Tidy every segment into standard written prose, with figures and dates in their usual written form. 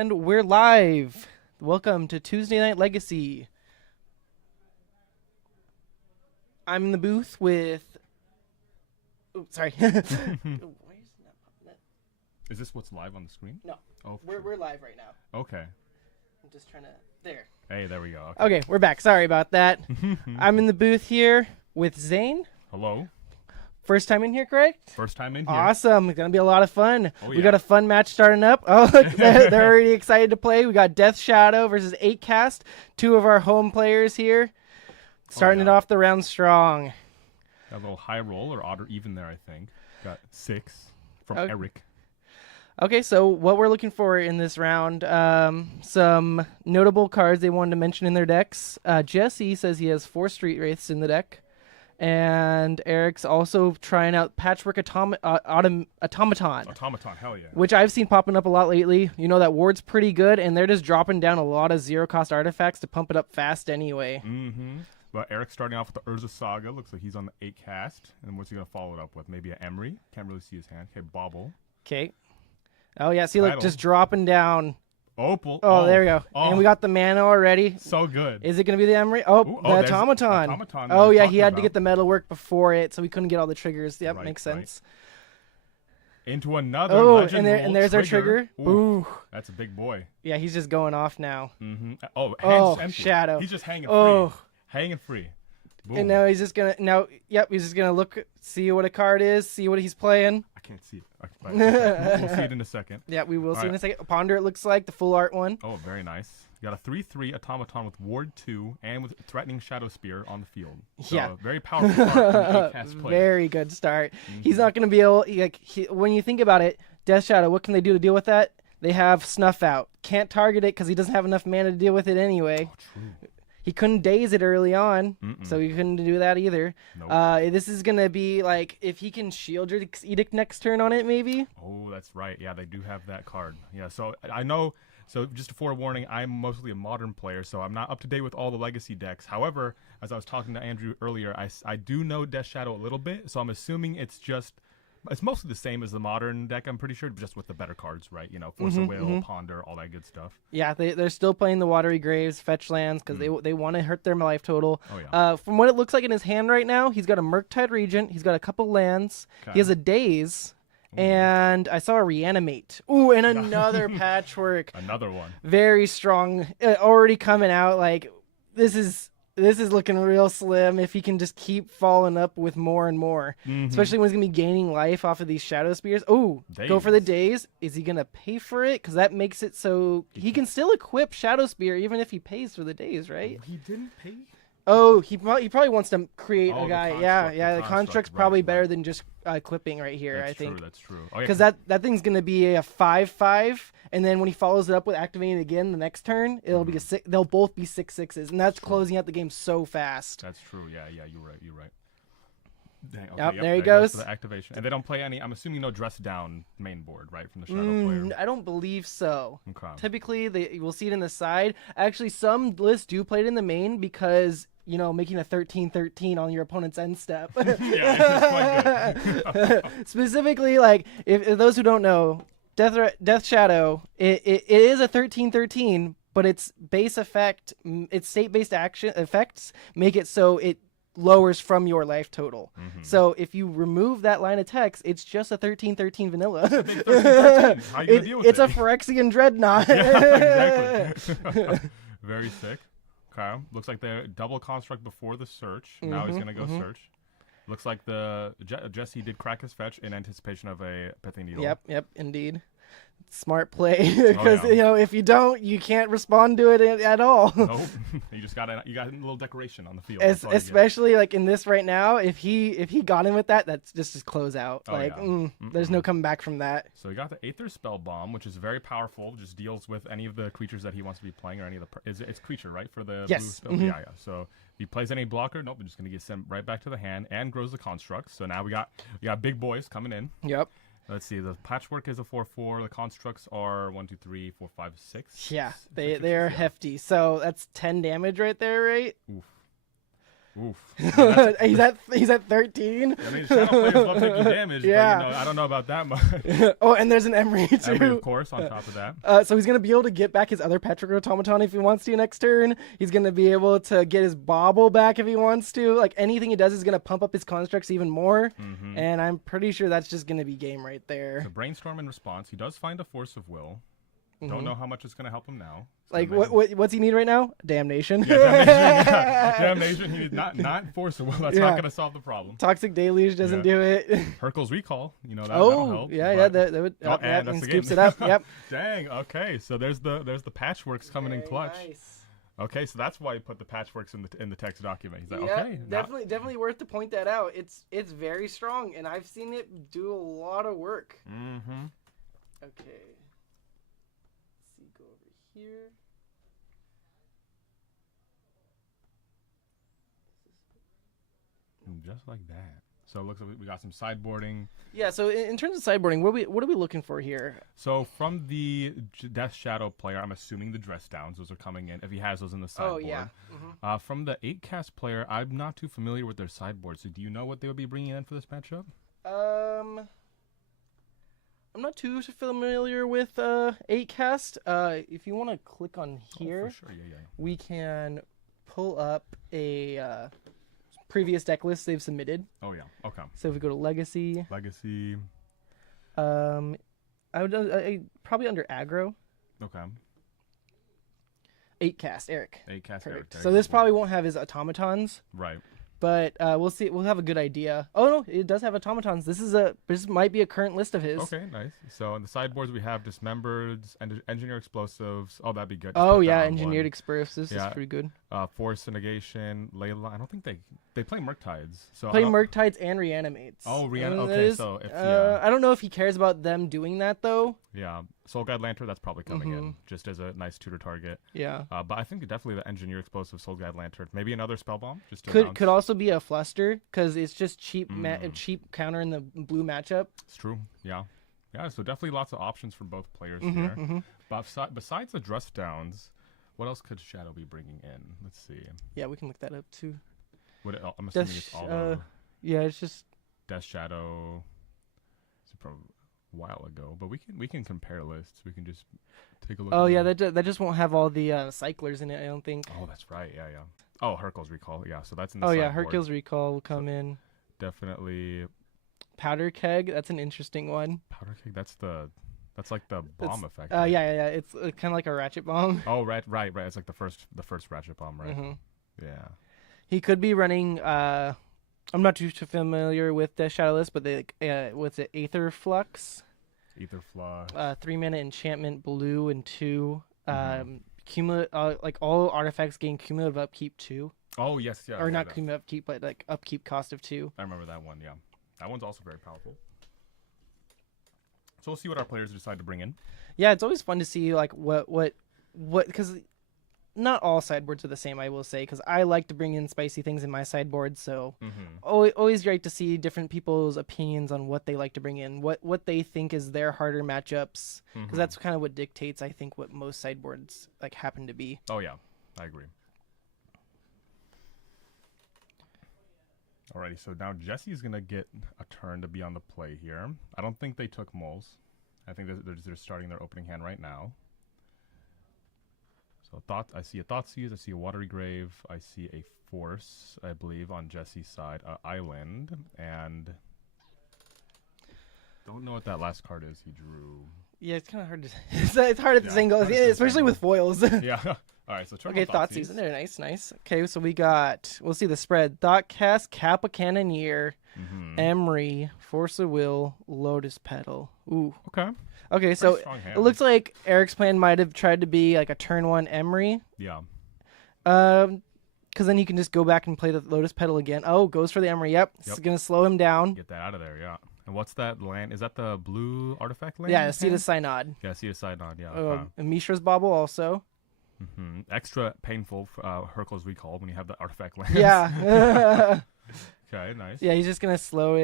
And we're live. Welcome to Tuesday Night Legacy. I'm in the booth with... Oh, sorry. Is this what's live on the screen? No. Oh, we're live right now. Okay. I'm just trying to... There. Hey, there we go. Okay, we're back. Sorry about that. I'm in the booth here with Zane. Hello. First time in here, correct? First time in here. Awesome. It's going to be a lot of fun. Oh, We yeah. got a fun match starting up. Oh, look, they're already excited to play. We got Death Shadow versus 8cast. Two of our home players here. Starting it off the round strong. Got a little high roll or odd or even there, I think. Got 6 from Okay. Eric. Okay, so what we're looking for in this round, some notable cards they wanted to mention in their decks. Jesse says he has 4 Street Wraiths in the deck. And Eric's also trying out Patchwork Automaton. Automaton, hell yeah. Which I've seen popping up a lot lately. You know, that ward's pretty good, and they're just dropping down a lot of zero-cost artifacts to pump it up fast anyway. Mm-hmm. But Eric's starting off with the Urza Saga. Looks like he's on the 8cast. And what's he going to follow it up with? Maybe an Emery. Can't really see his hand. Okay, Bobble. Okay. Oh, yeah, see, look, Idle. just dropping down. Opal. Oh, there we go. Oh. And we got the mana already. So good. Is it going to be the Emery? Oh, Ooh, the there's Automaton. Automaton that Oh, we're yeah, he talking had to about. get the metal work before it, so we couldn't get all the triggers. Yep, Right, makes right. sense. Into another Oh, legend and roll there's our trigger. Ooh, Ooh. that's a big boy. Yeah, he's just going off now. Mm-hmm. Oh, Oh, hands empty. Shadow. He's just hanging Oh. free. Hanging free. Boom. And now he's just going to... he's just going to look, see what a card is, see what he's playing. I can't see it. We'll see it in a second. Yeah, we will see All in a right. second. Ponder, it looks like, the full art one. Oh, very nice. You got a 3/3 Automaton with Ward 2 and with Threatening Shadow Spear on the field. So Yeah. Very powerful card for the 8cast player. Very good start. He's not going to be able... when you think about it, Death Shadow, what can they do to deal with that? They have Snuff Out. Can't target it because he doesn't have enough mana to deal with it anyway. Oh, true. He couldn't daze it early on, so he couldn't do that either. Nope. This is going to be like, if he can shield your Edict next turn on it, maybe? Oh, that's right. Yeah, they do have that card. Yeah, so I know... So just a forewarning, I'm mostly a modern player, so I'm not up to date with all the legacy decks. However, as I was talking to Andrew earlier, I do know Death Shadow a little bit, so I'm assuming it's mostly the same as the modern deck, I'm pretty sure, just with the better cards, right? You know, Force of Will, Ponder, all that good stuff. Yeah, they're still playing the Watery Graves, fetch lands, because they want to hurt their life total. Oh, yeah. From what it looks like in his hand right now, he's got a Murktide Regent, he's got a couple lands, Okay. he has a Daze, and I saw a Reanimate. Ooh, and another Patchwork. Another one. Very strong, already coming out. Like, this is looking real slim if he can just keep following up with more and more. Especially when he's going to be gaining life off of these Shadow Spears. Oh, go for the Daze. Is he going to pay for it? Because that makes it so he can still equip Shadow Spear even if he pays for the Daze, right? He didn't pay? Oh, he probably wants to create Oh, a the guy. construct, Yeah, the the construct's construct, probably right, better right. than just equipping right here, That's I think. true, that's true. Oh, yeah, Because that thing's going to be a 5/5, and then when he follows it up with activating it again the next turn, it'll be a 6. They'll both be 6/6s, and that's closing out the game so fast. That's true. Yeah, you're right. Dang, okay, Yep, there he goes. For the activation. And they don't play any, I'm assuming no dress down main board, right, from the Shadow player. I don't believe so. Okay. Typically, we'll see it in the side. Actually, some lists do play it in the main because, you know, making a 13/13 on your opponent's end step. Yeah, it's quite good. Specifically, like, if those who don't know, Death Shadow, it is a 13/13, but its base effect, its state-based action effects make it so it lowers from your life total. So if you remove that line of text, it's just a 13/13 vanilla. 13. How you gonna deal with It's it? a Phyrexian Dreadnought. Yeah, exactly. Very sick. Okay. Looks like the double construct before the search. Now he's gonna go search. Looks like the Jesse did crack his fetch in anticipation of a Pithing Needle. Yep, indeed. Smart play, because yeah. you know, if you don't, you can't respond to it at all. Nope. You got a little decoration on the field. That's all you get. Especially like in this right now, if he got him with that, that's just his closeout. Oh, like, yeah. there's no coming back from that. So he got the Aether Spell Bomb, which is very powerful. Just deals with any of the creatures that he wants to be playing, or any of the it's creature, right, for the Yes. blue spell. Yeah. So if he plays any blocker, nope, we're just gonna get sent right back to the hand and grows the construct. So now we got big boys coming in. Yep. Let's see. The Patchwork is a 4/4. The constructs are 1, 2, 3, 4, 5, 6. Yeah, they are hefty. So that's 10 damage right there, right? Oof. Oof. Yeah, he's at 13. I mean, shadow players love taking damage, Yeah. but I don't know about that much. Oh, and there's an Emery too. Emery, of course, on top of that. So he's gonna be able to get back his other Petric Automaton if he wants to next turn. He's gonna be able to get his Bobble back if he wants to. Like anything he does is gonna pump up his constructs even more. Mm-hmm. And I'm pretty sure that's just gonna be game right there. The brainstorm in response, he does find a Force of Will. Don't know how much it's going to help him now. Like what's he need right now? Damnation. Yeah, damnation. Damnation. He needs not Force of Will. That's not going to solve the problem. Toxic Deluge doesn't do it. Hercule's Recall. That'll help. That would. And that's the scoops game. it up. Yep. Dang. Okay. So there's the patchworks coming in clutch. Nice. Okay, so that's why he put the patchworks in the text document. He's like, Yeah, okay, definitely worth to point that out. It's very strong, and I've seen it do a lot of work. Mm-hmm. Okay. Let's see, go over here. Just like that. So it looks like we got some sideboarding. Yeah. So in terms of sideboarding, what are we looking for here? So from the Death Shadow player, I'm assuming the dress downs, those are coming in if he has those in the sideboard. Oh yeah. Mm-hmm. From the 8-cast player, I'm not too familiar with their sideboard. So do you know what they would be bringing in for this matchup? I'm not too familiar with 8-cast. If you want to click on here, for sure. Yeah. we can pull up a previous deck list they've submitted. Oh yeah. Okay. So if we go to Legacy, I would probably under Aggro. Okay. 8-cast, Eric. 8-cast, Perfect. Eric. So this probably won't have his automatons. Right. But we'll see. We'll have a good idea. Oh no, it does have automatons. This might be a current list of his. Okay, nice. So in the sideboards we have dismembered, engineer explosives. Oh, that'd be good. Oh yeah, engineered explosives is pretty good. Force negation, Layla. I don't think they play Murktides. So play Murktides and reanimates. Oh, okay. So if I don't know if he cares about them doing that though. Yeah, Soul Guide Lantern, that's probably coming in just as a nice tutor target. Yeah. But I think definitely the engineer explosive Soul Guide Lantern, maybe another spell bomb. Just to could also be a fluster because it's just cheap counter in the blue matchup. It's true. Yeah. Yeah. So definitely lots of options for both players here. But besides the dress downs, what else could Shadow be bringing in? Let's see. Yeah, we can look that up too. I'm assuming it's all yeah, it's just Death Shadow. It's probably a while ago, but we can compare lists. We can just take a look. Oh yeah, that just won't have all the cyclers in it, I don't think. Oh, that's right. Yeah. Oh, Hercule's Recall. Yeah, so that's in the sideboard. Yeah, Hercule's Recall will come in. Definitely. Powder Keg, that's an interesting one. Powder Keg, that's like the bomb effect. Right? Yeah. It's kind of like a ratchet bomb. Oh, right. It's like the first ratchet bomb, right? Yeah. He could be running. I'm not too familiar with the Shadow list, but what's it? Aether Flux. 3-mana enchantment, blue and 2. Like all artifacts gain cumulative upkeep 2. Oh yes, yeah. Or not cumulative upkeep, but like upkeep cost of 2. I remember that one. Yeah, that one's also very powerful. So we'll see what our players decide to bring in. Yeah, it's always fun to see like what because not all sideboards are the same, I will say, because I like to bring in spicy things in my sideboard. So always great to see different people's opinions on what they like to bring in, what they think is their harder matchups, because that's kind of what dictates, I think, what most sideboards like happen to be. Oh yeah, I agree. Alrighty, so now Jesse's gonna get a turn to be on the play here. I don't think they took moles. I think they're starting their opening hand right now. So I see a Thoughtseize, I see a Watery Grave, I see a Force, I believe, on Jesse's side, Island, and don't know what that last card is he drew. Yeah, it's kind of hard to. It's hard at the single, especially with foils. Yeah. All right. So okay, Thoughtseize. There, nice. Okay, so we'll see the spread. Thoughtcast, Kappa Cannoneer, Emery, Force of Will, Lotus Petal. Ooh. Okay, so it looks like Eric's plan might have tried to be like a turn 1 Emery. Yeah. Because then you can just go back and play the Lotus Petal again. Oh, goes for the Emery. Yep. It's going to slow him down. Get that out of there, yeah. And what's that land? Is that the blue artifact land? Yeah, Seed of Synod. Yeah, Seed of Synod, yeah. And Mishra's Bauble also. Extra painful for Hercule's Recall when you have the artifact land. Yeah. Okay, nice. Yeah, he's just going to slow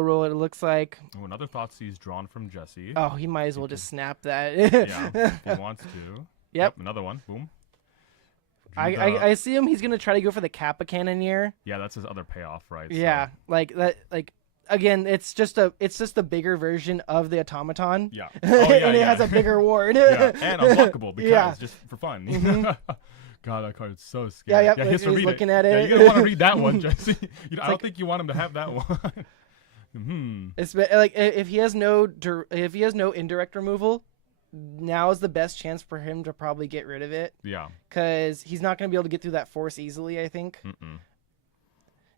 roll it, it looks like. Oh, another Thoughtseize drawn from Jesse. Oh, he might as well just snap that. Yeah, if he wants to. Yep. Another one. Boom. I assume he's gonna try to go for the Kappa Cannoneer. Yeah, that's his other payoff, right? Yeah, So, like that. Like again, it's just a bigger version of the automaton. yeah. And it has a bigger ward. Yeah, and unblockable because just for fun. God, that card's so scary. Yeah, he has to he's read looking it. at Yeah, it. you're gonna want to read that one, Jesse. I don't think you want him to have that one. It's like if he has no indirect removal, now is the best chance for him to probably get rid of it. Yeah. Because he's not going to be able to get through that force easily, I think.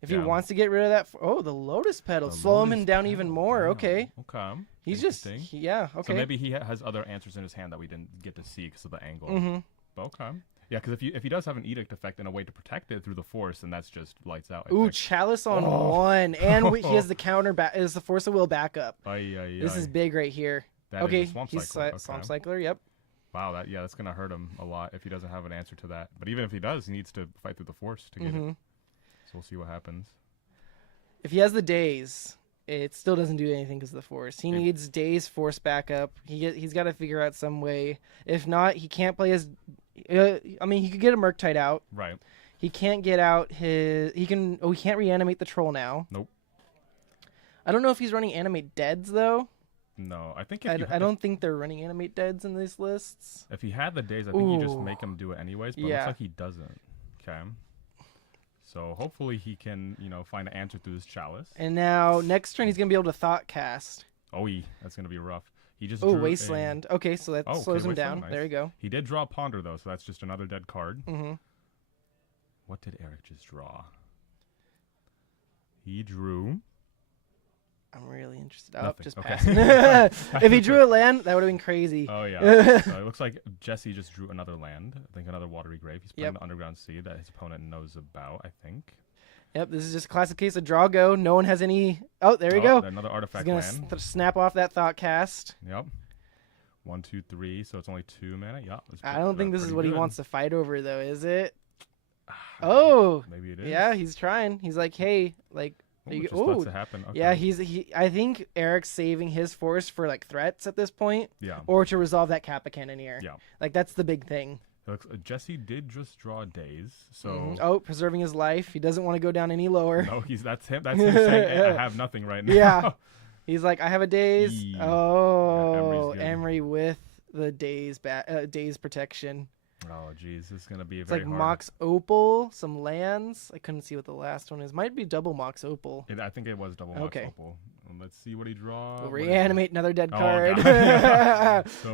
If he Yeah. wants to get rid of that, the Lotus Petal, slow him down even more. Yeah. Okay. Okay. He's just, yeah, okay. So maybe he has other answers in his hand that we didn't get to see because of the angle. Okay. Yeah, because if he does have an edict effect and a way to protect it through the force, then that's just lights out. Ooh, Chalice on one, and he has the counter back. Is the Force of Will backup? This is big right here. That okay, is a Swamp he's Cycler. Swamp Cycler. Yep. Wow, that's gonna hurt him a lot if he doesn't have an answer to that. But even if he does, he needs to fight through the force to get it. So we'll see what happens. If he has the Daze, it still doesn't do anything because of the force. He needs Daze force backup. He's got to figure out some way. If not, he can't play his. I mean, he could get a Murktide out. Right. He can't get out his. He can. Oh, he can't reanimate the troll now. Nope. I don't know if he's running animate deads though. No, I think I don't think they're running animate deads in these lists. If he had the days, I think you just make him do it anyways. But it looks like he doesn't. Okay. So hopefully he can, find an answer through this chalice. And now next turn he's gonna be able to thought cast. Oh, that's gonna be rough. He just Wasteland. Okay, so that slows him down. Nice. There you go. He did draw a Ponder though, so that's just another dead card. What did Eric just draw? He drew. I'm really interested. Just okay. passing. If he drew a land, that would have been crazy. Oh yeah. So it looks like Jesse just drew another land. I think another Watery Grave. He's playing the Underground Sea that his opponent knows about. I think. Yep, this is just a classic case of draw go. No one has any. Oh, there you go. Another artifact land. Snap off that thought cast. Yep. 1, 2, 3. So it's only 2 mana. Yeah. I don't think this is what he wants to fight over, though, is it? Maybe it is. Yeah, he's trying. He's like, hey, like. Lets it happen. Okay. Yeah, I think Eric's saving his force for like threats at this point. Yeah. Or to resolve that Kappa Cannoneer. Yeah. Like that's the big thing. Jesse did just draw Daze, so preserving his life. He doesn't want to go down any lower. No, that's him. That's him saying, I have nothing right now. Yeah, he's like, I have a Daze. Oh, Emery with the Daze Daze protection. Oh, geez, this is gonna be it's like hard. Mox Opal, some lands. I couldn't see what the last one is. Might be double Mox Opal. I think it was double Mox Opal. Let's see what he draws. We'll reanimate another dead card. So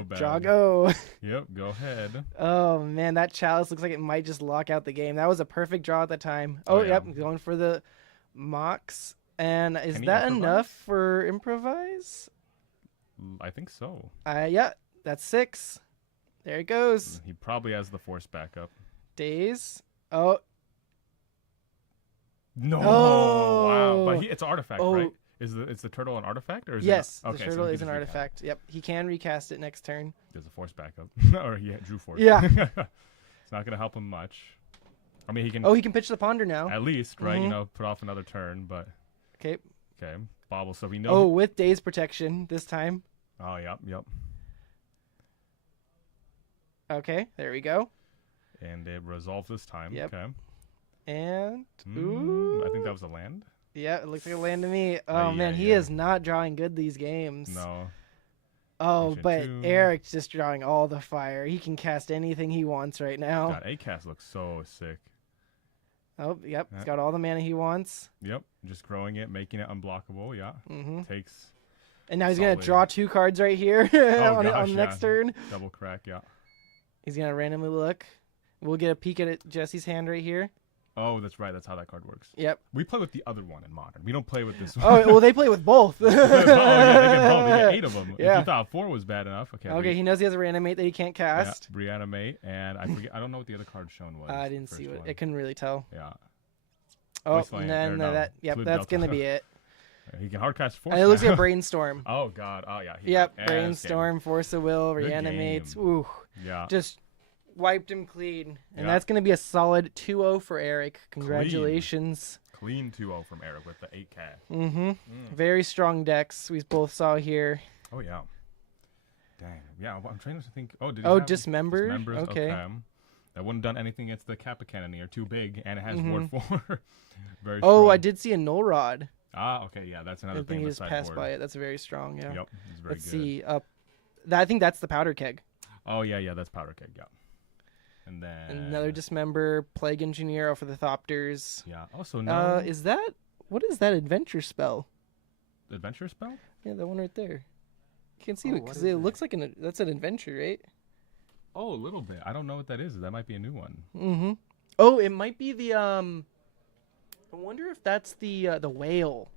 bad. Drago. Yep, go ahead. Oh, man, that chalice looks like it might just lock out the game. That was a perfect draw at the time. Yep, going for the Mox. And is that enough for improvise? I think so. Yeah, that's 6. There it goes. He probably has the force backup. Daze. Oh. No. Oh. Wow. But it's an artifact, right? Is the turtle an artifact? Or is the turtle is an artifact. Yep. He can recast it next turn. There's a force backup. Or he drew force. Yeah. It's not going to help him much. I mean, he can... Oh, he can pitch the Ponder now. At least, right? Put off another turn, but... Okay. Bobble, so we know... Oh, with Daze protection this time. Oh, yep. Okay, there we go. And it resolves this time. Yep. Okay. And I think that was a land. Yeah, it looks like a land to me. Oh man, he is not drawing good these games. No. Oh, but Eric's just drawing all the fire. He can cast anything he wants right now. God, A-Cast looks so sick. Oh, yep. He's got all the mana he wants. Yep. Just growing it, making it unblockable. Yeah. Takes. And now he's going to draw 2 cards right here on the next turn. Double crack, yeah. He's going to randomly look. We'll get a peek at Jesse's hand right here. Oh, that's right. That's how that card works. Yep. We play with the other one in Modern. We don't play with this one. Oh, well, they play with both. They get both. They get 8 of them. Yeah. If you thought 4 was bad enough. Okay, he knows he has a reanimate that he can't cast. Yeah, reanimate. And I forget. I don't know what the other card shown was. I didn't see it. I couldn't really tell. Yeah. Oh, that's going to be it. He can hardcast Force. And it looks like a Brainstorm. Oh, God. Oh, yeah. Yep. Brainstorm, Force of Will, reanimates. Ooh. Yeah. Just wiped him clean. And that's going to be a solid 2-0 for Eric. Congratulations. Clean 2-0 from Eric with the 8K. Very strong decks we both saw here. Oh, yeah. Dang. Yeah, I'm trying to think. Oh, Dismembered? Dismembers? Okay. That wouldn't have done anything against the Kappa Cannoneer. Too big, and it has Ward 4. Very Oh, strong. I did see a Null Rod. Ah, okay, yeah, that's another I think thing. he With just passed sideboard. by it. That's very strong, yeah. Yep, it's very Let's good. see. I think that's the Powder Keg. Oh, yeah, that's Powder Keg, yeah. And then... Another Dismember, Plague Engineer for the Thopters. Yeah, also no... What is that adventure spell? Adventure spell? Yeah, that one right there. Can't see Oh, it what because is it that? looks like that's an adventure, right? Oh, a little bit. I don't know what that is. That might be a new one. Mm-hmm. Oh, it might be the I wonder if that's the whale.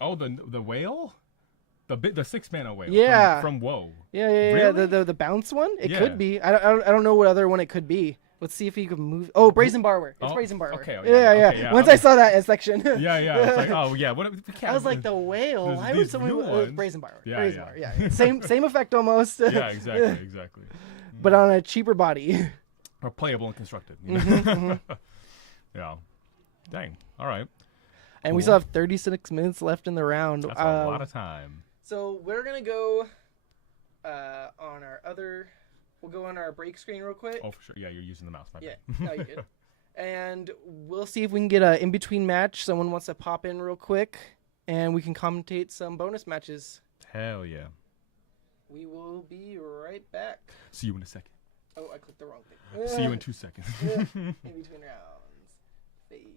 Oh, the whale? The 6-mana whale. Yeah. From Woe. Yeah. Really? The bounce one. It Yeah. could be. I don't know what other one it could be. Let's see if he could move. Oh, Brazen Borrower. It's Oh, Brazen Borrower. okay, Yeah. okay, yeah. Once I saw that section. Yeah. It's like, oh, yeah. What? I was like, the whale. There's Why would these someone? new It was ones. Brazen Borrower. Yeah, Brazen yeah. Borrower. Yeah. Same effect almost. Yeah, exactly. But on a cheaper body. Or playable and constructed. You Mm-hmm, know? Yeah. Dang. All right. And we Cool. still have 36 minutes left in the round. That's a lot of time. So we're gonna go on our other. We'll go on our break screen real quick. Oh, for sure. Yeah, you're using the mouse. My Yeah, bad. no, you good. And we'll see if we can get a in between match. Someone wants to pop in real quick, and we can commentate some bonus matches. Hell yeah. We will be right back. See you in a second. Oh, I clicked the wrong thing. See you in 2 seconds. In between rounds. Fade.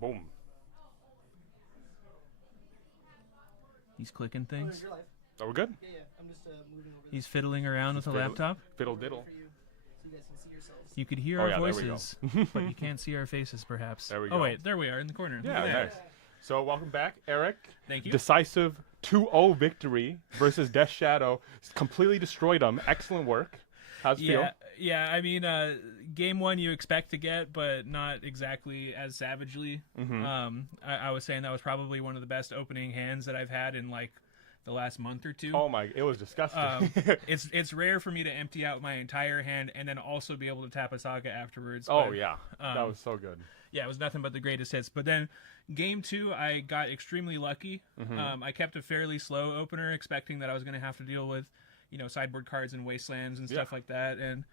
Boom. He's clicking things. You're live. Are we good? Yeah. I'm just moving over He's fiddling around with a Fiddle- laptop. Fiddle diddle. for you, so you guys can see yourselves. You could hear Oh, our yeah, there we go. voices, but you can't see our faces, perhaps. There we Oh go. wait, there we are in the corner. Yeah, Look at that. nice. So welcome back, Eric. Thank you. Decisive 2-0 victory versus Death Shadow. Completely destroyed them. Excellent work. How's it feel? Yeah. I mean, game one you expect to get, but not exactly as savagely. Mm-hmm. I was saying that was probably one of the best opening hands that I've had in like the last month or two. Oh my, it was disgusting. It's rare for me to empty out my entire hand and then also be able to tap a saga afterwards. Oh but, yeah, that was so good. yeah, it was nothing but the greatest hits. But then game two, I got extremely lucky. I kept a fairly slow opener, expecting that I was going to have to deal with, sideboard cards and wastelands and stuff like that. And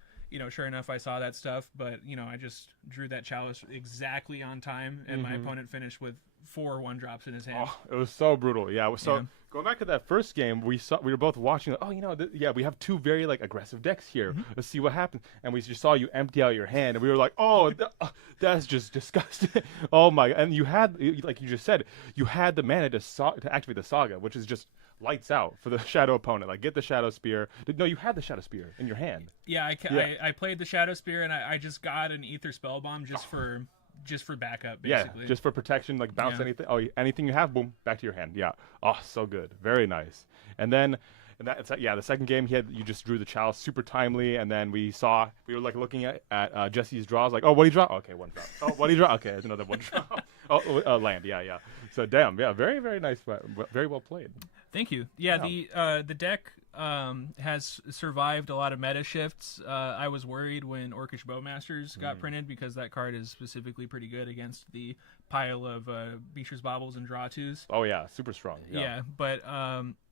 sure enough, I saw that stuff, but I just drew that chalice exactly on time, and my opponent finished with 4 1-drops in his hand. Oh, it was so brutal. Yeah. So going back to that first game, we were both watching. Oh, we have 2 very like aggressive decks here. Let's see what happens. And we just saw you empty out your hand, and we were like, oh, that's just disgusting. Oh my! And you had, like you just said, you had the mana to activate the Saga, which is just lights out for the Shadow opponent. Like, get the Shadow Spear. No, you had the Shadow Spear in your hand. Yeah, I played the Shadow Spear, and I just got an Ether Spellbomb just for backup, basically. Yeah, just for protection, like bounce anything. Oh, anything you have, boom, back to your hand. Yeah. Oh, so good. Very nice. And then, the second game, you just drew the chalice super timely, and then we were like looking at Jesse's draws, like, oh, what do you draw? Okay, 1 drop. Oh, what do you draw? Okay, there's another 1 drop. Land. Yeah. So damn, yeah, very, very nice, very well played. Thank you. Yeah, the deck has survived a lot of meta shifts. I was worried when Orcish Bowmasters got printed because that card is specifically pretty good against the pile of Beecher's Baubles and Draw 2s. Oh yeah, super strong. Yeah, but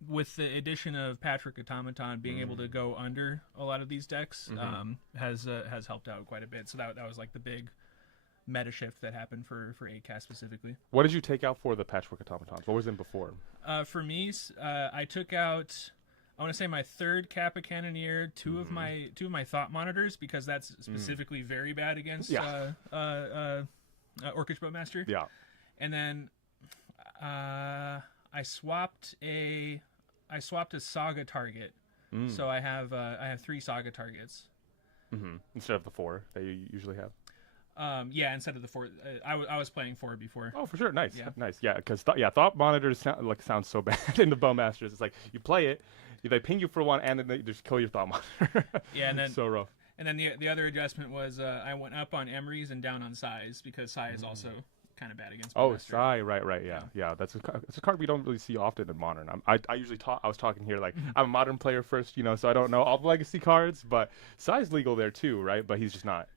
with the addition of Patrick Automaton being able to go under a lot of these decks has helped out quite a bit. So that was like the big meta shift that happened for 8cast specifically. What did you take out for the Patchwork Automatons? What was in before? For me, I took out, I want to say, my 3rd Kappa Cannoneer, 2 of my Thought Monitors, because that's specifically very bad against Orcish Bowmaster. Yeah. And then I swapped a Saga target. So I have 3 Saga targets. Instead of the 4 that you usually have. Instead of the 4, I was playing 4 before. Oh, for sure, nice. Yeah, because Thought Monitors sound so bad in the Bowmasters. It's like you play it, they ping you for 1, and then they just kill your Thought Monitor. Yeah, and then so rough. And then the other adjustment was I went up on Emery's and down on Size, because Size is also kind of bad against Bowmaster. Sai, right, yeah. That's a card we don't really see often in Modern. I usually I was talking here like I'm a Modern player first, so I don't know all the Legacy cards, but Sai's legal there too, right? But he's just not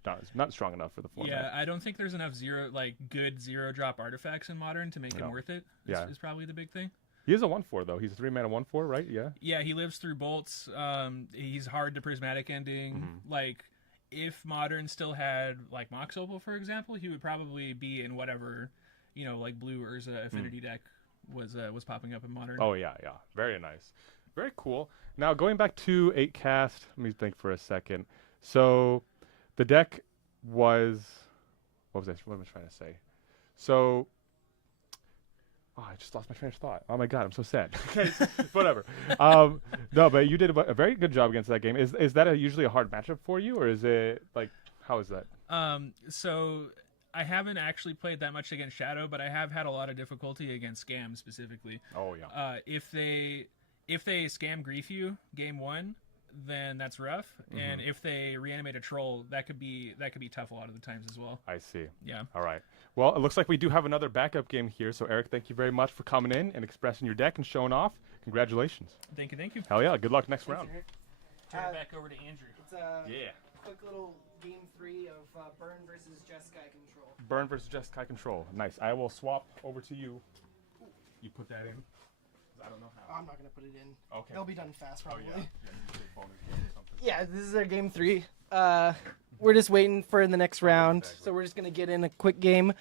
strong enough for the format. Yeah, I don't think there's enough good 0-drop artifacts in Modern to make him worth it. Is probably the big thing. He is a 1/4 though. He's a 3-mana 1/4, right? Yeah. Yeah, he lives through bolts. He's hard to prismatic ending. Like, if Modern still had like Mox Opal, for example, he would probably be in whatever, like blue Urza affinity deck was popping up in Modern. Oh yeah, very nice, very cool. Now going back to 8cast, let me think for a second. So the deck was, what am I trying to say? So. Oh, I just lost my train of thought. Oh my god, I'm so sad. Okay, whatever. No, but you did a very good job against that game. Is that usually a hard matchup for you, or is it like, how is that? So I haven't actually played that much against Shadow, but I have had a lot of difficulty against Scam specifically. Oh yeah. If they Scam Grief you game 1, then that's rough. And if they reanimate a troll, that could be tough a lot of the times as well. I see. Yeah. All right. Well, it looks like we do have another backup game here. So Eric, thank you very much for coming in and expressing your deck and showing off. Congratulations. Thank you. Hell yeah. Good luck next round. Turn it back over to Andrew. It's quick little game 3 of Burn versus Jeskai Control. Burn versus Jeskai Control. Nice. I will swap over to you. You put that in. I don't know how. I'm not going to put it in. Okay. They'll be done fast, probably. Oh, yeah, this is our game 3. We're just waiting for the next round, so we're just going to get in a quick game.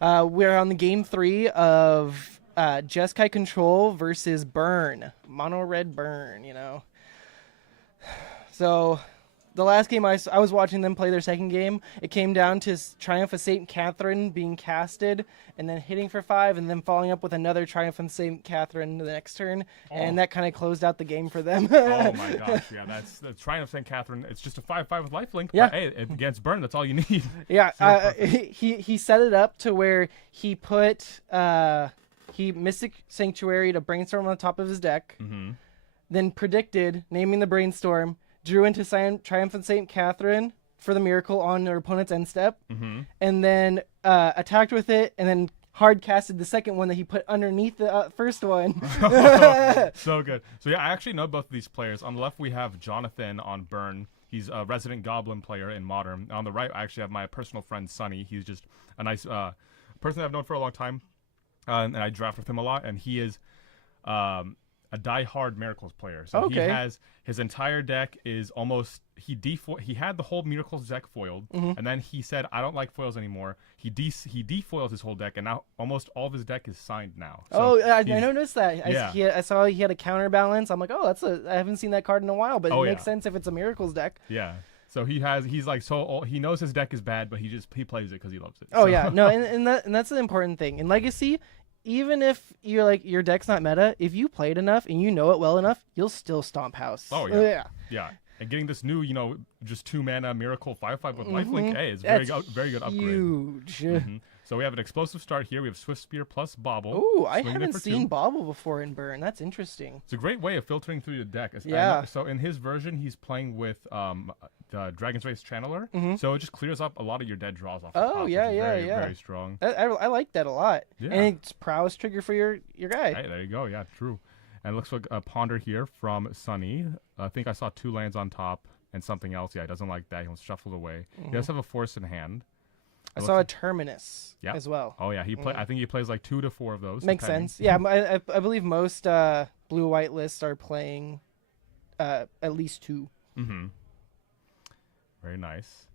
We're on the game 3 of Jeskai Control versus Burn. Mono red Burn, So the last game I was watching them play their second game. It came down to Triumph of St. Catherine being casted and then hitting for 5 and then following up with another Triumph of St. Catherine the next turn. And that kind of closed out the game for them. Oh my gosh, yeah, that's the Triumph of St. Catherine. It's just a 5/5 with lifelink. Yeah. But, hey, against Burn, that's all you need. Yeah, he set it up to where he put Mystic Sanctuary to Brainstorm on the top of his deck, then predicted naming the Brainstorm, drew into Triumphant St. Catherine for the Miracle on their opponent's end step, and then attacked with it, and then hard casted the second one that he put underneath the first one. So good. So yeah, I actually know both of these players. On the left, we have Jonathan on Burn. He's a resident Goblin player in Modern. On the right, I actually have my personal friend, Sonny. He's just a nice person I've known for a long time, and I draft with him a lot, and he is... a die-hard Miracles player. So Okay. he has his entire deck is almost he had the whole Miracles deck foiled, and then he said, "I don't like foils anymore." He defoiled his whole deck, and now almost all of his deck is signed now. So I noticed that. Yeah. I saw he had a counterbalance. I'm like, oh, I haven't seen that card in a while, but it makes sense if it's a Miracles deck. Yeah. So he's like he knows his deck is bad, but he plays it because he loves it. Oh So- yeah, no, and that's the important thing in Legacy. Even if you're like your deck's not meta, if you play it enough and you know it well enough, you'll still stomp house. Oh yeah. Yeah. And getting this new, just 2 mana Miracle 5/5 with Lifelink A is very good upgrade. Huge. Mhm. So we have an explosive start here. We have Swift Spear plus Bobble. Oh, I Swinging it haven't for seen 2. Bobble before in Burn. That's interesting. It's a great way of filtering through the deck. Yeah. So in his version, he's playing with the Dragon's Race Channeler. So it just clears up a lot of your dead draws off the top. Oh, which yeah, is yeah, very, yeah. very strong. I like that a lot. Yeah. And it's prowess trigger for your guy. Hey, there you go. Yeah, true. And it looks like a Ponder here from Sunny. I think I saw 2 lands on top and something else. Yeah, he doesn't like that. He'll shuffle away. He does have a Force in hand. I saw a Terminus as well. Oh yeah, I think he plays like 2 to 4 of those. Makes depending. sense. Yeah, I believe most blue-white lists are playing at least 2. Mm-hmm. Very nice.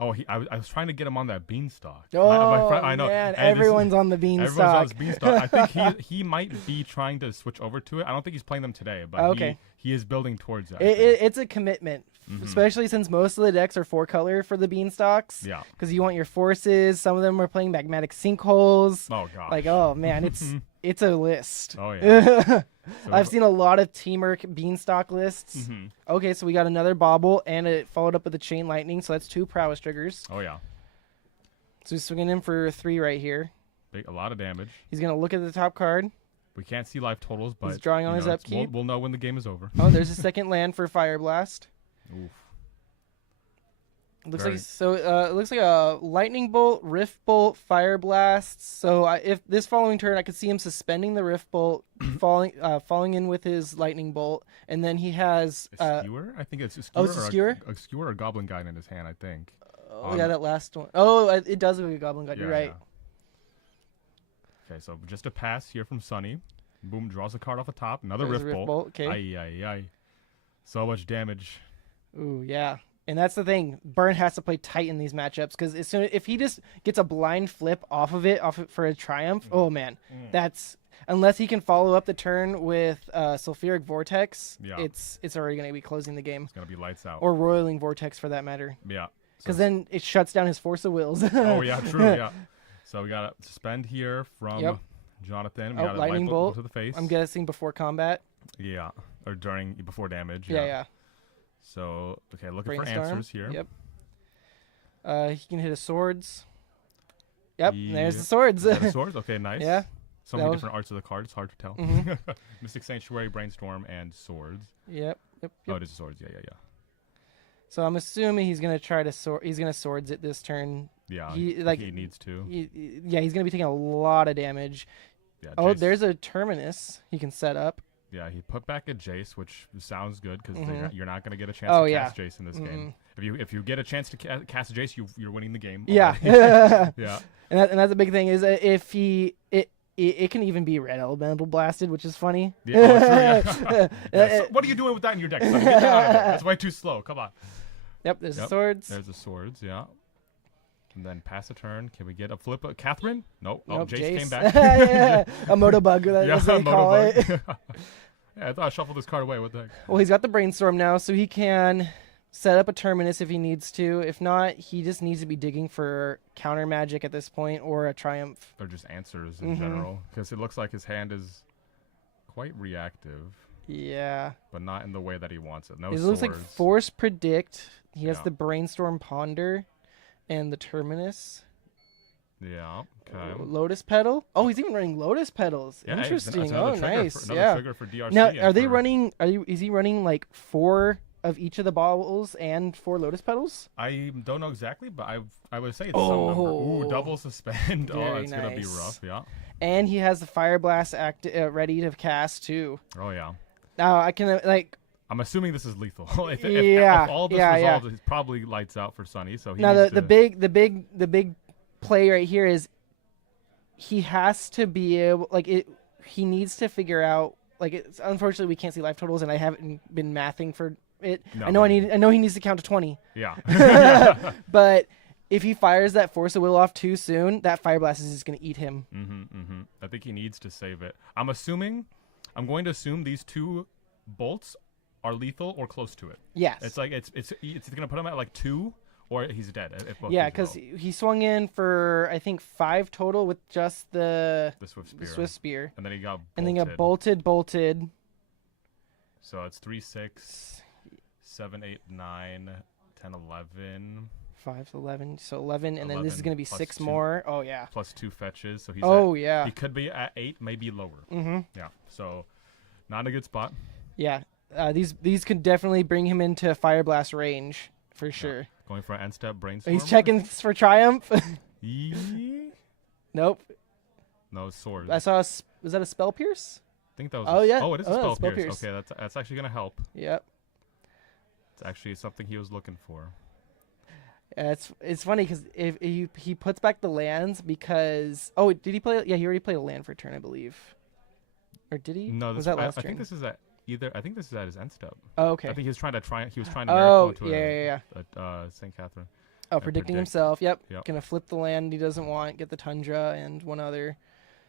Oh, I was trying to get him on that beanstalk. Oh, I know. man, And everyone's on the beanstalk. Everyone's on his beanstalk. I think he might be trying to switch over to it. I don't think he's playing them today, but Okay. he is building towards that. It's a commitment, especially since most of the decks are 4-color for the beanstalks. Yeah. Because you want your forces. Some of them are playing magmatic sinkholes. Oh gosh. Like, oh man, it's a list. Oh yeah. So I've seen a lot of Teamwork beanstalk lists. Mhm. Okay, so we got another Bobble, and it followed up with a Chain Lightning, so that's 2 prowess triggers. Oh yeah. So he's swinging in for 3 right here. A lot of damage. He's gonna look at the top card. We can't see life totals, but drawing on his it's- upkeep. We'll know when the game is over. Oh, there's a second land for Fire Blast. Oof. It Very- looks like a Lightning Bolt, Rift Bolt, Fire Blast. So if this following turn, I could see him suspending the Rift Bolt, falling in with his Lightning Bolt, and then he has A skewer? I think it's a skewer. oh, it's a skewer? A skewer or Goblin Guide in his hand, I think. oh yeah, that last one. Oh, it does look like a Goblin Guide. You're right. Okay, so just a pass here from Sunny. Boom, draws a card off the top. Another There's a Rift Rift Bolt. Bolt, okay. Aye. So much damage. Ooh, yeah. And that's the thing. Burn has to play tight in these matchups because if he just gets a blind flip off of it for a triumph, oh man, that's unless he can follow up the turn with Sulfuric Vortex, it's already going to be closing the game. It's gonna be lights out. Or Roiling Vortex for that matter. Yeah. Because then it shuts down his Force of Wills. Oh yeah, true. Yeah. So we got a suspend here from Jonathan. We got a Lightning Bolt to the face. I'm guessing before combat. Yeah, or before damage. Yeah. So okay, looking Brainstorm. for answers here. Yep. He can hit his swords. Yep. There's the Is swords. that a sword? Okay, nice. Yeah. So that many was- different arts of the card. It's hard to tell. Mystic Sanctuary, Brainstorm, and swords. Yep. Oh, it is swords. Yeah. So I'm assuming he's gonna try to he's gonna swords it this turn. Yeah. He needs to. He's gonna be taking a lot of damage. Yeah. Oh, Jace- there's a Terminus he can set up. Yeah, he put back a Jace, which sounds good because you're not going to get a chance Oh, to yeah. cast Jace in this game. If you get a chance to cast Jace, you're winning the game. Yeah. already. Yeah. And that's a big thing is that if it can even be red elemental blasted, which is funny. Yeah, oh, true, yeah. Yeah, so what are you doing with that in your deck? Son? Get that out of there. That's way too slow. Come on. Yep, there's the swords. There's the swords, yeah. And then pass a turn. Can we get a flip? Catherine? Nope. Oh, Nope, Jace came back. Yeah, a Motobug, as they call it. Yeah, I thought I shuffled this card away. What the heck? Well, he's got the Brainstorm now, so he can set up a Terminus if he needs to. If not, he just needs to be digging for counter magic at this point or a Triumph. Or just answers in general. Because it looks like his hand is quite reactive. Yeah. But not in the way that he wants it. No It swords. looks like Force Predict. He has Yeah. the Brainstorm Ponder and the Terminus. Yeah. Okay. Lotus Petal. Oh, he's even running Lotus Petals. Yeah, hey, Interesting. that's another Oh, trigger nice. For, another Yeah. trigger for DRC. Now, and are they for- running? Is he running like 4 of each of the baubles and 4 Lotus Petals? I don't know exactly, but I would say it's some number. Ooh, double suspend. Oh, Very it's gonna be nice. rough. Yeah. And he has the Fire Blast ready to cast too. Oh yeah. Now I can I'm assuming this is lethal. if Yeah, all this yeah, resolves, it's probably lights out for Sunny. So he now needs the big play right here is he has to be able he needs to figure out like it's unfortunately we can't see life totals, and I haven't been mathing for it. No, I know he needs to count to 20. Yeah. But if he fires that Force of Will off too soon, that Fire Blast is just going to eat him. I think he needs to save it. I'm going to assume these 2 bolts are lethal or close to it. Yes. It's like it's going to put him at like 2 or he's dead. Yeah, because he swung in for I think 5 total with just the Swift Spear. And then he got bolted. And then got bolted. So it's 3, 6, 7, 8, 9, 10, 11. 5 to 11. So 11, and then this is going to be 6 2, more. Oh, yeah. Plus 2 fetches. So he's yeah. He could be at 8, maybe lower. Yeah. So not in a good spot. Yeah. These could definitely bring him into Fire Blast range for sure. Going for an end step brainstorm. He's checking for Triumph. Nope. No, sword. I saw was that a Spell Pierce? I think that was. Oh, yeah. Oh, it is a spell Spell pierce. Pierce. Okay, that's actually gonna help. Yep. It's actually something he was looking for. It's funny because if he puts back the lands because did he play? Yeah, he already played a land for a turn, I believe. Or did he? No, was that last I turn? think this is at either. I think this is at his end step. Oh, okay. I think he was trying to miracle into yeah. St. Catherine. Oh, predicting himself. Yep. Yep. Gonna flip the land he doesn't want, get the Tundra and one other.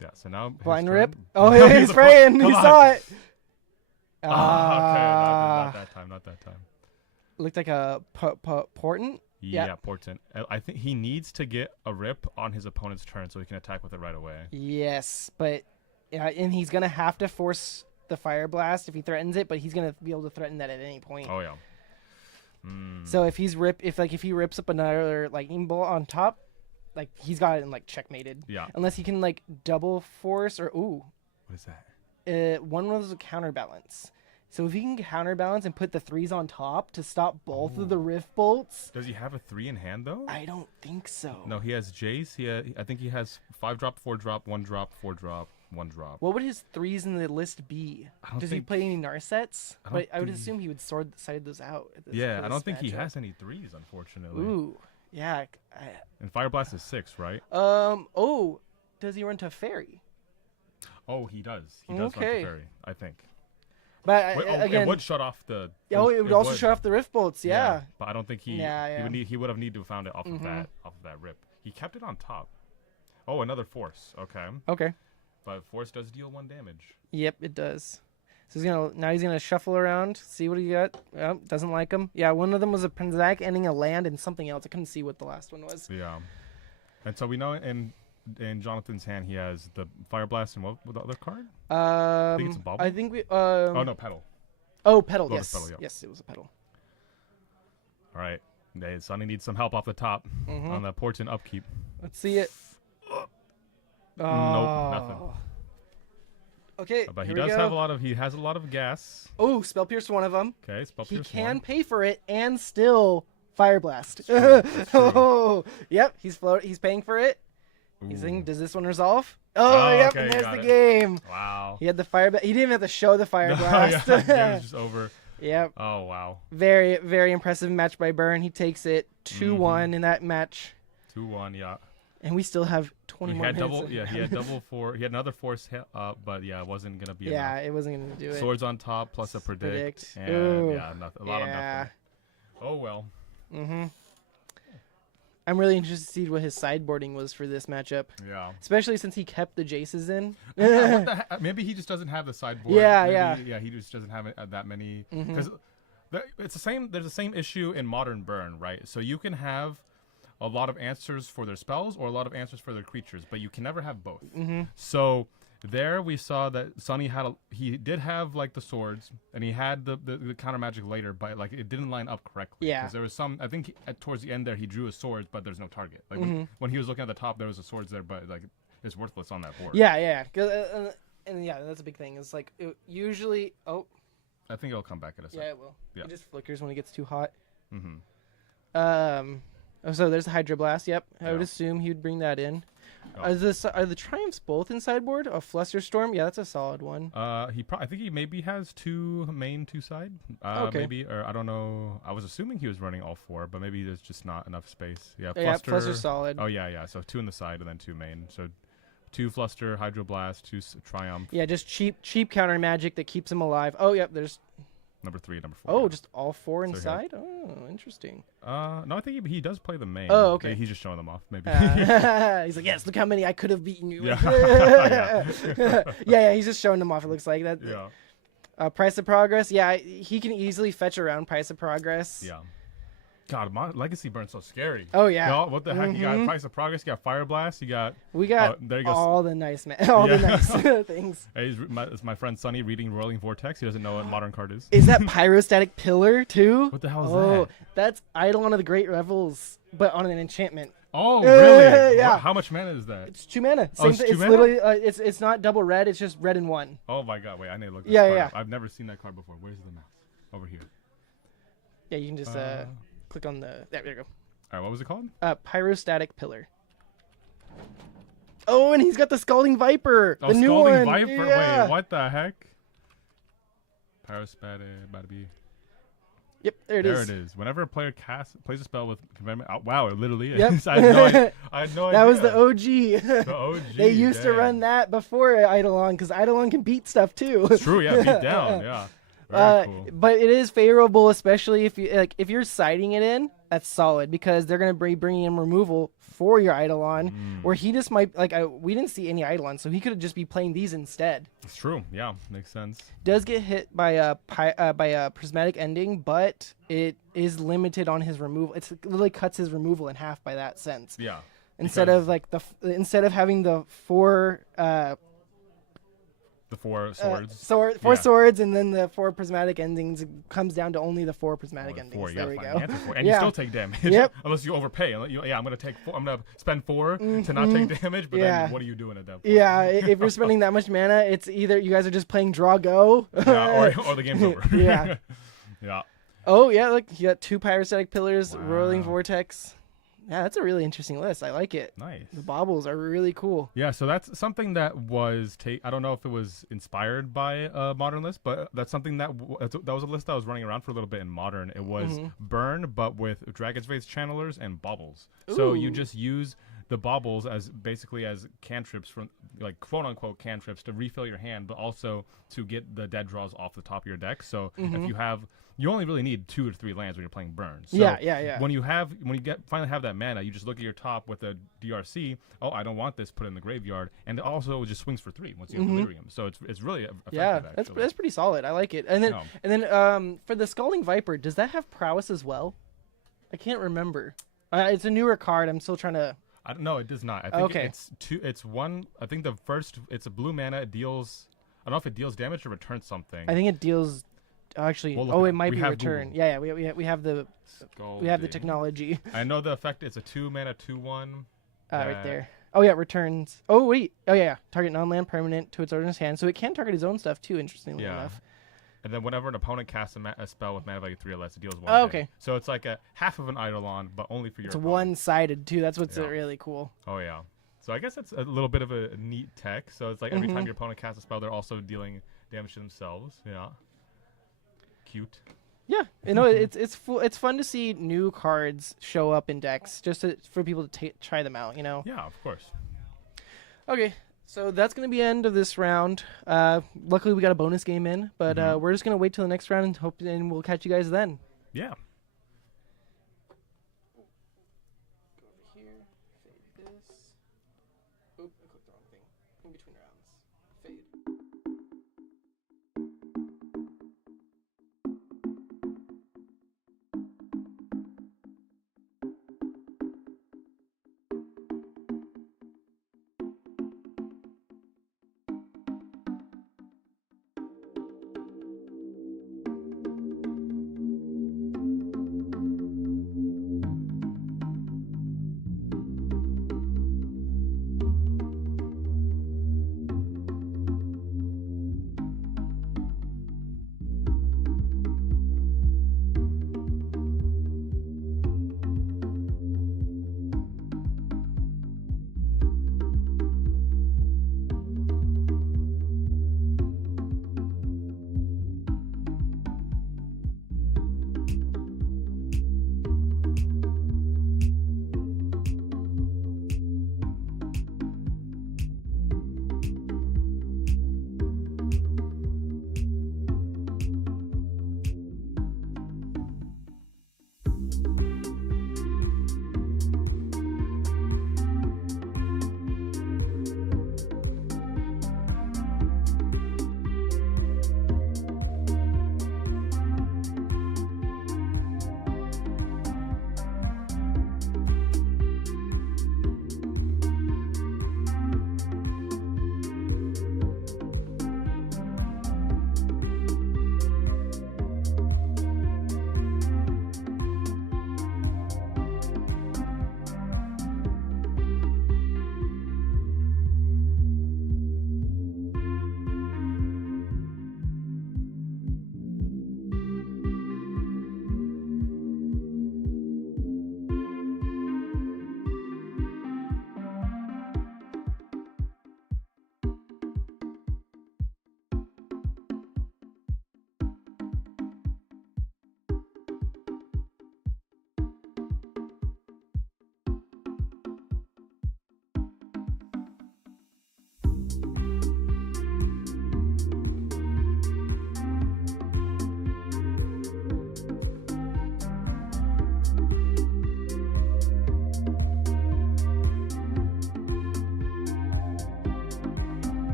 Yeah. So now Blind his Rip. turn. Oh, yeah, he's praying. He saw it. Okay, not that time. Looked like a portent. Yeah, portent. I think he needs to get a rip on his opponent's turn so he can attack with it right away. Yes, but and he's gonna have to force the Fire Blast if he threatens it, but he's gonna be able to threaten that at any point. Oh yeah. So if he rips up another lightning bolt on top, like he's got it in like checkmated. Yeah. Unless he can like double force or What is that? one of those is a counterbalance. So if he can counterbalance and put the 3s on top to stop both of the Rift Bolts. Does he have a 3 in hand though? I don't think so. No, he has Jace. I think he has 5-drop, 4-drop, 1-drop, 4-drop, 1-drop. What would his 3s in the list be? Does he play any Narsets? But I would assume he would side those out. I don't think he has any 3s, unfortunately. Ooh, yeah. And Fire Blast is 6, right? Does he run to Fairy? Oh, he does. He does run to Fairy, I think. But again, it would shut off the. It would also shut off the Rift Bolts. Yeah. But I don't think he would have needed to have found it off of that rip. He kept it on top. Oh, another Force. Okay. But Force does deal 1 damage. Yep, it does. So he's gonna shuffle around, see what he got. Oh, doesn't like him. Yeah, one of them was a Penzak ending a land and something else. I couldn't see what the last one was. Yeah. And so we know in Jonathan's hand he has the Fire Blast and what the other card? I think it's a bauble. I think we. Oh no, Petal. Oh, Petal. Lotus Yes. Petal, yeah. Yes, it was a Petal. All right. Sonny needs some help off the top on the portent upkeep. Let's see it. Nope, nothing. Okay, but he does have he has a lot of gas. Oh, Spell Pierce one of them. Okay, Spell Pierce. He can pay for it and still Fire Blast. That's true. Oh, yep, he's paying for it. Ooh. He's thinking, does this one resolve? Oh, yep, okay, and there's the game. Wow. He had the Fire Blast. He didn't even have to show the Fire Blast. Yeah, it was just over. Yep. Oh, wow. Very, very impressive match by Burn. He takes it 2-1 in that match. 2-1, yeah. And we still have 20 more minutes. He had double four. He had another Force hit up, but it wasn't going to be enough. It wasn't going to do it. Swords on top plus a predict. And Ooh. a lot of nothing. Oh, well. I'm really interested to see what his sideboarding was for this matchup. Yeah. Especially since he kept the Jaces in. Maybe he just doesn't have the sideboard. Yeah. Yeah, he just doesn't have that many. Because it's the same. There's the same issue in Modern Burn, right? So you can have a lot of answers for their spells or a lot of answers for their creatures, but you can never have both. So there we saw that Sonny he did have like the swords and he had the counter magic later, but like it didn't line up correctly. Yeah. Because there was some, I think towards the end there he drew his swords, but there's no target. Like when he was looking at the top, there was a swords there, but like it's worthless on that board. Yeah. And yeah, that's a big thing. It's like usually. Oh. I think it'll come back in a second. Yeah, it will. Yeah. It just flickers when it gets too hot. So there's the Hydro Blast. Yep, I would assume he would bring that in. Are the Triumphs both in sideboard? A Flusterstorm? Yeah, that's a solid one. I think he maybe has 2 main, 2 side. Okay. Maybe, or I don't know. I was assuming he was running all 4, but maybe there's just not enough space. Yeah, Fluster's solid. Oh yeah. So 2 in the side and then 2 main. So 2 Fluster, Hydroblast, 2 Triumph. Yeah, just cheap counter magic that keeps him alive. Oh, yep, there's... Number 3, number 4. Oh, just all 4 So inside? Oh, interesting. No, I think he does play the main. Oh, okay. He's just showing them off, maybe. He's like, yes, look how many I could have beaten you with. Yeah. yeah, he's just showing them off, it looks like. That. Yeah. Price of Progress. Yeah, he can easily fetch around Price of Progress. Yeah. God, my Legacy Burn's so scary. Oh, yeah. Y'all, what the heck? You got Price of Progress, you got Fire Blast, you got... We got there you go. all the nice the nice things. Hey, it's my friend Sonny reading Roiling Vortex. He doesn't know what modern card is. Is that Pyrostatic Pillar, too? What the hell is that? That's Eidolon of the Great Revels, but on an enchantment. Oh, really? Yeah. How much mana is that? It's 2 mana. Oh, it's 2 it's mana? literally it's not double red. It's just red and 1. Oh my God! Wait, I need to look this Yeah, card yeah. up. I've never seen that card before. Where's the mouse? Over here. Yeah, you can just click on the. There you go. All right, what was it called? Pyrostatic Pillar. Oh, and he's got the Scalding Viper. Oh, the new Scalding one. Viper. Yeah. Wait, what the heck? Pyrostatic, about to be. Yep, there it is. There it is. Whenever a player plays a spell with convergent, wow, it literally is. Yep. I had no idea. That was the OG. The OG. They used to dang. run that before Eidolon because Eidolon can beat stuff too. It's true, yeah, beat down, yeah. Very cool. But it is favorable, especially if you're siding it in. That's solid because they're gonna be bringing in removal for your Eidolon, where he just might we didn't see any Eidolon, so he could just be playing these instead. It's true, yeah, makes sense. Does get hit by a prismatic ending, but it is limited on his removal. It literally cuts his removal in half by that sense. Yeah. Instead of having the 4 the 4 swords. Four swords, and then the 4 prismatic endings. It comes down to only the 4 prismatic endings. 4, there we fine. go. You and you still take damage. Yep. Unless you overpay. I'm gonna take 4. I'm gonna spend 4 to not take damage. But then what are you doing at that point? Yeah, if you're spending that much mana, it's either you guys are just playing draw go. Yeah, or the game's over. Yeah. Yeah. Oh yeah, look, you got 2 Pyrostatic Pillars, Wow. Roiling Vortex. Yeah, that's a really interesting list. I like it. Nice. The baubles are really cool. Yeah, so that's something that was I don't know if it was inspired by a modern list, but that's something that was a list that was running around for a little bit in modern. It was burn, but with Dragon's Faith channelers and baubles. So you just use the baubles as basically as cantrips, from like quote unquote cantrips, to refill your hand, but also to get the dead draws off the top of your deck. So if you only really need 2 or 3 lands when you're playing burn. So yeah. When you finally have that mana, you just look at your top with a DRC. Oh, I don't want this. Put it in the graveyard, and it also just swings for 3 once you have Delirium. So it's really effective. Yeah, actually. that's pretty solid. I like it. And then for the Scalding Viper, does that have prowess as well? I can't remember. It's a newer card. I'm still trying to. I don't know. It does not. I think it's 2. It's 1. I think the first. It's a blue mana. It deals. I don't know if it deals damage or returns something. I think it deals. Actually, it might be return. Google. Yeah. We have the technology. I know the effect. It's a 2 mana 2/1. Right there. Oh yeah, returns. Oh wait. Oh yeah. Target non-land permanent to its owner's hand, so it can target his own stuff too. Interestingly enough. And then whenever an opponent casts a spell with mana value 3 or less, it deals 1. Oh, okay. So it's like a half of an Eidolon, but only for your. It's opponent. one-sided too. That's what's really cool. Oh yeah. So I guess that's a little bit of a neat tech. So it's like every time your opponent casts a spell, they're also dealing damage to themselves. Yeah. Cute. Yeah, it's fun to see new cards show up in decks, just for people to try them out. Yeah, of course. Okay, so that's gonna be the end of this round. Luckily, we got a bonus game in, but we're just gonna wait till the next round and we'll catch you guys then. Yeah. Go over here, fade this. Oop, I clicked the wrong thing. In between rounds, fade.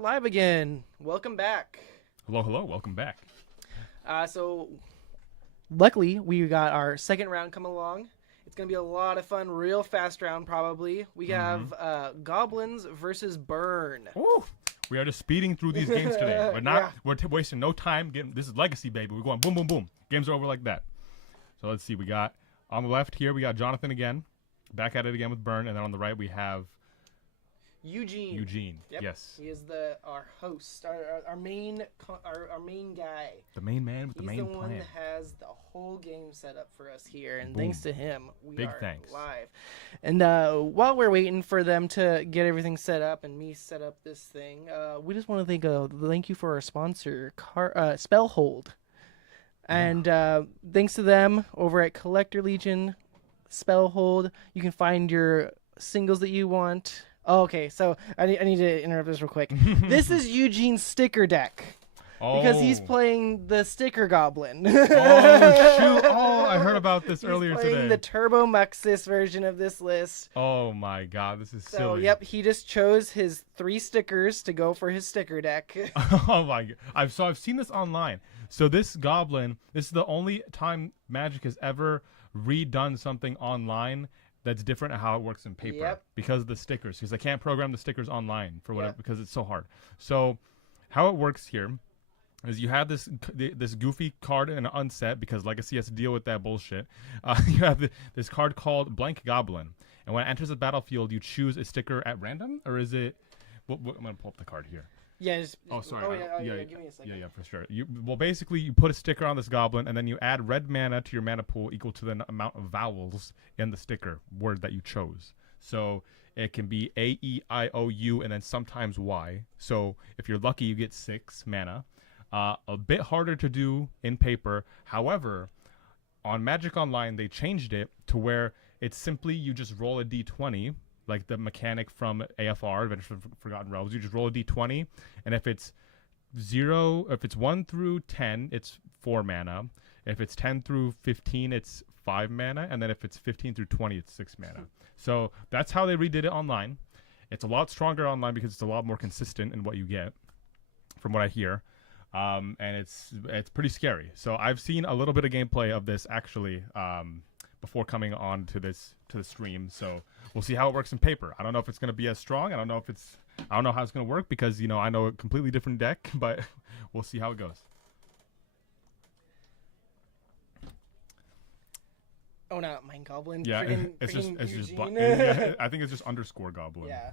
live again. Welcome back. Hello, hello. Welcome back. So, luckily, we got our second round coming along. It's going to be a lot of fun, real fast round probably. We have Goblins versus Burn. Ooh. We are just speeding through these games today. We're not. We're wasting no time. This is Legacy, baby. We're going boom, boom, boom. Games are over like that. So let's see. We got on the left here. We got Jonathan again. Back at it again with Burn, and then on the right we have Eugene. Yep. Yes. He is our host, our main guy. The main man with the main plan. He's the one that has the whole game set up for us here, and thanks to him, we are live. And while we're waiting for them to get everything set up and me set up this thing, we just want to thank you for our sponsor, Spellhold. And thanks to them over at Collector Legion, Spellhold, you can find your singles that you want. Oh, okay, so I need to interrupt this real quick. This is Eugene's sticker deck. Because he's playing the sticker goblin. Oh, shoot. Oh, I heard about this earlier today. He's playing the Turbo Muxus version of this list. Oh, my God. This is silly. So, yep, he just chose his 3 stickers to go for his sticker deck. Oh, my God. I've seen this online. So this goblin, this is the only time Magic has ever redone something online that's different at how it works in paper because of the stickers. Because I can't program the stickers online for whatever because it's so hard. So how it works here is you have this goofy card in an unset because Legacy has to deal with that bullshit. You have this card called Blank Goblin. And when it enters the battlefield, you choose a sticker at random? Or is it... I'm going to pull up the card here. Yeah. Sorry. Give me a second. Yeah, for sure. Basically, you put a sticker on this goblin, and then you add red mana to your mana pool equal to the amount of vowels in the sticker word that you chose. So it can be A, E, I, O, U, and then sometimes Y. So if you're lucky, you get 6 mana. A bit harder to do in paper. However, on Magic Online, they changed it to where it's simply you just roll a d20, like the mechanic from AFR, Adventures from Forgotten Realms. You just roll a d20, and if it's 1 through 10, it's 4 mana. If it's 10 through 15, it's 5 mana, and then if it's 15 through 20, it's 6 mana. So that's how they redid it online. It's a lot stronger online because it's a lot more consistent in what you get, from what I hear. And it's pretty scary. So I've seen a little bit of gameplay of this actually before coming on to the stream. So we'll see how it works in paper. I don't know if it's going to be as strong. I don't know how it's going to work because I know a completely different deck, but we'll see how it goes. Oh, no, Mind Goblin. Yeah, it's just I think it's just underscore Goblin. Yeah,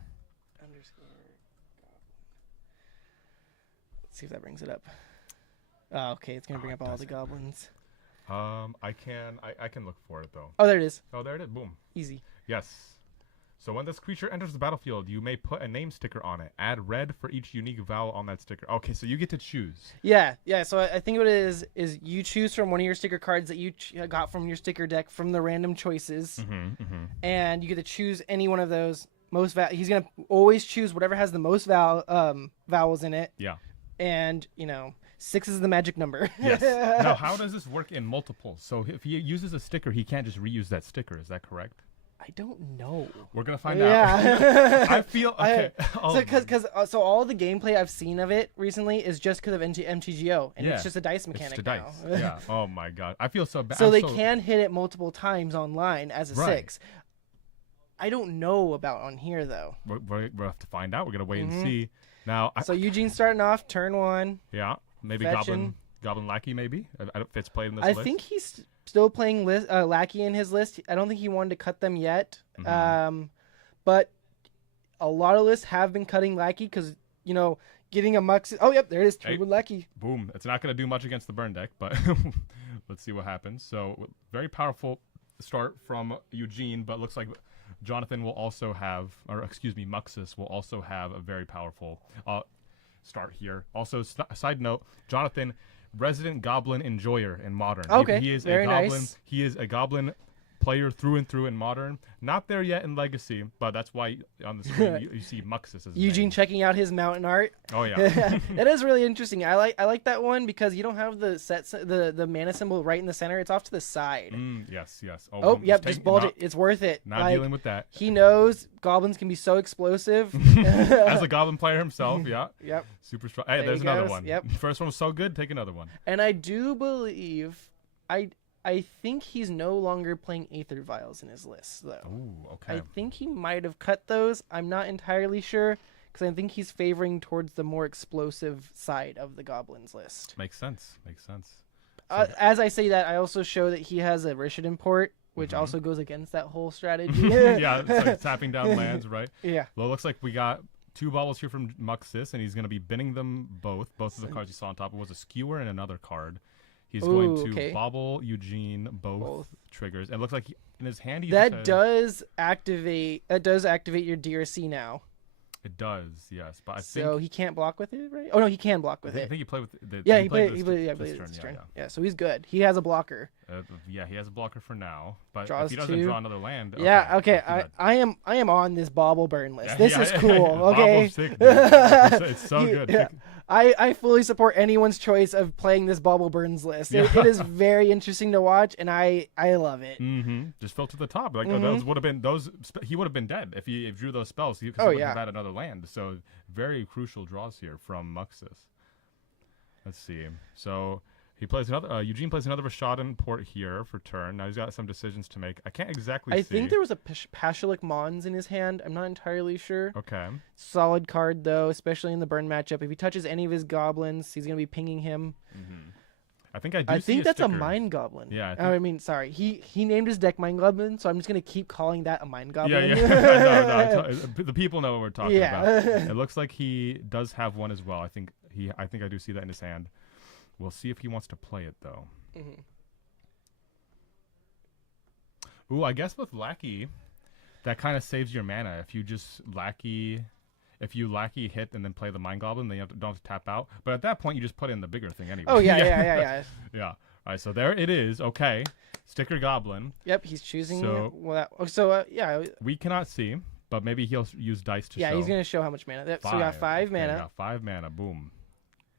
underscore Goblin. Let's see if that brings it up. Oh, okay, it's gonna bring up all the goblins. I can look for it though. Oh, there it is. Oh, there it is. Boom. Easy. Yes. So when this creature enters the battlefield, you may put a name sticker on it. Add red for each unique vowel on that sticker. Okay, so you get to choose. Yeah. So I think what it is you choose from one of your sticker cards that you got from your sticker deck from the random choices, and you get to choose any one of those. He's gonna always choose whatever has the most vowels in it. Yeah. And 6 is the magic number. Yes. Now, how does this work in multiples? So if he uses a sticker, he can't just reuse that sticker. Is that correct? I don't know. We're gonna find out. I feel okay. So all the gameplay I've seen of it recently is just because of MTGO, and it's just a dice mechanic now. Yeah. Oh my god, I feel so bad. So they can hit it multiple times online as a 6. I don't know about on here though. We'll have to find out. We're gonna wait and see. Now, so Eugene's starting off turn 1. Yeah, maybe Goblin Lackey. Maybe if it's played in this list. I think he's still playing Lackey in his list. I don't think he wanted to cut them yet. But a lot of lists have been cutting Lackey because getting a Mux. Oh, yep, there it is. Trade with Lackey. Boom. It's not going to do much against the burn deck, but let's see what happens. So very powerful start from Eugene, but looks like Jonathan will also have, Muxus will also have a very powerful start here. Also, side note, Jonathan, resident goblin enjoyer in Modern. Okay, he is very a goblin. nice. He is a goblin player through and through in Modern. Not there yet in Legacy, but that's why on the screen you see Muxus as Eugene checking out his mountain art. Oh yeah. That is really interesting. I like that one because you don't have the mana symbol right in the center. It's off to the side. Yes. Oh, yep, just bulge it. It's worth it. Not dealing with that. He knows goblins can be so explosive. As a goblin player himself, yeah. Yep. Super strong. Hey, there's another one. Yep. First one was so good, take another one. And I do believe I think he's no longer playing Aether Vials in his list, though. Ooh, okay. I think he might have cut those. I'm not entirely sure, because I think he's favoring towards the more explosive side of the Goblins list. Makes sense. As I say that, I also show that he has a Rishadan port, which also goes against that whole strategy. Yeah, it's like tapping down lands, right? Yeah. Well, it looks like we got 2 baubles here from Muxus, and he's going to be binning them both. Both of the cards you saw on top was a skewer and another card. He's going to bobble Eugene both triggers. It looks like in his hand he does activate your DRC now. It does, yes, but I think so he can't block with it, right? Oh no, he can block with it. I think he played with the he played this turn. Yeah, so he's good. He has a blocker. Yeah, he has a blocker for now, but Draws if he doesn't 2. draw another land, okay. I am on this bobble burn list. This is cool. Okay, Sick, it's so good. Yeah. I fully support anyone's choice of playing this bobble burns list. It is very interesting to watch, and I love it. Just fell to the top. Like those would have been he would have been dead if he drew those spells. He would have had another land. So very crucial draws here from Muxus. Let's see. So Eugene plays another Rishadan port here for turn. Now he's got some decisions to make. I can't exactly see. I think there was a Pashulik Mons in his hand. I'm not entirely sure. Okay. Solid card, though, especially in the burn matchup. If he touches any of his goblins, he's going to be pinging him. I think that's a Mind Goblin. Yeah. I mean, sorry. He named his deck Mind Goblin, so I'm just going to keep calling that a Mind Goblin. Yeah. No, the people know what we're talking about. It looks like he does have one as well. I think I do see that in his hand. We'll see if he wants to play it, though. Ooh, I guess with Lackey, that kind of saves your mana. If you just Lackey hit and then play the Mind Goblin, then you don't have to tap out. But at that point, you just put in the bigger thing anyway. Oh, yeah. Yeah. All right, so there it is. Okay. Sticker Goblin. Yep, he's choosing. We cannot see, but maybe he'll use dice to show. Yeah, he's going to show how much mana. So we got 5 mana. Yeah, 5 mana. Boom.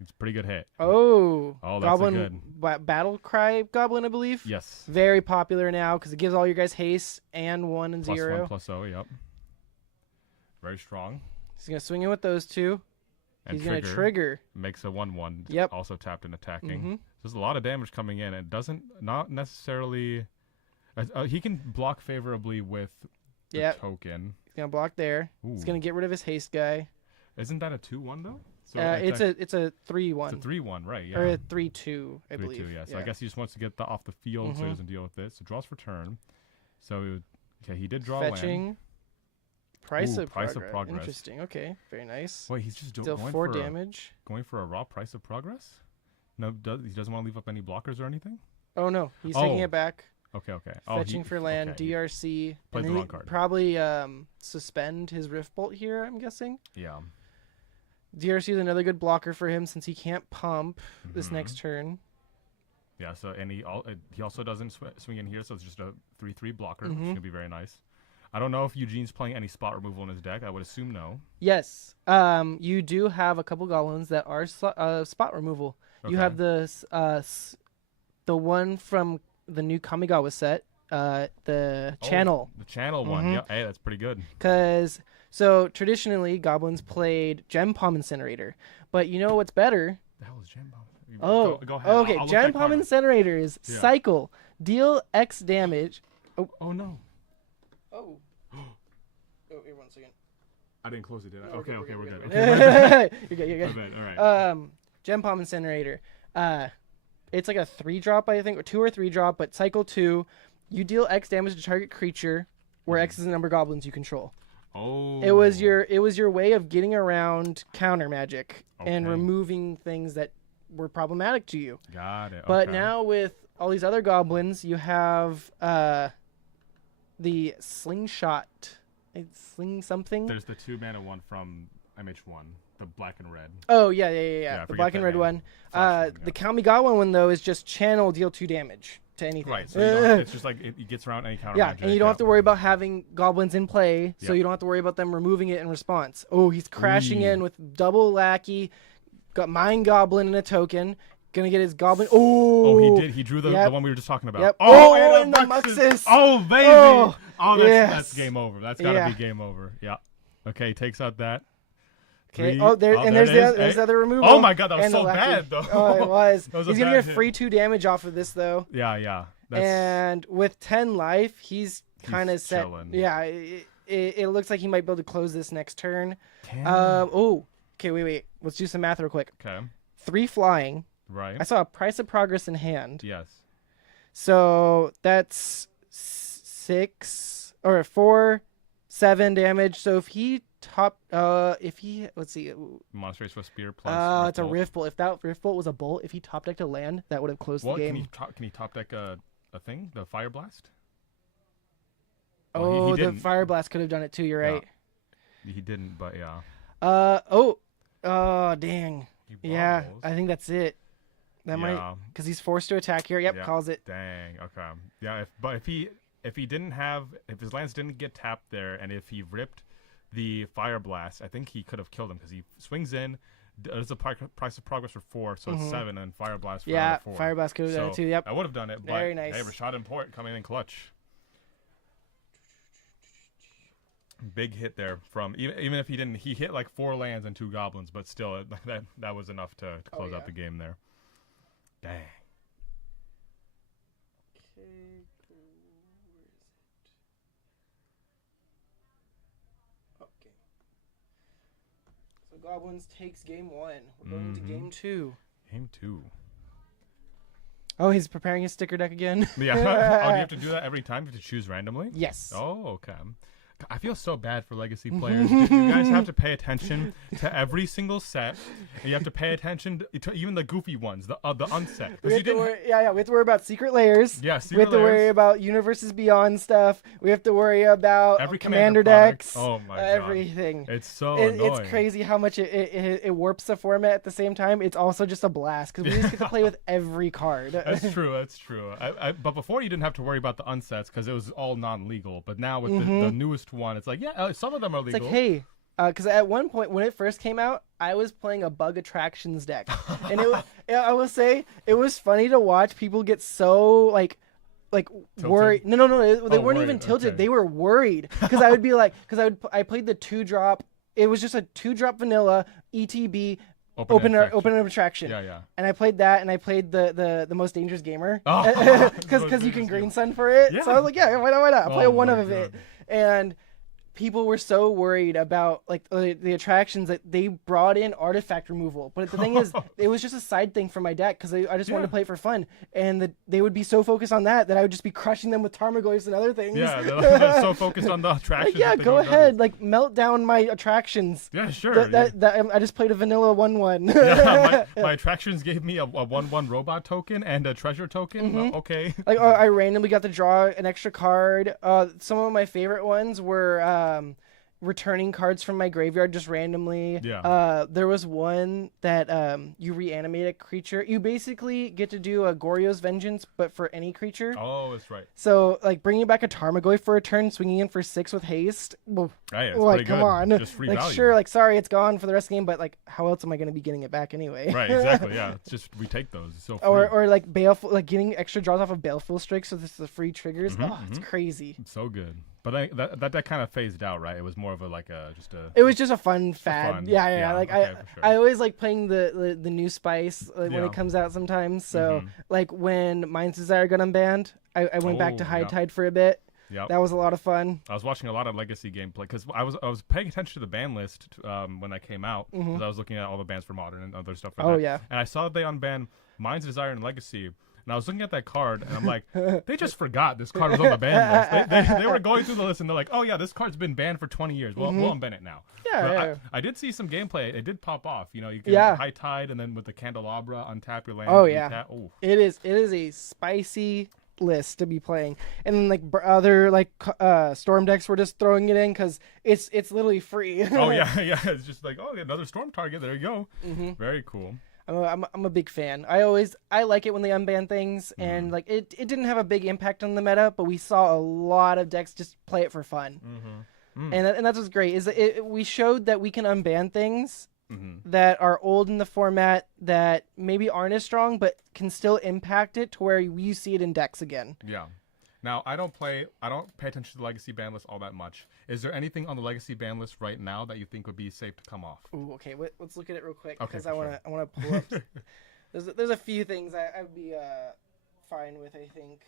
It's a pretty good hit. Oh, that's Goblin, Battle Cry Goblin, I believe. Yes. Very popular now because it gives all your guys haste and 1 and 0. +1/+0, yep. Very strong. He's going to swing in with those 2. He's going to trigger. Makes a 1/1. Yep. Also tapped and attacking. There's a lot of damage coming in. It not necessarily. He can block favorably with the token. He's going to block there. Ooh. He's going to get rid of his haste guy. Isn't that a 2/1 though? So it's a 3/1. It's a 3/1, right? Yeah. Or a 3/2, I believe. 3/2, yeah. So I guess he just wants to get off the field so he doesn't deal with this. So draws for turn. So he did draw Fetching. land. Price of progress. Progress. Interesting. Okay, very nice. Wait, he's just Deal going 4 damage. Going for a raw price of progress? No, he doesn't want to leave up any blockers or anything? Oh no, he's taking it back. Okay. Fetching for land, DRC. Played the wrong card. Probably suspend his Rift Bolt here, I'm guessing. Yeah. DRC is another good blocker for him since he can't pump this next turn. Yeah, so and he also doesn't swing in here, so it's just a 3/3 blocker, which is gonna be very nice. I don't know if Eugene's playing any spot removal in his deck. I would assume no. Yes, you do have a couple goblins that are spot removal. Okay. You have the one from the new Kamigawa set, the channel. The channel one. Yeah, hey, that's pretty good. So traditionally, goblins played Gem Palm Incinerator, but you know what's better? The hell is Gem Palm? Go ahead. Okay, Gem Palm Incinerator is cycle, deal X damage. Oh no. Oh, here 1 second. I didn't close it, did I? Okay, we're good. Okay. You're good. All right. Gem Palm Incinerator. It's like a 3-drop, I think, or 2 or 3-drop, but cycle 2. You deal X damage to target creature, where X is the number of goblins you control. Oh. It was your way of getting around counter magic and removing things that were problematic to you. Got it. But now with all these other goblins, you have the slingshot. It's sling something. There's the 2 mana one from MH1. the black and red. Oh yeah. I The forget black and that red name. one. Flash The Kamigawa one though is just channel, deal 2 damage to anything. Right. So you don't, it's just like it gets around any counter. Yeah, magic. and you don't have to worry about having goblins in play, so Yep. you don't have to worry about them removing it in response. Oh, he's crashing Ooh. in with double lackey, got Mind Goblin and a token. Gonna get his goblin. Oh, Oh, he did. He drew the Yep. one we were just talking about. Yep. Oh, And the Muxus. Oh, baby. Oh, That's yes. game over. That's gotta Yeah. be game over. Yeah. Okay, takes out that. Okay. Three. Oh, there's it the is. there's the other removal. Oh my god, that was And the so lackey. bad though. Oh, it was. That was a He's gonna bad get a hit. free 2 damage off of this though. Yeah. And with 10 life, he's kind of set. chilling. Yeah, it looks like he might be able to close this next turn. Damn. Okay, wait. Let's do some math real quick. Okay. 3 flying. Right. I saw a price of progress in hand. Yes. So that's 4, 7 damage. So if he let's see. Monster Race with Spear plus. It's a Rift Bolt. If that Rift Bolt was a bolt, if he top decked a land, that would have closed What the can game. he top deck a thing? The Fire Blast? Oh, he the didn't. Fire Blast could have done it too. You're Yeah. right. He didn't, but yeah. Dang. He Yeah, bobbles. I think that's it. That might, Yeah. because he's forced to attack here. Yep, Yeah. calls it. Dang. Okay. Yeah. If his lands didn't get tapped there, and if he ripped the Fire Blast, I think he could have killed him because he swings in. Does a price of progress for 4, so it's 7, and Fire Blast for Yeah, another 4. Fire Blast could have done it So too. Yep. I would have done it, but Very nice. hey, Rashad and Port coming in clutch. Big hit there from even if he hit like 4 lands and 2 goblins, but still that was enough to close out the game there. Dang. Okay. So Goblins takes game 1. We're going to game 2. Game 2. Oh, he's preparing his sticker deck again. Yeah. Oh, do you have to do that every time? You have to choose randomly? Yes. Oh, okay. I feel so bad for Legacy players. You guys have to pay attention to every single set. And you have to pay attention to even the goofy ones, the unset. We have to worry, we have to worry about secret layers. Yeah, We secret have to worry layers. about Universes Beyond stuff. We have to worry about Every commander product. decks. Oh my god. Everything. It's so annoying. It's crazy how much it warps the format at the same time. It's also just a blast because we just get to play with every card. That's true. That's true. But before you didn't have to worry about the unsets because it was all non-legal. But now with the newest one, it's like, yeah, some of them are It's legal. like, hey, because at one point when it first came out, I was playing a bug attractions deck, and I will say it was funny to watch people get so like worried. No, they weren't worried, even tilted. okay. They were worried because I would be like, I played the 2-drop. It was just a 2-drop vanilla ETB. Open an attraction. Yeah. And I played that, and I played the most dangerous gamer Oh, because Most you can Dangerous green Gamer. sun for it. Yeah. So I was like, yeah, why not? I'll play Oh one my of it. God. And people were so worried about like the attractions that they brought in artifact removal. But the thing is, it was just a side thing for my deck because I just wanted to play it for fun. And they would be so focused on that I would just be crushing them with Tarmogoyfs and other things. Yeah, they're so focused on the attractions. Like, yeah, that they go don't ahead. notice. Like, melt down my attractions. Yeah, sure. I just played a vanilla 1/1. Yeah, my attractions gave me a 1/1 robot token and a treasure token. Okay. Like, I randomly got to draw an extra card. Some of my favorite ones were returning cards from my graveyard just randomly. Yeah. There was one that you reanimate a creature. You basically get to do a Goryo's Vengeance, but for any creature. Oh, that's right. So, like, bringing back a Tarmogoyf for a turn, swinging in for 6 with haste. Well, Right, it's like, pretty come good. on. Just free like, value. sure, like, sorry, it's gone for the rest of the game, but, like, how else am I going to be getting it back anyway? Right, exactly. Yeah, it's just we take those. It's so free. Or like Baleful, like getting extra draws off of Baleful Strike, so this is the free triggers. It's crazy. It's so good. But that kind of phased out, right? It was more of just a. It was just a fun fad. fun. Yeah. Yeah, Like okay, for sure. I always like playing the new spice when Yeah. it comes out sometimes. So like when Mind's Desire got unbanned, I went back to High yeah. Tide for a bit. Yep. That was a lot of fun. I was watching a lot of Legacy gameplay because I was paying attention to the ban list when I came out because I was looking at all the bans for Modern and other stuff. Oh, that. yeah. And I saw that they unbanned Mind's Desire and Legacy, and I was looking at that card and I'm like, they just forgot this card was on the ban list. They were going through the list and they're like, oh yeah, this card's been banned for 20 years. Well, we'll unban it now. Yeah, But yeah. I did see some gameplay. It did pop off. You know, you can High Tide and then with the Candelabra untap your land. Oh, yeah. Oh, It is a spicy list to be playing, and then like other like storm decks were just throwing it in because it's literally free. Oh yeah, yeah. It's just like, oh, another storm target. There you go. Very cool. I'm a big fan. I like it when they unban things, and like it didn't have a big impact on the meta, but we saw a lot of decks just play it for fun. And that's what's great is that we showed that we can unban things that are old in the format that maybe aren't as strong, but can still impact it to where you see it in decks again. Yeah. Now I don't pay attention to the legacy ban list all that much. Is there anything on the legacy ban list right now that you think would be safe to come off? Ooh, okay. Let's look at it real quick Okay, because I want to pull up. There's a few things I'd be fine with. I think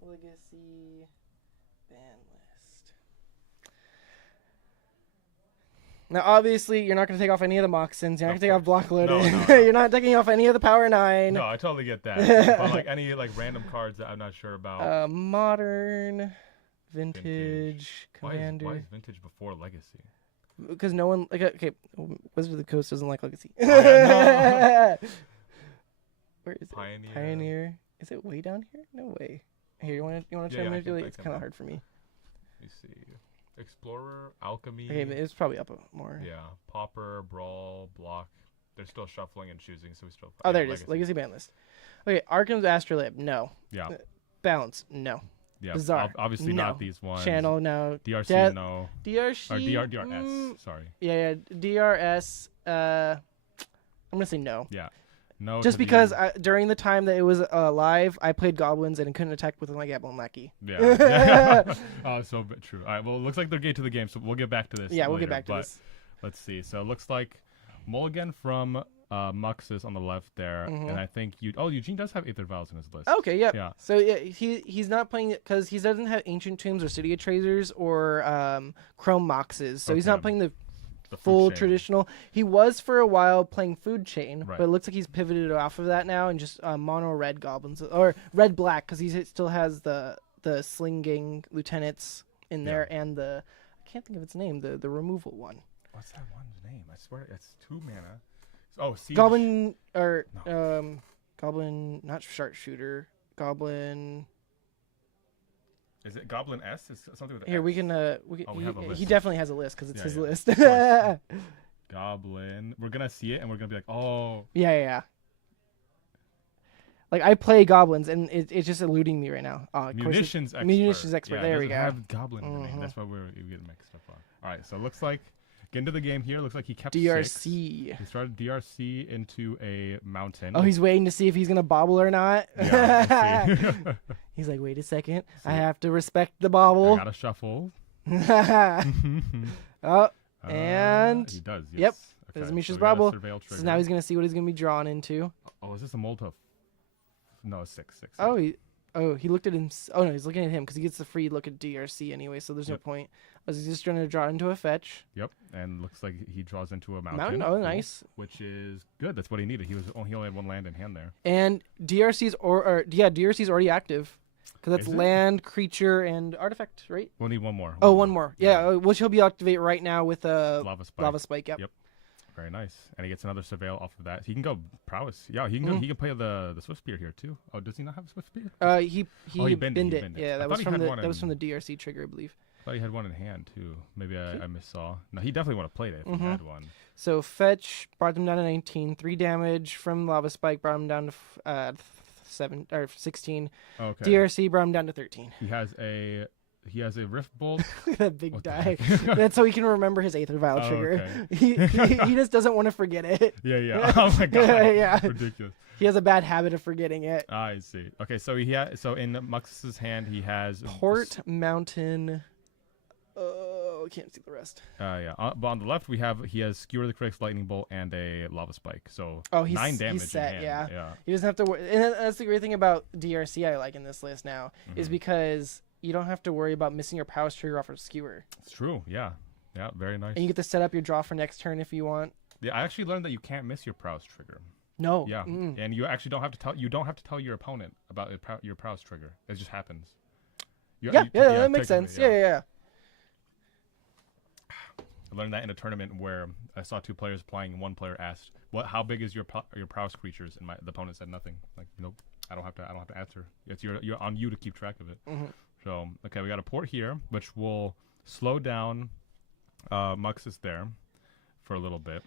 legacy ban list. Now, obviously, you're not going to take off any of the Moxins. You're not going to take off block loading. No. You're not taking off any of the Power 9. No, I totally get that. But like any like random cards that I'm not sure about. Modern, vintage, commander. Why is vintage before legacy? Because no one okay. Wizard of the Coast doesn't like legacy. Yeah, no. Where is it? Pioneer. Pioneer. Is it way down here? No way. Here, you want to try Yeah, to I manipulate? can- It's kind of hard for me. Let me see. Explorer, Alchemy. Okay, but it's probably up more. Yeah, Pauper, Brawl, Block. They're still shuffling and choosing, so we still. Oh, there it is. Legacy ban list. Okay, Arkham's Astrolabe, no. Yeah. Balance, no. Yeah. Bizarre, Obviously no. not these ones. Channel, no. DRC, no. DRC. Or DRS. Sorry. Yeah, DRS. I'm gonna say no. Yeah. No. Just to the- because during the time that it was live, I played Goblins and couldn't attack with my Gablin Lackey. Yeah. Oh, so true. All right. Well, it looks like they're getting to the game, so we'll get back to this. Yeah, we'll later, get back to but this. Let's see. So it looks like Mulligan from Muxus on the left there, and I think Eugene does have Aether Vials in his list. Okay, yep. Yeah. So he's not playing it because he doesn't have Ancient Tombs or City of Trazers or Chrome Moxes, so he's not Okay. playing the The food full chain. traditional. He was for a while playing Food Chain, Right. but it looks like he's pivoted off of that now and just mono red goblins or red black because he still has the slinging lieutenants in there and the I can't think of its name, the removal one. What's that one's name? I swear it's 2 mana. Oh, Siege. Goblin or Goblin, not sharpshooter. Goblin. Is it Goblin S? It's something with Here S. we can. we have a He list. definitely has a list because it's Yeah, his yeah. list. Of course. Goblin. We're gonna see it and we're gonna be like, oh. Yeah. Like I play goblins and it's just eluding me right now. Of Munitions expert. Munitions expert. Yeah, there it we go. doesn't have Goblin in the name. That's why we get mixed up on. All right, so it looks like get into the game here. Looks like he kept 6. DRC. He started DRC into a mountain. Oh, he's waiting to see if he's gonna bobble or not. Yeah, let's see. He's like, wait a second, I have to respect the bobble. I gotta shuffle. Oh, and he does. Yes. yep, Okay, there's so Misha's we got a bobble. surveil So trigger. now he's gonna see what he's gonna be drawn into. Oh, is this a Molotov? No, it's 6. Oh, he looked at him. Oh no, he's looking at him because he gets the free look at DRC anyway. So there's no point. Was he just trying to draw into a fetch? Yep, and looks like he draws into a mountain. Oh, nice. Which is good. That's what he needed. He only had 1 land in hand there. And DRC's DRC's already active because that's Is it? land, creature, and artifact, right? We'll need 1 more. Oh, one more. Yeah, which he'll be activate right now with a Lava Spike. lava spike. Yep. Yep. Very nice. And he gets another surveil off of that. He can go prowess. Yeah, he can go, he can play the Swift Spear here too. Oh, does he not have a Swift Spear? He binned binned it. Yeah, I that thought was he from had the one in- DRC trigger, I believe. I thought he had 1 in hand too. Maybe I missaw. No, he definitely would have played it if he had one. So fetch brought them down to 19, 3 damage from lava spike brought him down to 7 or 16. Okay. DRC brought him down to 13. He has a Rift Bolt. That big What the die. heck? That's so he can remember his Aether Vial Oh, trigger. okay. He just doesn't want to forget it. Yeah. Oh my god. Yeah. Ridiculous. He has a bad habit of forgetting it. I see. Okay, so so in Muxus's hand he has Port Mountain. Oh, I can't see the rest. Yeah. But on the left he has Skewer the Critics, Lightning Bolt, and a Lava Spike. So He's 9 damage. He's set, in hand. yeah. He doesn't have to worry. And that's the great thing about DRC I like in this list now is because you don't have to worry about missing your prowess trigger off of Skewer. It's true. Yeah. Yeah. Very nice. And you get to set up your draw for next turn if you want. Yeah, I actually learned that you can't miss your prowess trigger. No. Yeah, and you actually don't have to tell. You don't have to tell your opponent about your prowess trigger. It just happens. That makes sense. Yeah. I learned that in a tournament where I saw 2 players playing. One player asked, "How big is your prowess creatures?" And the opponent said nothing. Like, nope. I don't have to answer. It's you're on you to keep track of it. Mm-hmm. So okay, we got a port here, which will slow down Muxus there for a little bit.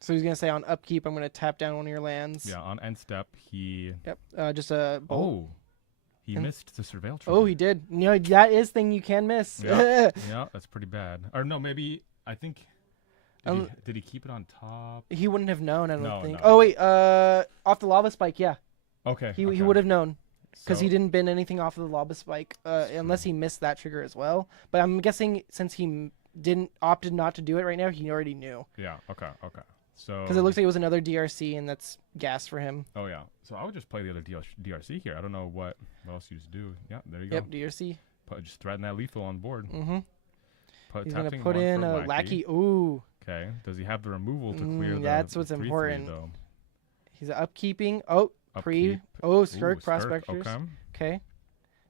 So he's gonna say on upkeep, I'm gonna tap down one of your lands. Yeah, on end step he. Yep. Just a bolt. Oh, he missed the surveil trigger. Oh, he did. That is thing you can miss. Yeah, yeah, that's pretty bad. Or no, maybe I think. Did he keep it on top? He wouldn't have known. I don't think. No. Oh wait. Off the lava spike. Yeah. Okay. He would have known. Because So- he didn't bin anything off of the lava spike, unless he missed that trigger as well. But I'm guessing since he opted not to do it right now, he already knew. Yeah. Okay. So. Because it looks like it was another DRC, and that's gas for him. Oh yeah. So I would just play the other DRC here. I don't know what else you just do. Yeah. There you go. Yep, DRC. Just threaten that lethal on board. Mm-hmm. He's gonna Tapping put one in for a lackey. Ooh, Okay. Does he have the removal to clear the? that's what's 3/3 important. Though? he's upkeeping. Oh, Upkeep. Skirk Ooh, prospectors. Okay. Okay,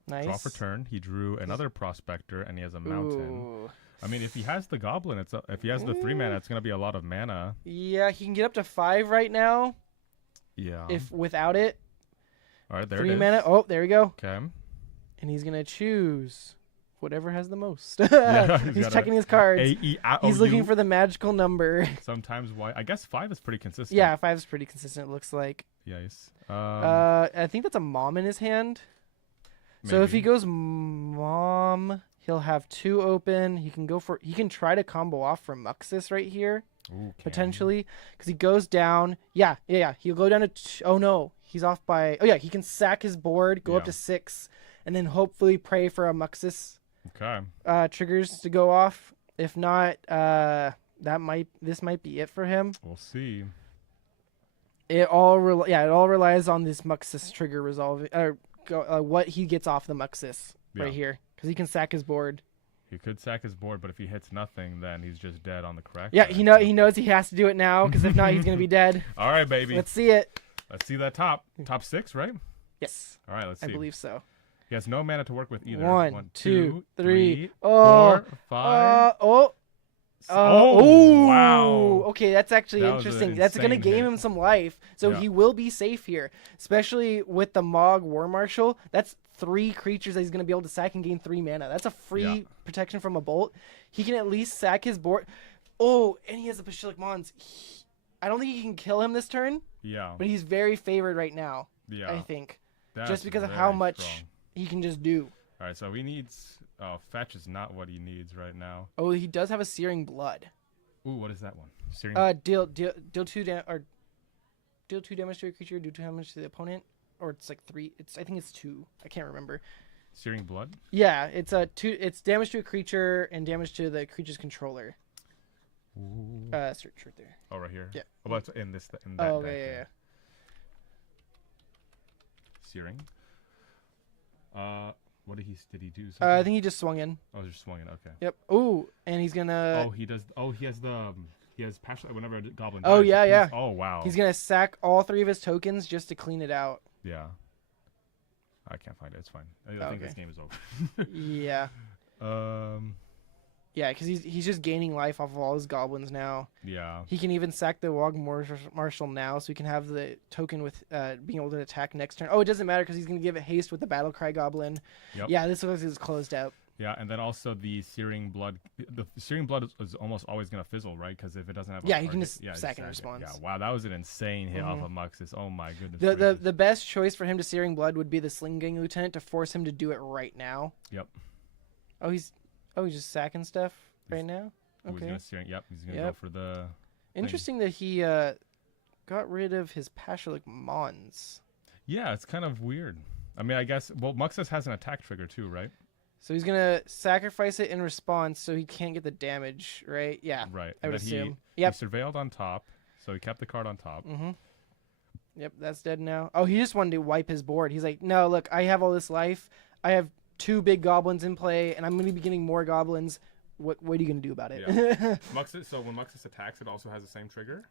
nice. Draw for turn. He drew another prospector, and he has a mountain. Ooh. I mean, if he has the goblin, if he has the 3 mana, it's gonna be a lot of mana. Yeah, he can get up to 5 right now. Yeah. If without it, All right, there 3 it is. mana. Oh, there we go. Okay. And he's gonna choose whatever has the most. Yeah, he's got checking his cards. A-E-I-O-U. He's looking for the magical number. Sometimes why? I guess 5 is pretty consistent. Yeah, 5 is pretty consistent. It looks like. Yes. I think that's a mom in his hand. So if he goes mom, he'll have 2 open. He can try to combo off from Muxus right here. Ooh, Potentially, because he goes down. Yeah. He'll go down to. Oh no, he's off by. Oh yeah, he can sack his board, go up to 6, and then hopefully pray for a Muxus Okay. triggers to go off. If not, this might be it for him. We'll see. It all relies on this Muxus trigger resolving. What he gets off the Muxus right here, because he can sack his board. He could sack his board, but if he hits nothing, then he's just dead on the correct. Yeah, side. he knows he has to do it now, because if not, he's gonna be dead. All right, baby. Let's see it. Let's see that top 6, right? Yes, All right, let's see. I believe so. He has no mana to work with either. 1, 2, 3. 4, 5. Wow. Okay, that's actually That was an interesting. That's gonna insane gain hit. him some life, so Yeah. he will be safe here, especially with the Mog War Marshal. That's 3 creatures that he's gonna be able to sack and gain 3 mana. That's a free protection from a bolt. He can at least sack his board. Oh, and he has the Basilic Mons. I don't think he can kill him this turn, Yeah. but he's very favored right now. Yeah. I think That's just because of how very much strong. he can just do. All right, so he needs. Fetch is not what he needs right now. Oh, he does have a Searing Blood. Ooh, what is that one? Searing. Deal 2 damage to a creature, do 2 damage to the opponent, or it's like 3. I think it's 2. I can't remember. Searing blood. Yeah, it's 2. It's damage to a creature and damage to the creature's controller. Ooh. Search right there. Oh, right here. Yeah. Oh, that's in that. Oh, deck yeah. here. Searing. What did he do? Something? I think he just swung in. Oh, just swung it. Okay. Yep. Ooh, and he's gonna. Oh, he does. Oh, he has the. He has passion whenever a goblin. Oh, dies, yeah. Oh, wow. He's gonna sack all 3 of his tokens just to clean it out. Yeah. I can't find it. It's fine. I think Okay. this game is over. Yeah. Yeah, because he's just gaining life off of all his goblins now. Yeah. He can even sack the Wog Marshal now, so he can have the token with being able to attack next turn. Oh, it doesn't matter because he's going to give it haste with the Battlecry Goblin. Yep. Yeah, this looks like it's closed out. Yeah, and then also the Searing Blood. The Searing Blood is almost always going to fizzle, right? Because if it doesn't have a Yeah, he target, can just just sack and it. response. Yeah, wow, that was an insane hit off of Muxus. Oh my goodness. The gracious. best choice for him to Searing Blood would be the Sling Gang Lieutenant to force him to do it right now. Yep. Oh, he's just sacking stuff right now? Ooh, Okay. he's gonna go for the. Interesting that he got rid of his Pashalik Mons. Yeah, it's kind of weird. I mean, I guess Muxus has an attack trigger too, right? So he's gonna sacrifice it in response, so he can't get the damage, right? Yeah, Right. I would And then assume. He Yep. surveilled on top, so he kept the card on top. Mm-hmm. Yep, that's dead now. Oh, he just wanted to wipe his board. He's like, no, look, I have all this life. I have 2 big goblins in play, and I'm gonna be getting more goblins. What are you gonna do about it? Yeah. Muxus. So when Muxus attacks, it also has the same trigger,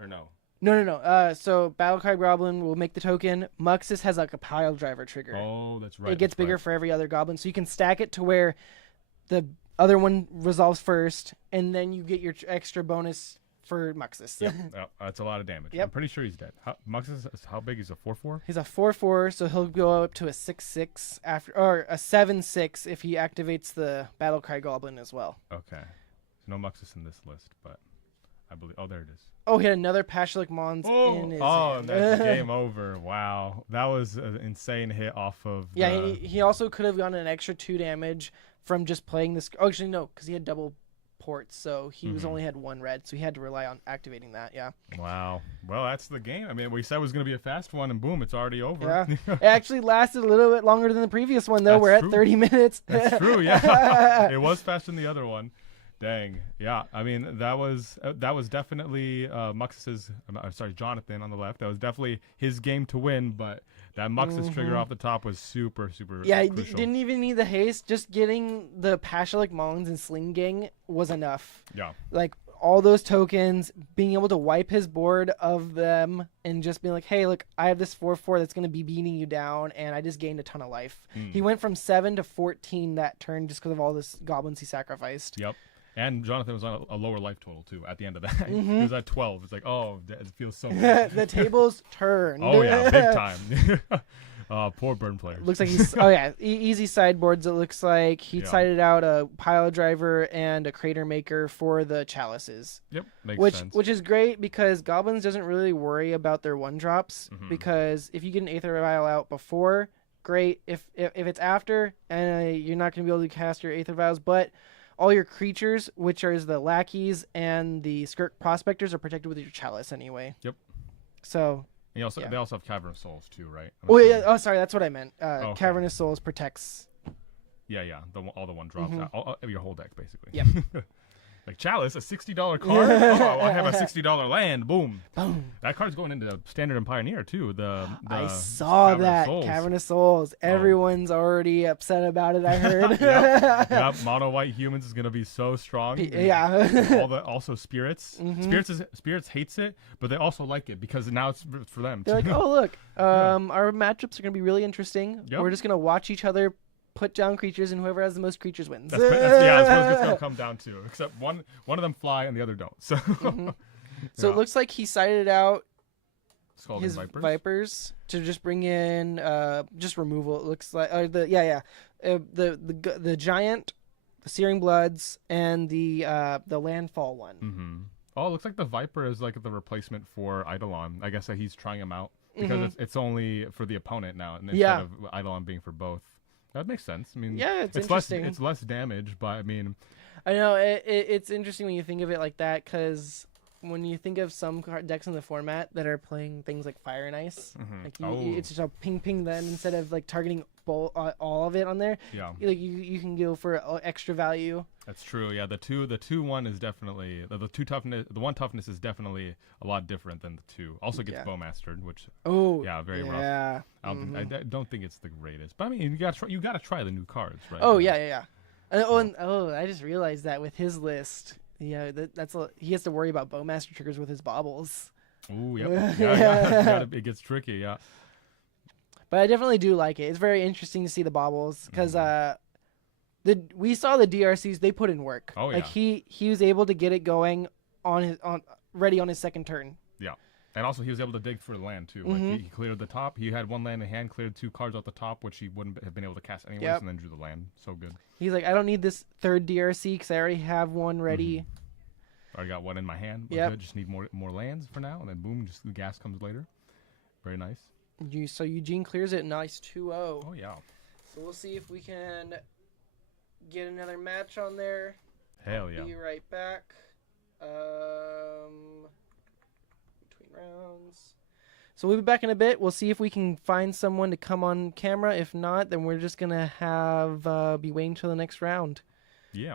or no? No. So Battlecry Goblin will make the token. Muxus has like a pile driver trigger. Oh, that's right. It gets that's bigger right. for every other goblin, so you can stack it to where the other one resolves first, and then you get your extra bonus for Muxus. Yep. That's a lot of damage. Yep. I'm pretty sure he's dead. Muxus, how big is a 4/4? He's a 4/4, so he'll go up to a 6/6 after, or a 7/6 if he activates the Battlecry Goblin as well. Okay. There's no Muxus in this list, but I believe. Oh, there it is. Oh, he had another Pashalik Mons in his hand. That's game over. Wow. That was an insane hit off of. Yeah, he also could have gotten an extra 2 damage from just playing this. Oh, actually, no, because he had double ports, so he was only had 1 red, so he had to rely on activating that. Yeah. Wow. Well, that's the game. I mean, we said it was going to be a fast one, and boom, it's already over. Yeah. It actually lasted a little bit longer than the previous one, though. That's We're true. at 30 minutes. That's true. Yeah. It was faster than the other one. Dang. Yeah. I mean, that was definitely Muxus's. Sorry, Jonathan on the left. That was definitely his game to win, but that Muxus trigger off the top was super, super. Yeah, he crucial. didn't even need the haste. Just getting the Pashalik Mons and Sling Gang was enough. Yeah. Like all those tokens, being able to wipe his board of them, and just being like, "Hey, look, I have this 4/4 that's going to be beating you down, and I just gained a ton of life." He went from 7 to 14 that turn just because of all this goblins he sacrificed. Yep. And Jonathan was on a lower life total, too, at the end of that. He was at 12. It's like, oh, it feels so good. The tables turned. Oh, yeah, big time. Poor burn player. Looks like he's, easy sideboards. It looks like he sided out a pile driver and a crater maker for the chalices. Yep, makes sense. Which is great because Goblins doesn't really worry about their 1-drops because if you get an Aether Vial out before, great. If it's after, you're not going to be able to cast your Aether Vials, but all your creatures, which are the lackeys and the Skirk Prospectors, are protected with your chalice anyway. Yep. So. They also have Cavernous Souls too, right? Sorry, that's what I meant. Okay. Cavernous Souls protects. Yeah. All the 1-drops. All your whole deck, basically. Yep. Like Chalice, a $60 card. Oh, I have a $60 land. Boom. Boom. That card's going into Standard and Pioneer too. I saw that Cavernous Souls. Everyone's already upset about it. I heard. Yep. Mono white humans is gonna be so strong. Yeah. Also spirits. Spirits hates it, but they also like it because now it's for them. They're like, oh look, our matchups are gonna be really interesting. Yep. We're just gonna watch each other put down creatures, and whoever has the most creatures wins. That's what it's gonna come down to. Except one of them fly and the other don't. So, So it looks like he sided out his Vipers to just bring in just removal. It looks like the giant, the Searing Bloods, and the landfall one. Oh, it looks like the Viper is like the replacement for Eidolon. I guess that he's trying him out because it's only for the opponent now, and instead of Eidolon being for both. That makes sense. I mean, yeah, it's interesting. It's less damage, but I mean, I know it's interesting when you think of it like that, because when you think of some decks in the format that are playing things like Fire and Ice, it's just a ping then instead of like targeting all of it on there. Yeah, like you can go for extra value. That's true. Yeah, the 2/1 is definitely the 2 toughness. The 1 toughness is definitely a lot different than the 2. Also gets Bowmastered, which very rough. I don't think it's the greatest, but I mean you gotta try the new cards, right? Oh yeah. I just realized that with his list, he has to worry about Bowmaster triggers with his baubles. Oh yeah. It gets tricky, yeah. But I definitely do like it. It's very interesting to see the baubles because we saw the DRCs. They put in work. Oh yeah. Like he was able to get it going ready on his second turn. Yeah. And also he was able to dig for the land too. Like he cleared the top. He had 1 land in hand, cleared 2 cards off the top, which he wouldn't have been able to cast anyways, and then drew the land. So good. He's like, I don't need this 3rd DRC because I already have 1 ready. Already got 1 in my hand. Good. Just need more lands for now, and then boom, just the gas comes later. Very nice. So Eugene clears it. Nice 2-0. Oh yeah. So we'll see if we can get another match on there. Hell yeah. Be right back. Between rounds. So we'll be back in a bit. We'll see if we can find someone to come on camera. If not, then we're just gonna be waiting till the next round. Yeah.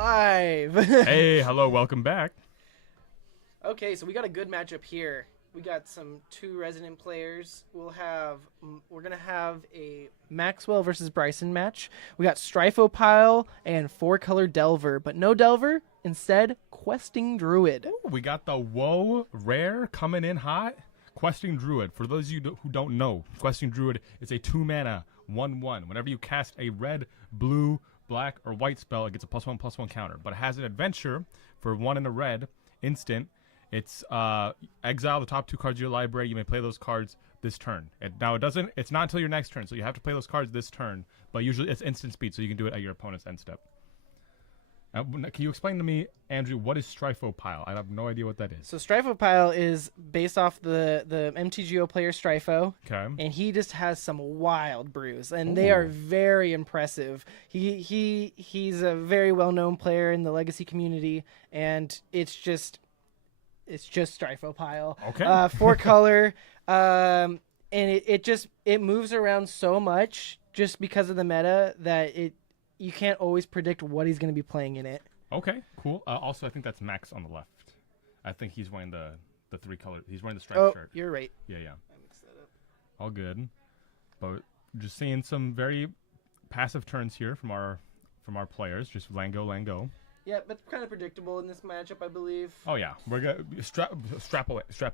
live. Hey, hello, welcome back. Okay, so we got a good matchup here. We got some 2 resident players. We're gonna have a Maxwell versus Bryson match. We got Stryphopile and 4-color Delver, but no Delver. Instead, Questing Druid. Ooh, we got the Woe rare coming in hot. Questing Druid. For those of you who don't know, Questing Druid is a 2-mana 1/1. Whenever you cast a red, blue, black, or white spell, it gets a +1/+1 counter. But it has an adventure for 1 in a red instant. It's exile the top 2 cards of your library. You may play those cards this turn. It's not until your next turn, so you have to play those cards this turn. But usually it's instant speed, so you can do it at your opponent's end step. Can you explain to me, Andrew, what is Stryphopile? I have no idea what that is. So Stryphopile is based off the MTGO player Strypho. Okay. And he just has some wild brews, and they are very impressive. He's a very well-known player in the Legacy community, and it's just Stryphopile. Okay. 4-color, and it moves around so much just because of the meta that you can't always predict what he's going to be playing in it. Okay, cool. Also, I think that's Max on the left. I think he's wearing the 3-color. He's wearing the striped shirt. You're right. Yeah. I mixed that up. All good. But just seeing some very passive turns here from our players. Just Lango. Yeah, but kind of predictable in this matchup, I believe. Oh yeah, we're gonna strap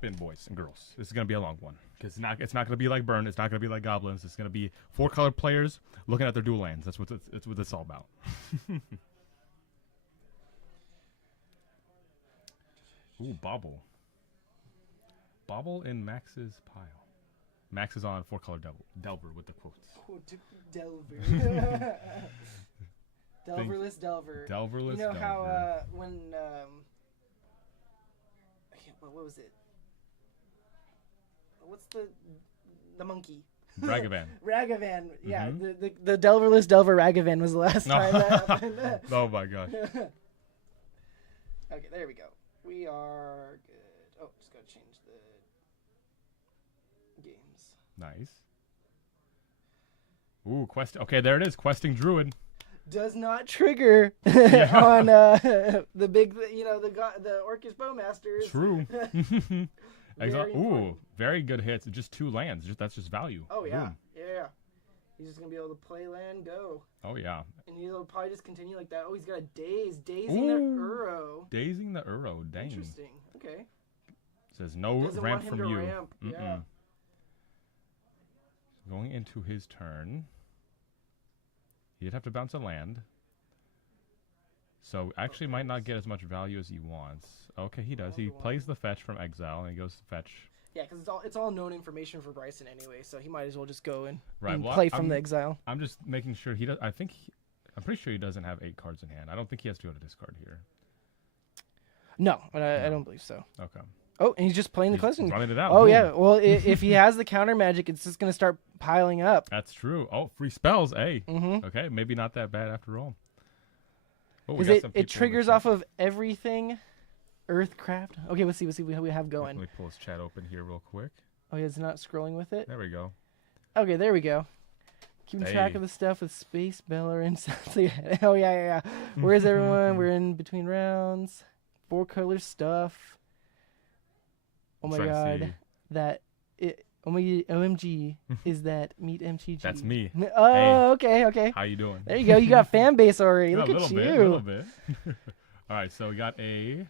in, boys and girls. This is gonna be a long one because it's not gonna be like Burn. It's not gonna be like Goblins. It's gonna be 4-color players looking at their dual lands. That's what it's all about. Ooh, Bobble in Max's pile. Max is on 4-color Delver with the quotes. Delver. Delverless Delver. Delverless Delver. You know how when what was it? What's the monkey? Ragavan. Ragavan. Yeah, Mm-hmm. the Delverless Delver Ragavan was the last time that happened. Oh my gosh. Okay, there we go. We are good. Oh, just gotta change the games. Nice. Ooh, Okay, there it is. Questing Druid. Does not trigger on the big, the Orcish Bowmasters. True. Very important. Very good hits. Just 2 lands. That's just value. Oh yeah, Boom. yeah. He's just gonna be able to play land, go. Oh yeah. And he'll probably just continue like that. Oh, he's got a dazing the Uro. Dazing the Uro. Dang. Interesting. Okay. Says no Doesn't ramp want him from to you. ramp. Yeah. Going into his turn. He'd have to bounce a land. So actually might not get as much value as he wants. Okay, he does. He plays the fetch from exile and he goes to fetch. Yeah, because it's all known information for Bryson anyway, so he might as well just go and Well, play from the exile. I'm just making sure he does. I'm pretty sure he doesn't have 8 cards in hand. I don't think he has to go to discard here. No, I don't believe so. Okay. Oh, and he's just playing the question. Running it out. Oh Boom. yeah. Well, if he has the counter magic, it's just gonna start piling up. That's true. Oh, free spells. Hey. Mm-hmm. Okay, maybe not that bad after all. Oh, It triggers off of everything. Earthcraft. Okay, let's see what we have going. Let me pull his chat open here real quick. Oh, yeah, it's not scrolling with it. There we go. Okay, there we go. Keeping track of the stuff with Space Beller and stuff. Oh yeah. Where's everyone? We're in between rounds. 4-color stuff. Oh my god, OMG, is that Meet MTG? That's me. Oh, hey, okay. How you doing? There you go. You got a fan base already. Yeah, Look at you. A little bit. All right, so we got a.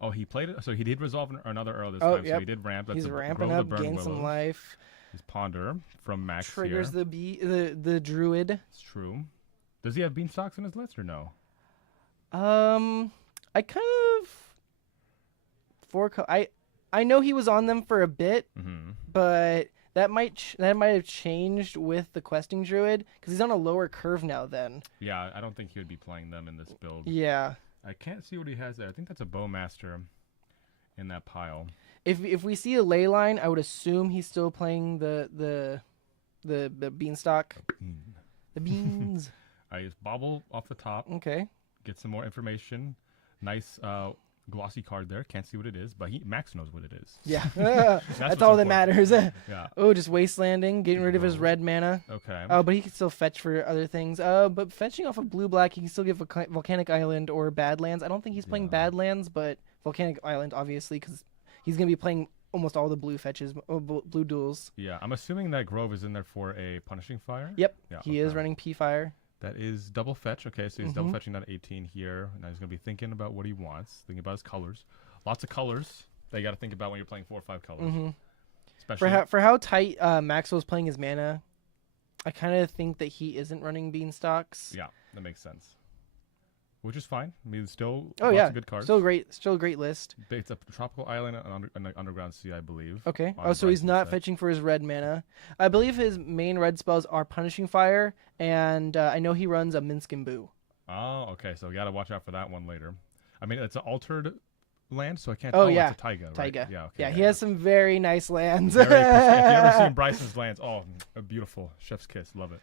Oh, he played it. So he did resolve another Earl this time. Yep. So he did ramp. That's He's a ramping Grow up, the Burn gain some Willows. life. His Ponder from Max Triggers here. the Druid. It's true. Does he have Beanstalks in his list or no? I kind of I know he was on them for a bit, but that might have changed with the Questing Druid because he's on a lower curve now. Then Yeah, I don't think he would be playing them in this build. yeah. I can't see what he has there. I think that's a Bowmaster in that pile. If we see a ley line, I would assume he's still playing the beanstalk. The beans. I just bobble off the top. Okay. Get some more information. Nice glossy card there. Can't see what it is, but Max knows what it is. Yeah. what's That's all that important. matters. Yeah. Oh, just wastelanding, getting rid of his red mana. Okay. Oh, but he can still fetch for other things. But fetching off of blue-black, he can still get Volcanic Island or Badlands. I don't think he's playing Badlands, but Volcanic Island, obviously, because he's going to be playing almost all the blue fetches, blue duels. Yeah, I'm assuming that Grove is in there for a Punishing Fire. Yep, Yeah, he is running P-Fire. That is double fetch. Okay, so he's double fetching that 18 here. Now he's going to be thinking about what he wants, thinking about his colors. Lots of colors that you got to think about when you're playing 4 or 5 colors. Especially For how tight Maxwell's playing his mana, I kind of think that he isn't running Beanstalks. Yeah, that makes sense. Which is fine. I mean, still Oh lots yeah, of good cards. still a great list. It's a tropical island and an underground sea, I believe. Okay. on Oh, so he's Bryson's not set. fetching for his red mana. I believe his main red spells are Punishing Fire, and I know he runs a Minsk and Boo. Oh, okay. So you got to watch out for that one later. I mean, it's an altered land, so I can't Oh, tell yeah. it's a taiga, right? Taiga. Yeah, okay. Yeah, he has some very nice lands. If you ever seen Bryson's lands, beautiful. Chef's kiss. Love it.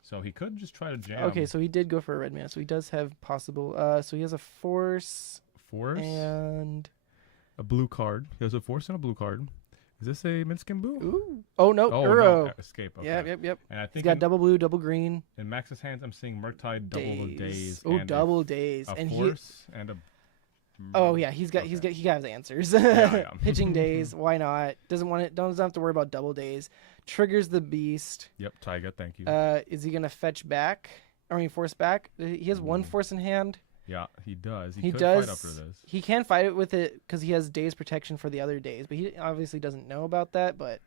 So he could just try to jam. Okay, so he did go for a red mana, so he does have possible. So he has a Force and a blue card. He has a force and a blue card. Is this a Minsk and Boo? ooh. Oh no, Oh, Uro. no, escape. Okay. Yep. And I He's think got double blue, double green. in Max's hands, I'm seeing Murktide, double the days. Oh, and double days, a and force and a. Oh yeah, he got his answers. Pitching days, why not? Doesn't have to worry about double days. Triggers the beast. Yep, Taiga, thank you. Is he gonna fetch back? Force back. He has one force in hand. Yeah, he does. He could does. fight after this. He can fight it with it because he has days protection for the other days, but he obviously doesn't know about that. But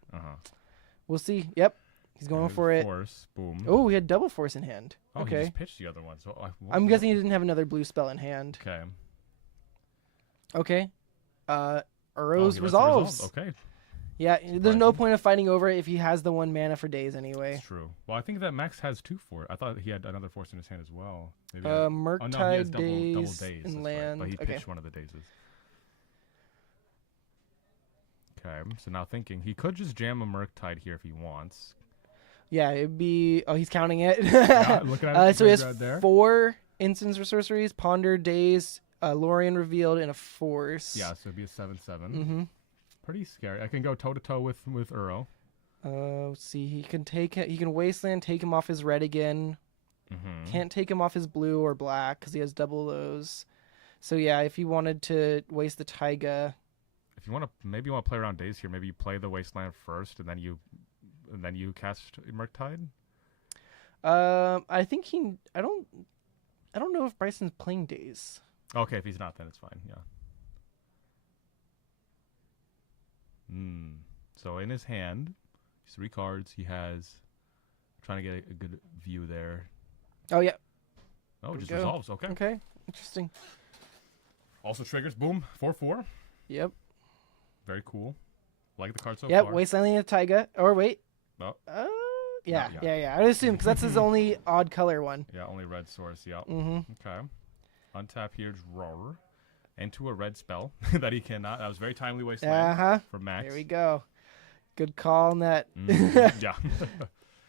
we'll see. Yep, he's going for it. Force, boom. Oh, he had double force in hand. Oh, he Okay, just pitched the other one. So I'm guessing he didn't have another blue spell in hand. Okay. Okay. He Uro's lets it resolves. resolve. Okay, Yeah, there's no point of fighting over it if he has the 1 mana for days anyway. that's true. Well, I think that Max has 2 for it. I thought he had another force in his hand as well. Maybe Murktide no, he has double days days and that's land. right, but he Okay. pitched one of the days. Okay, so now thinking he could just jam a Murktide here if he wants. Yeah, it'd be. Oh, he's counting it. Yeah, looking at it, So he has right there. 4 instants or sorceries: Ponder, Days, Lorien Revealed, and a Force. Yeah, so it'd be a 7/7. Mm-hmm. Pretty scary. I can go toe to toe with Uro. Let's see. He can Wasteland, take him off his red again. Mm-hmm. Can't take him off his blue or black because he has double those. So yeah, if he wanted to waste the Taiga. If you want to, maybe you want to play around days here. Maybe you play the Wasteland first, and then you cast Murktide. I think he. I don't know if Bryson's playing Days. Okay, if he's not, then it's fine. Yeah. So in his hand, 3 cards. He has. Trying to get a good view there. Oh yeah. Oh, it just go. resolves. Okay. Okay. Interesting. Also triggers. Boom. 4/4. Yep. Very cool. Like the card so Yep. far. Wastelanding a Taiga. Or wait. Oh. Yeah. No, Yeah. I would assume because that's his only odd color one. Yeah, only red source. Yeah. Mm-hmm. Okay. Untap here, drawer. Into a red spell that he cannot. That was very timely Wasteland for Max. There we go. Good call on that. Yeah.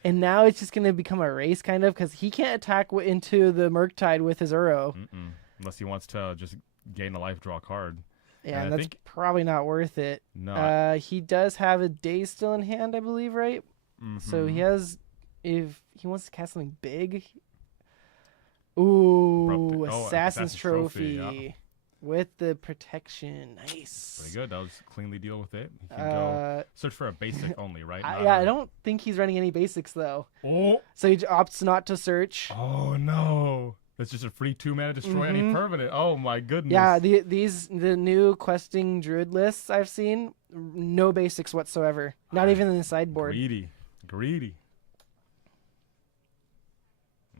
And now it's just going to become a race, kind of, because he can't attack into the Murktide with his Uro. Unless he wants to just gain a life, draw a card. Yeah, And and that's probably not worth it. No. He does have a Day still in hand, I believe, right? So he has, if he wants to cast something big. Ooh, Assassin's Trophy. Yeah. With the protection. Nice. Pretty good. That was cleanly deal with it. He can go search for a basic only, right? I don't think he's running any basics, though. Oh. So he opts not to search. Oh, no. That's just a free 2-mana destroy any permanent. Oh, my goodness. Yeah, the new questing druid lists I've seen, no basics whatsoever. Not even in the sideboard. Greedy.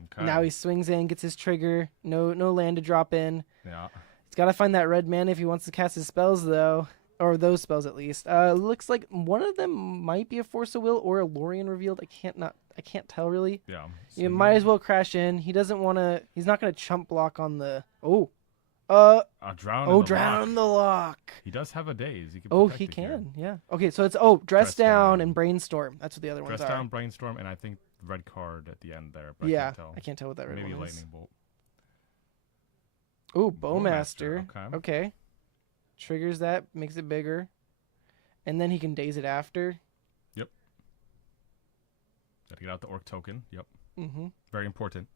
Okay. Now he swings in, gets his trigger. No land to drop in. Yeah. He's got to find that red mana if he wants to cast his spells, though. Or those spells, at least. Looks like one of them might be a Force of Will or a Lorien Revealed. I can't tell, really. Yeah. You might as well crash in. He doesn't want to... He's not going to chump block on the... Drown the lock. He does have a daze. He can He protect it here. can, yeah. Okay, so it's, Dress Down and Brainstorm. That's what the other ones Dress are. Down, Brainstorm, and I think red card at the end there. But Yeah, I I can't tell what that red Maybe one is. Lightning Bolt. Ooh, Bowmaster. Bowmaster, okay. Okay. Triggers that, makes it bigger. And then he can daze it after. Yep. Gotta get out the orc token. Yep. Mm-hmm. Very important.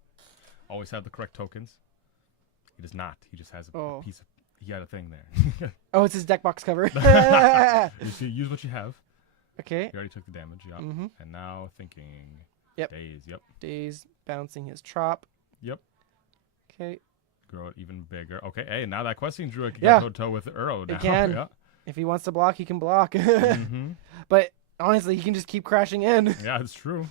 Always have the correct tokens. He does not. He just has a piece of... He had a thing there. Oh, it's his deck box cover. You should use what you have. Okay. You already took the damage, yep. Mm-hmm. And now thinking... Yep. Daze, yep. Daze, bouncing his trop. Yep. Okay. Grow it even bigger. Okay, hey, now that questing druid can Yeah. go toe-to-toe with the Uro now. It can. Yeah. If he wants to block, he can block. Mm-hmm. But honestly, he can just keep crashing in. Yeah, it's true.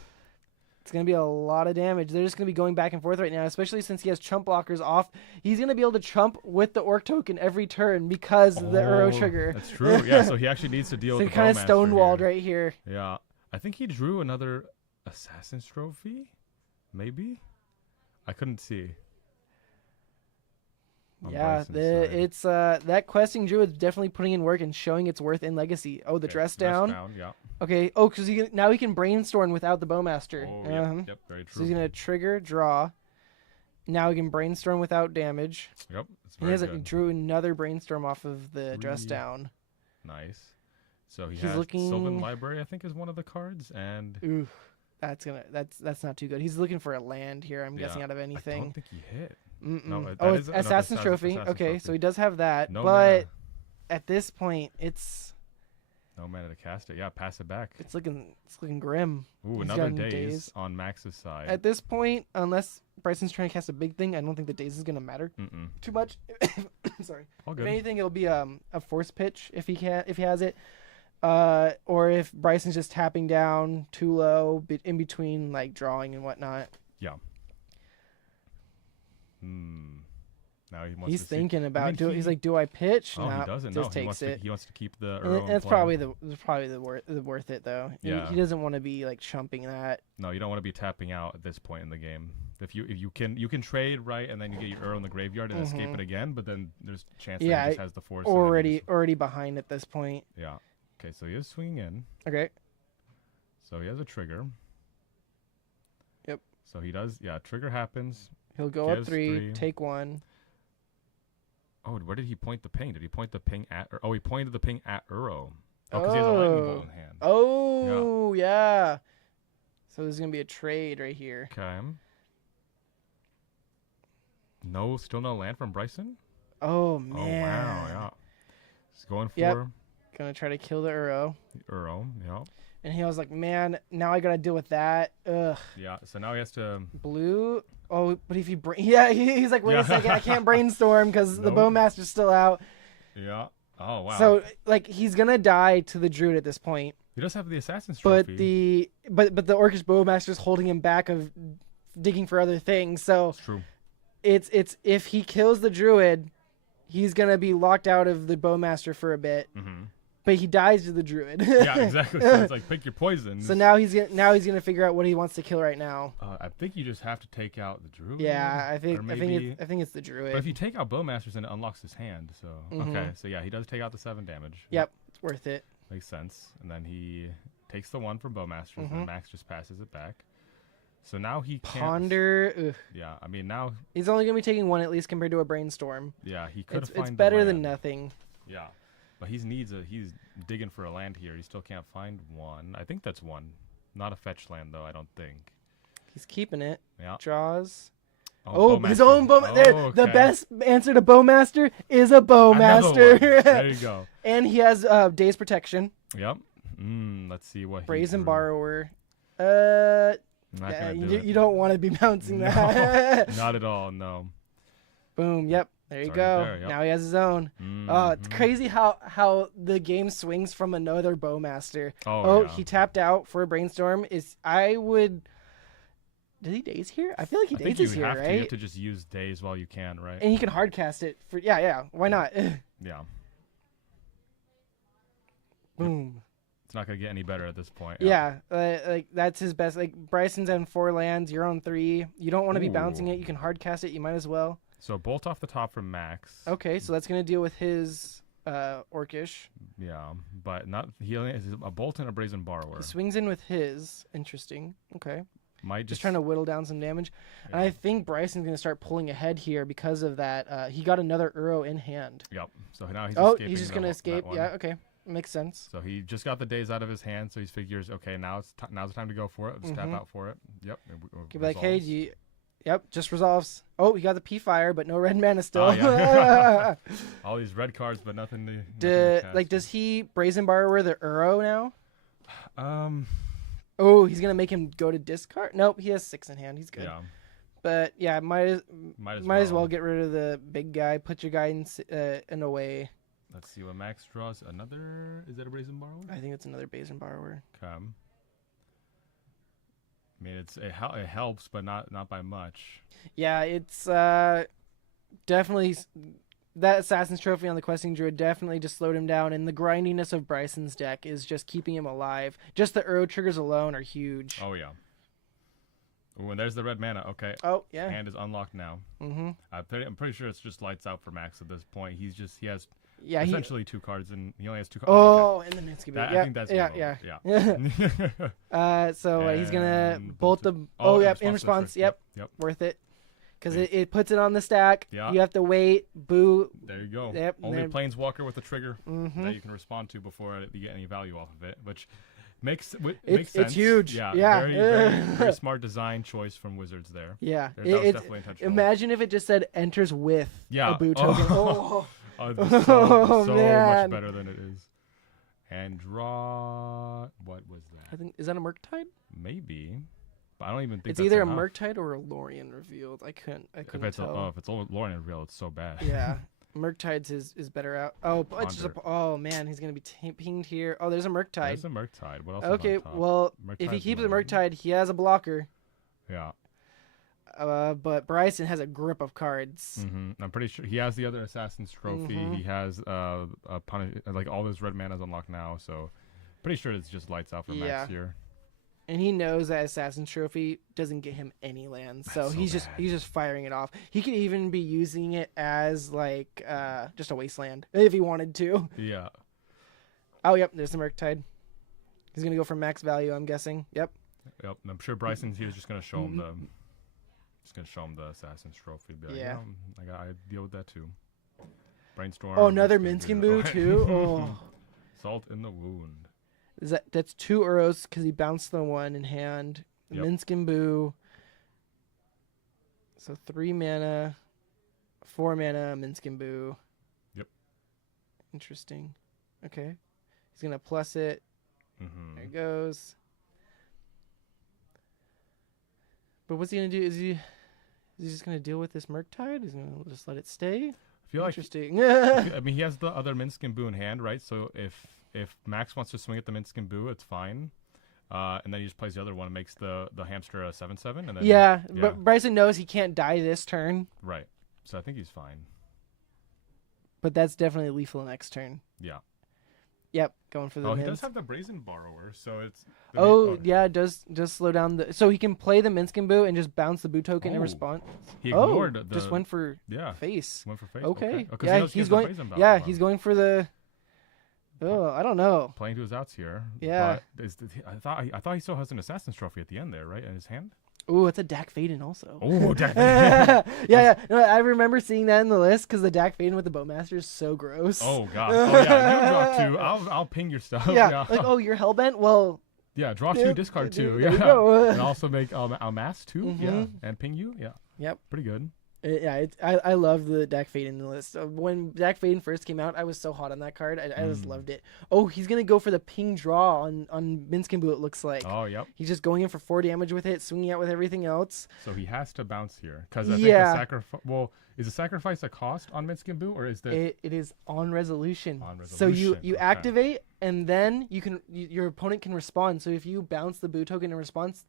It's going to be a lot of damage. They're just going to be going back and forth right now, especially since he has chump blockers off. He's going to be able to chump with the orc token every turn because of the Uro trigger. That's true. Yeah, so he actually needs to deal So with he the kind of Bowmaster stonewalled here. right here. Yeah. I think he drew another Assassin's Trophy? Maybe? I couldn't see. On Yeah, Bryson's side. it's that questing druid's definitely putting in work and showing its worth in Legacy. Oh, the Okay, dress down. Yeah. Okay. Oh, because now he can brainstorm without the Bowmaster. Oh, yep, very true. So he's gonna trigger, draw. Now he can brainstorm without damage. Yep, it's And very he good. drew another brainstorm off of the dress down. Nice. So He's has looking- Sylvan Library, I think, is one of the cards, and Ooh, that's not too good. He's looking for a land here. I'm guessing out of I anything. don't think he hit. Mm-mm. No, that Oh, is it's another Assassin's Trophy. Assassin's Okay, Trophy. so he does have that, No but mana. at this point, it's No mana to cast it. Yeah, pass it back. it's looking grim. Ooh, He's another gotten daze daze. on Max's side. At this point, unless Bryson's trying to cast a big thing, I don't think the daze is gonna matter Mm-mm. too much. Sorry. All If good. anything, it'll be a force pitch if he has it, or if Bryson's just tapping down too low in between like drawing and whatnot. Yeah. Now he wants He's to see- thinking about mean, he's like, do I pitch? Oh, Nah, he doesn't. just No, takes it. he wants to keep the And Uro in that's play. probably the worth it though. Yeah. He doesn't want to be like chumping that. No, you don't want to be tapping out at this point in the game. If you can trade right, and then you get your Uro in the graveyard and escape it again, but then there's a chance that he just has the force. and then you Already behind at this point. yeah. Okay, so he is swinging in. Okay. So he has a trigger. Yep. So he does. Yeah, trigger happens. He'll go up Gives 3, three. take 1. Oh, where did he point the ping? Did he point the ping at? Oh, he pointed the ping at Uro. Oh, because he has a lightning bolt in hand. Oh, yeah. So there's going to be a trade right here. Okay. No, still no land from Bryson? Oh, man. Oh, wow, yeah. He's going for Yep. Going to try to kill the Uro. Uro, yeah. And he was like, man, now I got to deal with that. Ugh. Yeah, so now he has to... Blue. Oh, but if he... he's like, wait Yeah. a second. I can't brainstorm because the Nope. Bowmaster's still out. Yeah. Oh, wow. So, like, he's going to die to the Druid at this point. he does have the Assassin's But Trophy. the Orcish Bowmaster's holding him back of digging for other things. So It's true. it's if he kills the Druid, he's gonna be locked out of the Bowmaster for a bit. Mm-hmm. But he dies to the Druid. Yeah, exactly. So it's like, pick your poison. So now he's gonna figure out what he wants to kill right now. I think you just have to take out the Druid. Yeah, I think or I maybe- think it's the Druid. But if you take out Bowmasters, then it unlocks his hand. So Mhm. okay, so yeah, he does take out the 7 damage. Yep, it's worth it. Makes sense. And then he takes the 1 from Bowmasters, and Max just passes it back. So now he can't. Ponder. Ugh. Yeah, I mean now. He's only gonna be taking 1 at least compared to a Brainstorm. Yeah, he could It's find. the better than land. nothing. Yeah, but he's digging for a land here. He still can't find one. I think that's one. Not a fetch land though. I don't think. He's keeping it. Yeah. Draws. Oh, Oh, his own Bowmaster. Oh, The okay. best answer to Bowmaster is a Another Bowmaster. one. There you go. And he has Days Protection. Yep. Let's see what. Brazen he drew. Borrower. Not Yeah, gonna do it. you don't want to be bouncing No, that. not at all. No. Boom. Yep. There you It's go. already there, yep. Now he has his own. Oh, it's Mhm. crazy how the game swings from another Bowmaster. Oh, yeah. He tapped out for a Brainstorm. Did he daze here? I feel like he I think dazes you here, have to. You right? have to just use days while you can, right? And he can hard cast it for yeah. Why not? Yeah. Boom. It's not gonna get any better at this point. Yeah, like that's his best. Like Bryson's on 4 lands, you're on 3. You don't want to be bouncing Ooh. it. You can hard cast it. You might as well. So bolt off the top from Max. Okay, so that's gonna deal with his Orcish. Yeah, but not he only has a bolt and a brazen borrower. He swings in with his. Interesting. Okay. Might just trying to whittle down some damage. Yeah. And I think Bryson's going to start pulling ahead here because of that. He got another Uro in hand. Yep. So now he's Oh, escaping he's just going to escape. that one. Yeah, okay. Makes sense. So he just got the days out of his hand, so he figures, okay, now's the time to go for it. Just tap out for it. Yep. Could be like, hey, yep, just resolves. Oh, he got the P-Fire, but no red mana still. Oh, yeah. All these red cards, but nothing to cast. Does he Brazen Borrower the Uro now? Oh, he's gonna make him go to discard. Nope, he has 6 in hand. He's good. Yeah. But yeah, might as well get rid of the big guy. Put your guy in a way. Let's see what Max draws. Another. Is that a Brazen Borrower? I think it's another Brazen Borrower. Okay. I mean, it helps, but not by much. Yeah, it's definitely that Assassin's Trophy on the Questing Druid definitely just slowed him down, and the grindiness of Bryson's deck is just keeping him alive. Just the Uro triggers alone are huge. Oh yeah. Ooh, and there's the red mana. Okay. Oh yeah. Hand is unlocked now. Mm-hmm. I'm pretty sure it's just lights out for Max at this point. He has Yeah, essentially 2 cards, and he only has 2 cards. Oh, and then it's gonna be. I think that's yeah. So he's gonna And bolt the. Oh, yep. In response. Yep. Yep. Worth it. Because it puts it on the stack. Yeah. You have to wait. Boo. There you go. Yep. Only Planeswalker with a trigger Mm-hmm. that you can respond to before you get any value off of it, which makes sense. It's huge. Yeah. Yeah. Very smart design choice from Wizards there. Yeah. That was definitely intentional. Imagine if it just said enters with a boo token. Oh. It's so man. much better than it is. And draw. What was that? I think is that a Murktide? Maybe, but I don't even think It's that's either enough. a Murktide or a Lorian revealed. I couldn't tell. If it's Lorien reveal, it's so bad. Yeah. Murktide's is better out. Oh, but it's just oh man, he's gonna be pinged here. Oh, there's a Murktide. There's a Murktide. What else? Okay, is on top? well, if he Murktide's keeps a low. Murktide, he has a blocker. Yeah. But Bryson has a grip of cards. I'm pretty sure he has the other Assassin's Trophy. Mhm. He has a punish, like all his red mana's unlocked now. So pretty sure it's just lights out for Yeah. Max here. And he knows that Assassin's Trophy doesn't get him any lands, so That's so he's bad. just firing it off. He could even be using it as like just a wasteland if he wanted to. Yeah. Oh, yep, there's the Murktide. He's gonna go for max value, I'm guessing. Yep. Yep. And I'm sure Bryson's here is just gonna show him Mm-hmm. the Assassin's Trophy. Be like, Yeah. I deal with that too. Brainstorm. Oh, another Minskin Minskin Boo too. Oh. Salt in the wound. That's 2 Uros because he bounced the 1 in hand. Yep. Minskin Boo. So 3 mana, 4 mana, Minskin Boo. Yep. Interesting. Okay. He's gonna plus it. There it goes. But what's he gonna do? Is he just gonna deal with this Murktide? He's gonna just let it stay? I feel like Interesting. I mean, he has the other Minskin Boo in hand, right? So if Max wants to swing at the Minskin Boo, it's fine. And then he just plays the other one and makes the hamster a 7/7. And then yeah, but Bryson knows he can't die this turn. Right. So I think he's fine. But that's definitely lethal next turn. Yeah. Yep, going for the He Mins. does have the Brazen Borrower, so it's. Yeah, it does slow down the. So he can play the Minskin Boo and just bounce the Boo token in Oh. response. He ignored the. Just went for Yeah. face. Went for face. Okay. Oh, 'cause Yeah, he he's has the going. Brazen Yeah, Borrower. he's going for the. Oh, I don't know. Playing to his outs here. Yeah. But I thought he still has an Assassin's Trophy at the end there, right, in his hand. Ooh, it's a Dak Faden also. Oh, Dak yeah. No, I remember seeing that in the list because the Dak Faden with the Bowmaster is so gross. Oh god. Oh yeah. You draw 2. I'll ping your stuff. Yeah. Like, oh, you're hellbent. Well. Yeah. Draw 2, discard 2. There Yeah. you go. And also make a mass too. Yeah. Mhm. And ping you. Yeah. Yep. Pretty good. I love the Dak Faden list. When Dak Faden first came out, I was so hot on that card. I just loved it. Oh, he's gonna go for the ping draw on Minskin Boo. It looks like. Oh yep. He's just going in for 4 damage with it, swinging out with everything else. So he has to bounce here because I think Yeah. the sacrifice. Well, is the sacrifice a cost on Minskin Boo or is the? It is on resolution. On So you resolution, okay. activate and then your opponent can respond. So if you bounce the Boo token in response,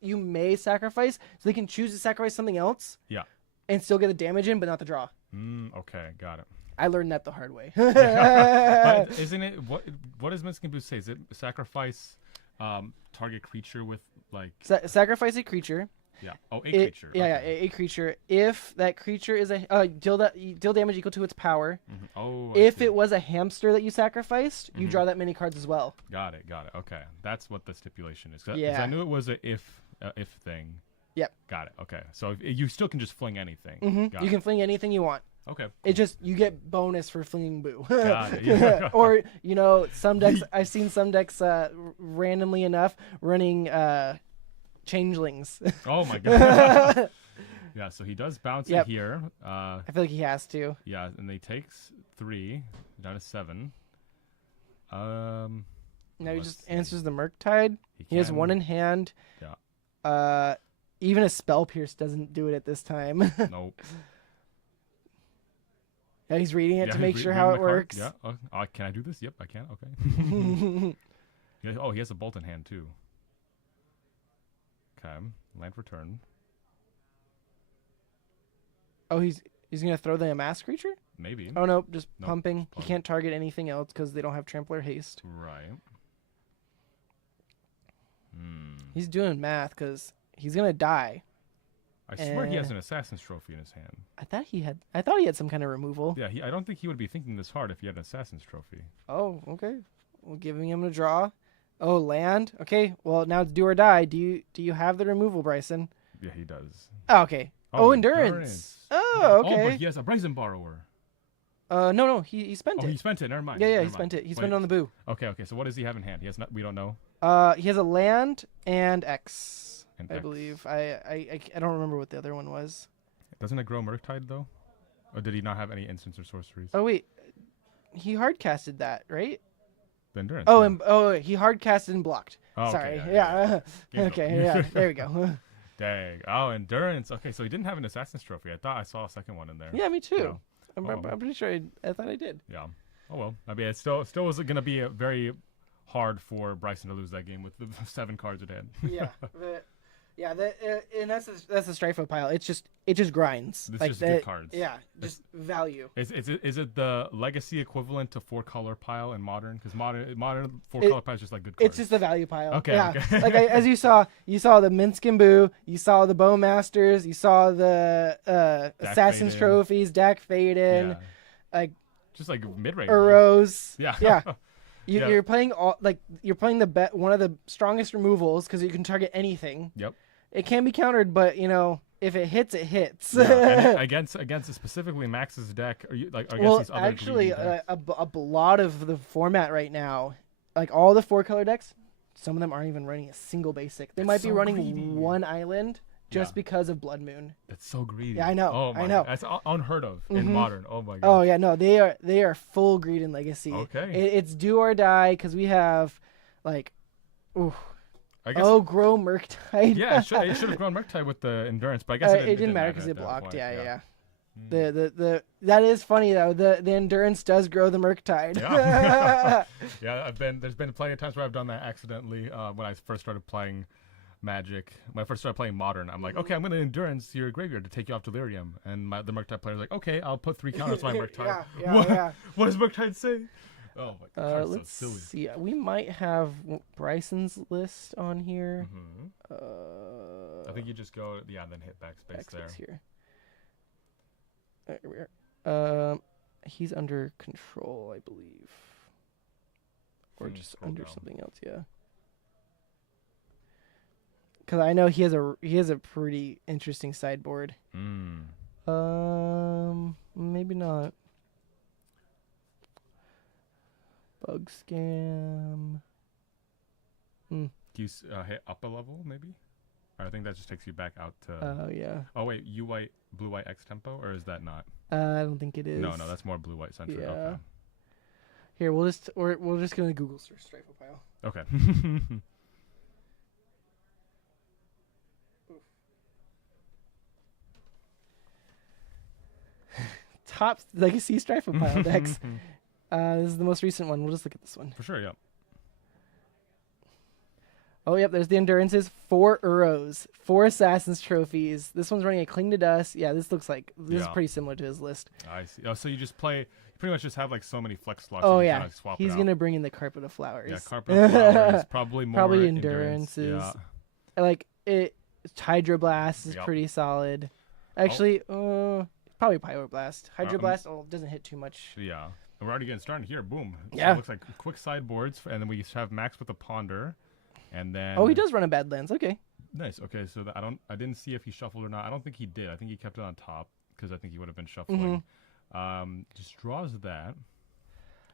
you may sacrifice. So they can choose to sacrifice something else. Yeah. And still get the damage in, but not the draw. Okay, got it. I learned that the hard way. But isn't it what does Minskin Boo say? Is it sacrifice target creature with like Sacrifice a creature. yeah. Oh, a creature. Yeah, okay. a creature. If that creature is a deal damage equal to its power. Mhm. Oh. I If see. it was a hamster that you sacrificed, you draw that many cards as well. Got it. Okay, that's what the stipulation is. 'Cause Yeah. I knew it was a if if thing. Yep. Got it. Okay. So you still can just fling anything. Mm-hmm. You can fling anything you want. Okay. Cool. It just you get bonus for flinging boo. Got it. Yeah. Or some decks I've seen some decks randomly enough running changelings. Oh my god. Yeah. So he does bounce it here. I feel like he has to. Yeah, and he takes 3 down to 7. Now he just answers the Murktide. He has 1 in hand. Yeah. Even a Spell Pierce doesn't do it at this time. Nope. Yeah, he's reading it to make sure how it works. Yeah. Can I do this? Yep, I can. Okay. He has a Bolt in hand too. Okay. Land for turn. Oh, he's gonna throw the mass creature? Maybe. Oh no, just pumping. He can't target anything else because they don't have Trample or Haste. Right. He's doing math because he's gonna die. I swear he has an Assassin's Trophy in his hand. I thought he had some kind of removal. Yeah, I don't think he would be thinking this hard if he had an Assassin's Trophy. Oh, okay. We're giving him a draw. Oh, land. Okay. Well, now it's do or die. Do you have the removal, Bryson? Yeah, he does. Oh, okay. Oh, endurance. Oh, okay. Oh, but he has a Brazen Borrower. No, he spent it. Oh, he spent it. Never mind. Yeah, Never he mind. spent it. He spent it on the boo. Okay. So what does he have in hand? He has not. We don't know. He has a land and X. And I X. believe. I don't remember what the other one was. Doesn't it grow Murktide though? Or did he not have any instants or sorceries? Oh wait, he hard casted that, right? The endurance. Oh, he hard casted and blocked. Oh, Sorry. okay, Yeah. Game Okay. over. Yeah. There we go. Dang. Oh, endurance. Okay, so he didn't have an Assassin's Trophy. I thought I saw a second one in there. Yeah, me too. Yeah. I'm pretty sure I thought I did. Yeah. Oh well. I mean, it still was going to be a very hard for Bryson to lose that game with the 7 cards at hand. Yeah. And that's the Strifo pile. It just grinds. It's like just good cards. Yeah, just value. Is it the legacy equivalent to 4-color pile in modern? Because modern 4-color pile is just like good cards. It's just a value pile. Okay. Yeah. Okay. Like as you saw the Minsk and Boo, you saw the Bowmasters, you saw the Assassin's Fade-In. Trophies, Dak Fade-In, Yeah. like Just like mid-range. Uros. Yeah. Yeah. Yeah. You're playing one of the strongest removals because you can target anything. Yep. It can be countered, but if it hits, it hits. Yeah, and against specifically Max's deck, or you, like against these other actually, greedy decks. a lot of the format right now, like all the 4-color decks, some of them aren't even running a single basic. They might be so running greedy. one island just because of Blood Moon. That's so greedy. Yeah, I know. Oh my I know. God. That's unheard of in modern. Oh my god. Oh yeah, no, they are full greed in Legacy. Okay. It's do or die because we have like, I guess, grow Murktide. yeah, it should have grown Murktide with the endurance, but I guess it didn't matter because at it that blocked. point. Yeah. The that is funny though. The endurance does grow the Murktide. Yeah. Yeah, there's been plenty of times where I've done that accidentally when I first started playing Magic. When I first started playing Modern, I'm like, okay, I'm going to endurance your graveyard to take you off Delirium, and the Murktide player's like, okay, I'll put 3 counters on my Murktide. Yeah. What does Murktide say? Oh my god, Let's so silly. see. We might have Bryson's list on here. I think you just go, then hit backspace there. Here. There we are. He's under control, I believe, or just under something else. Yeah. Because I know he has a pretty interesting sideboard. Maybe not. Bug scam. Do you hit up a level maybe? Or I think that just takes you back out to. Oh yeah. Oh wait, blue white X tempo, or is that not? I don't think it is. No, that's more blue white centric. Yeah. Okay. Here we're just gonna Google search Strifle pile. Okay. Top Legacy Strifle pile decks. This is the most recent one. We'll just look at this one. For sure, yeah. Oh, yep, there's the Endurances. 4 Uros. 4 Assassin's Trophies. This one's running a Cling to Dust. Yeah, this looks like... This is pretty similar to his list. I see. Oh, so you pretty much just have like so many flex slots. Oh, you yeah. kind of swap He's it going to out. bring in the Carpet of Flowers. Yeah, Carpet of Flowers. Probably more Probably endurance. Endurances. Yeah. Like, Hydroblast is pretty solid. Actually, probably Pyroblast. Hydroblast doesn't hit too much. Yeah. And we're already getting started here. Boom. Yeah. So it looks like quick sideboards, and then we have Max with a Ponder. And then... Oh, he does run a Badlands. Okay. Nice. Okay, so I didn't see if he shuffled or not. I don't think he did. I think he kept it on top because I think he would have been shuffling. Just draws that.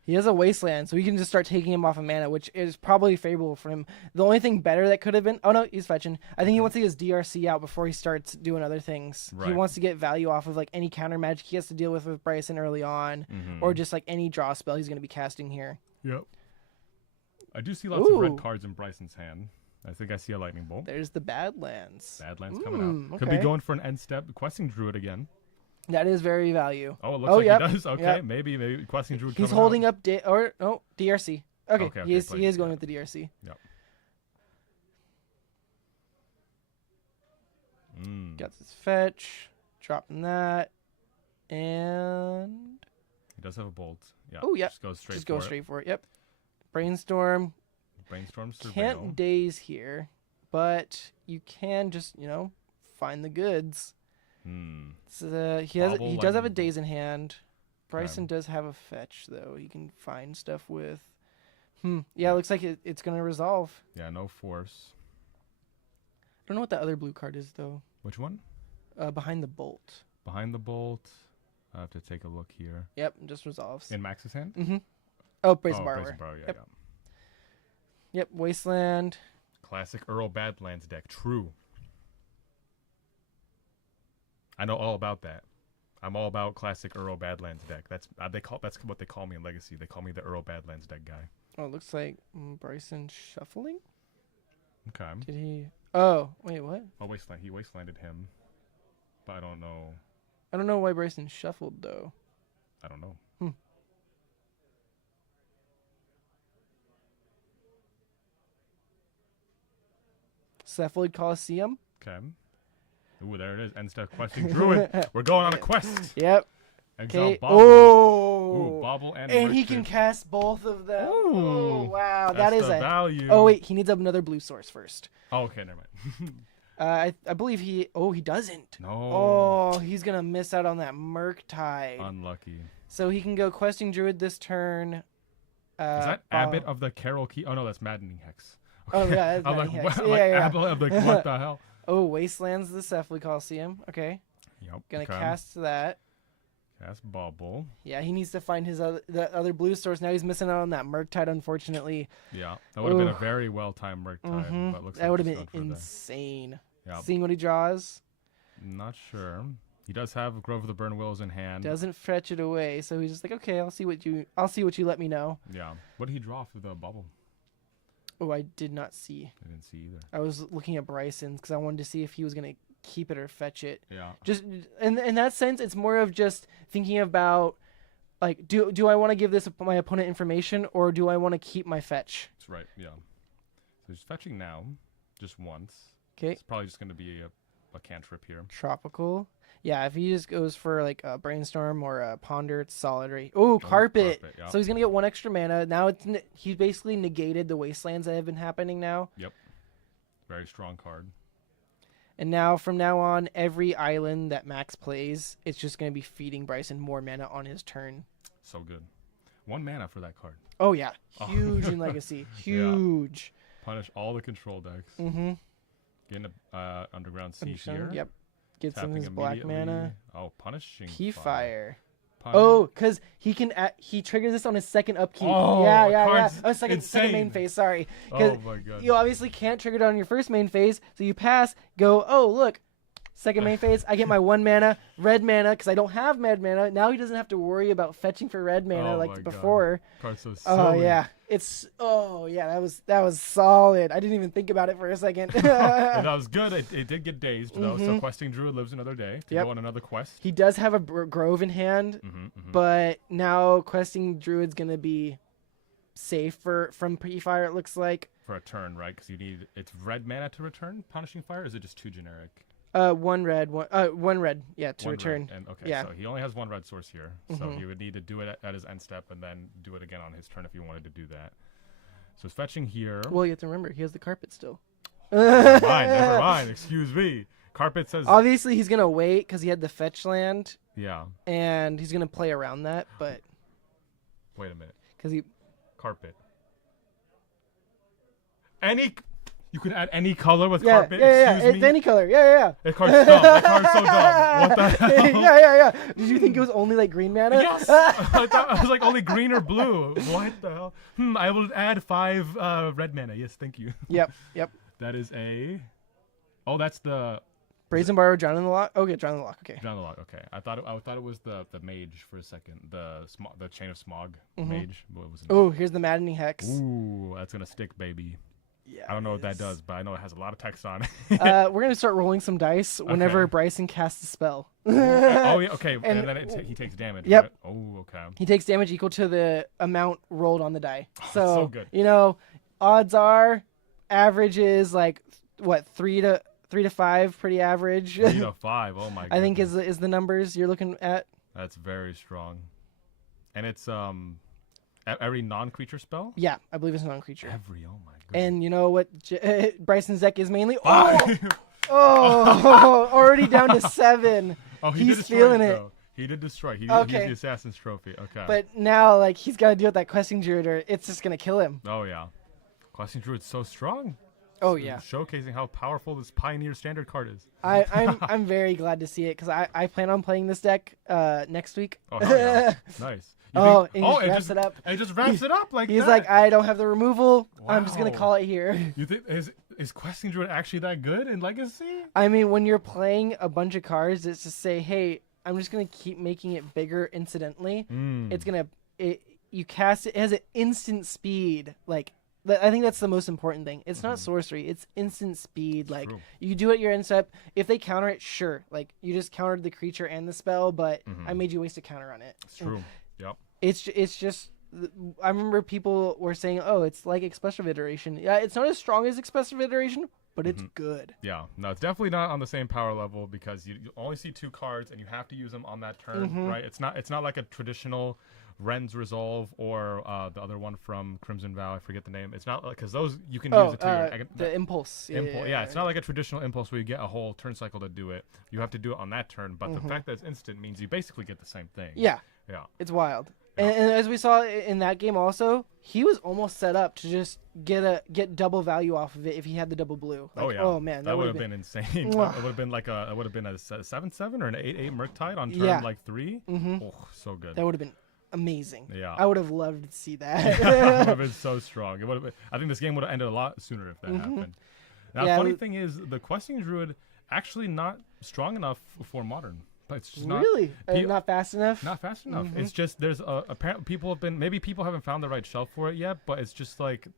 He has a wasteland, so we can just start taking him off of mana, which is probably favorable for him. The only thing better that could have been... Oh, no, he's fetching. I think he wants to get his DRC out before he starts doing other things. Right. He wants to get value off of like any counter magic he has to deal with Bryson early on, or just like any draw spell he's going to be casting here. Yep. I do see lots of red cards in Bryson's hand. I think I see a lightning bolt. There's the Badlands. Badlands coming out. Could be going for an end step. Questing Druid again. That is very value. Oh, it looks like he does. Okay, maybe Questing Druid. He's holding up DRC. Okay, he is going with the DRC. Yep. Got this fetch, dropping that, and he does have a bolt. Yeah. Oh yeah. Just go straight for it. Yep. Brainstorm. Surveil. Can't daze here, but you can just find the goods. So, he does have a daze in hand. Bryson does have a fetch though. He can find stuff with. Yeah, it looks like it's gonna resolve. Yeah, no force. I don't know what the other blue card is though. Which one? Behind the bolt. Behind the bolt. I have to take a look here. Yep, just resolves. In Max's hand? Oh, Brazen Borrower. Brazen Borrower, Yep. Yep, Wasteland. Classic Earl Badlands deck. True. I know all about that. I'm all about classic Earl Badlands deck. That's what they call me in Legacy. They call me the Earl Badlands deck guy. Oh, it looks like Bryson shuffling. Okay. Did he? Oh, wait, what? Oh, Wasteland. He Wastelanded him. But I don't know. I don't know why Bryson shuffled though. I don't know. Cephalid Coliseum. Okay. Ooh, there it is. End step Questing Druid. We're going on a quest. Yep. Exile Bobble. Oh. Ooh, Bobble and he Richard. can cast both of them. Ooh. Oh, wow. That's That is the a value. Oh, wait. He needs another blue source first. Oh, okay. Never mind. I believe he... Oh, he doesn't. No. Oh, he's going to miss out on that Murktide. Unlucky. So he can go Questing Druid this turn. Is that Abbot of the Carol Key? Oh, no, that's Maddening Hex. Okay. Oh, yeah, that's I'm Maddening like, Hex. what? I'm like, what the hell? Oh, Wastelands the Cephalid Coliseum. Okay. Yep. Gonna cast that. Cast Bubble. Yeah, he needs to find the other blue source. Now he's missing out on that Murktide, unfortunately. Yeah, that would have been a very well-timed Murktide. But looks that like would have just been going for insane. Yeah. Seeing what he draws. Not sure. He does have Grove of the Burn Willows in hand. Doesn't fetch it away, so he's just like, okay, I'll see what you let me know. Yeah. What did he draw for the bubble? Oh, I did not see. I didn't see either. I was looking at Bryson's because I wanted to see if he was gonna keep it or fetch it. Yeah. Just in that sense, it's more of just thinking about like, do I want to give my opponent information or do I want to keep my fetch? That's right. Yeah. So he's fetching now, just once. Okay. It's probably just going to be a cantrip here. Tropical. Yeah, if he just goes for like a Brainstorm or a Ponder, it's solid, right? Oh, Carpet. Yeah. So he's gonna get 1 extra mana. Now he's basically negated the Wastelands that have been happening now. Yep. Very strong card. And now, from now on, every island that Max plays, it's just going to be feeding Bryson more mana on his turn. So good. 1 mana for that card. Oh, yeah. Huge in Legacy. Huge. Yeah. Punish all the control decks. Mm-hmm. Get an Underground Sea here. Yep. Get some of his black immediately. mana. Oh, Punishing Keyfire. Punish. Oh, because he triggers this on his second upkeep. Oh, yeah. Oh, second main phase, sorry. Oh, my God. You obviously can't trigger it on your first main phase, so you pass, go, oh, look, second main phase, I get my 1 mana, red mana, because I don't have red mana. Now he doesn't have to worry about fetching for red mana like before. Card's so silly. Oh, yeah. That was solid. I didn't even think about it for a second. That was good. It did get dazed, though, so Questing Druid lives another day to go on another quest. He does have a Grove in hand, but now Questing Druid's going to be safe from Keyfire, it looks like. For a turn, right? Because it's red mana to return Punishing Fire, or is it just 2 generic? 1 red, one red, to one return. Red. And so he only has 1 red source here, so he would need to do it at his end step and then do it again on his turn if he wanted to do that. So it's fetching here. Well, you have to remember he has the Carpet still. Never mind. Excuse me. Carpet says. Obviously, he's gonna wait because he had the fetch land. Yeah. And he's gonna play around that, but. Wait a minute. Because he. Carpet. Any. You could add any color with Yeah, carpet. yeah. Excuse It's me. any color. Yeah. That card's dumb. That card's so dumb. What the hell? Yeah. Did you think it was only like green mana? Yes. I was like only green or blue. What the hell? I will add 5 red mana. Yes, thank you. Yep. That is a. Oh, that's the. Brazen Borrow, Drown in the Lock. Okay, Drown in the Lock. Okay. Drown the Lock. Okay, I thought it was the mage for a second. The Chain of Smog mage. What was it? Oh, here's the Maddening Hex. Ooh, that's gonna stick, baby. Yeah. I don't know what that does, but I know it has a lot of text on it. We're gonna start rolling some dice whenever Bryson casts a spell. Oh, yeah, okay, and then he takes damage. Yep. Right? Oh, okay. He takes damage equal to the amount rolled on the die. So good. Odds are, average is like what 3 to 5, pretty average. 3 to 5. Oh my god. I think is the numbers you're looking at. That's very strong, and it's every non-creature spell. Yeah, I believe it's non-creature. Every. Oh my god. And you know what Bryson's deck is mainly? Oh, Already down to 7. oh, he He's did destroy feeling it. Though. He did destroy. He Okay. used the Assassin's Trophy. Okay. But now, like, he's got to deal with that Questing Druid, or it's just gonna kill him. Oh yeah, Questing Druid's so strong. Oh yeah. Showcasing how powerful this Pioneer standard card is. I'm very glad to see it because I plan on playing this deck next week. Oh hell yeah. Nice. And he just wraps it up. It just wraps it up like He's that. like, I don't have the removal. I'm just gonna Wow. call it here. You think is Questing Druid actually that good in Legacy? I mean, when you're playing a bunch of cards, it's just say, hey, I'm just gonna keep making it bigger incidentally. It's gonna you cast it. It has an instant speed. Like I think that's the most important thing. It's not sorcery. It's instant speed. Like True. you do it your end step. If they counter it, sure. Like you just countered the creature and the spell, but I made you waste a counter on it. It's true. Yep. It's just. I remember people were saying, "Oh, it's like Expressive Iteration." Yeah, it's not as strong as Expressive Iteration, but it's good. Yeah, no, it's definitely not on the same power level because you only see 2 cards and you have to use them on that turn, right? It's not like a traditional Ren's Resolve or the other one from Crimson Vow. I forget the name. It's not because those you can use it to the Impulse. Yeah, it's not like a traditional Impulse where you get a whole turn cycle to do it. You have to do it on that turn, but the fact that it's instant means you basically get the same thing. Yeah, it's wild. And as we saw in that game also, he was almost set up to just get double value off of it if he had the double blue. Like, oh yeah. Oh man, that would have been insane. It would have been like a 7/7 or an 8/8 Murktide on turn like 3. Oh, so good. That would have been amazing. Yeah. I would have loved to see that. It would have been so strong. It would have been, I think this game would have ended a lot sooner if that happened. Now, the funny thing is, the Questing Druid actually not strong enough for Modern. It's just really not fast enough. Not fast enough. It's just there's apparently people haven't found the right shelf for it yet, but it's just like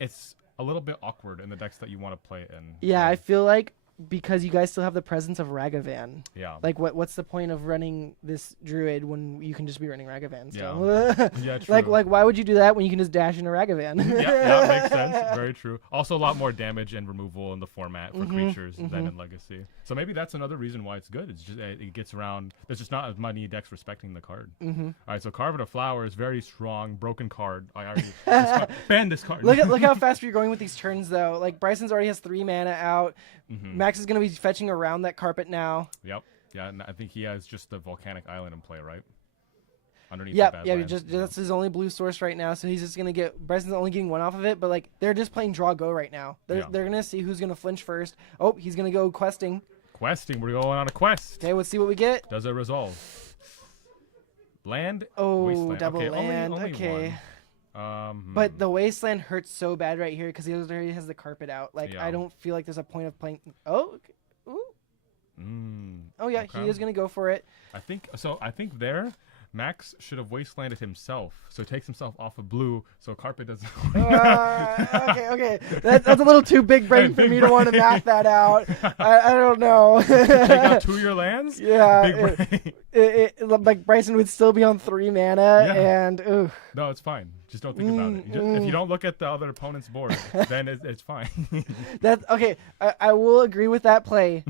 it's a little bit awkward in the decks that you want to play it in. Yeah, I feel like because you guys still have the presence of Ragavan. Yeah. Like what's the point of running this druid when you can just be running Ragavan still? Yeah. Yeah, true. Like why would you do that when you can just dash into Ragavan? Yeah, makes sense. Very true. Also a lot more damage and removal in the format for creatures than in Legacy. So maybe that's another reason why it's good. It's just it gets around. There's just not as many decks respecting the card. All right, so Carve a Flower is very strong, broken card. I already ban this card. Look how fast we're going with these turns though. Like Bryson's already has 3 mana out. Max is gonna be fetching around that carpet now. Yep. Yeah, and I think he has just the Volcanic Island in play, right? Underneath. Yep. The Yeah. Badlands. That's his only blue source right now. So he's just gonna get. Bryson's only getting 1 off of it, but like they're just playing draw go right now. They're gonna see who's gonna flinch first. Oh, he's gonna go questing. Questing. We're going on a quest. Okay, let's see what we get. Does it resolve? Land. Oh, Wasteland. double okay, land. Only Okay. one. But the Wasteland hurts so bad right here because he already has the carpet out. Like Yeah. I don't feel like there's a point of playing. Oh, okay. Ooh. Oh yeah, okay. he is gonna go for it. I think so. I think there, Max should have wastelanded himself, so he takes himself off of blue, so carpet doesn't. Okay. That's a little too big brain for me to want to math that out. I don't know. Take out 2 of your lands. Yeah. Big brain. Like Bryson would still be on 3 mana, and ooh. No, it's fine. Just don't think about it. If you don't look at the other opponent's board, then it's fine. That's okay. I will agree with that play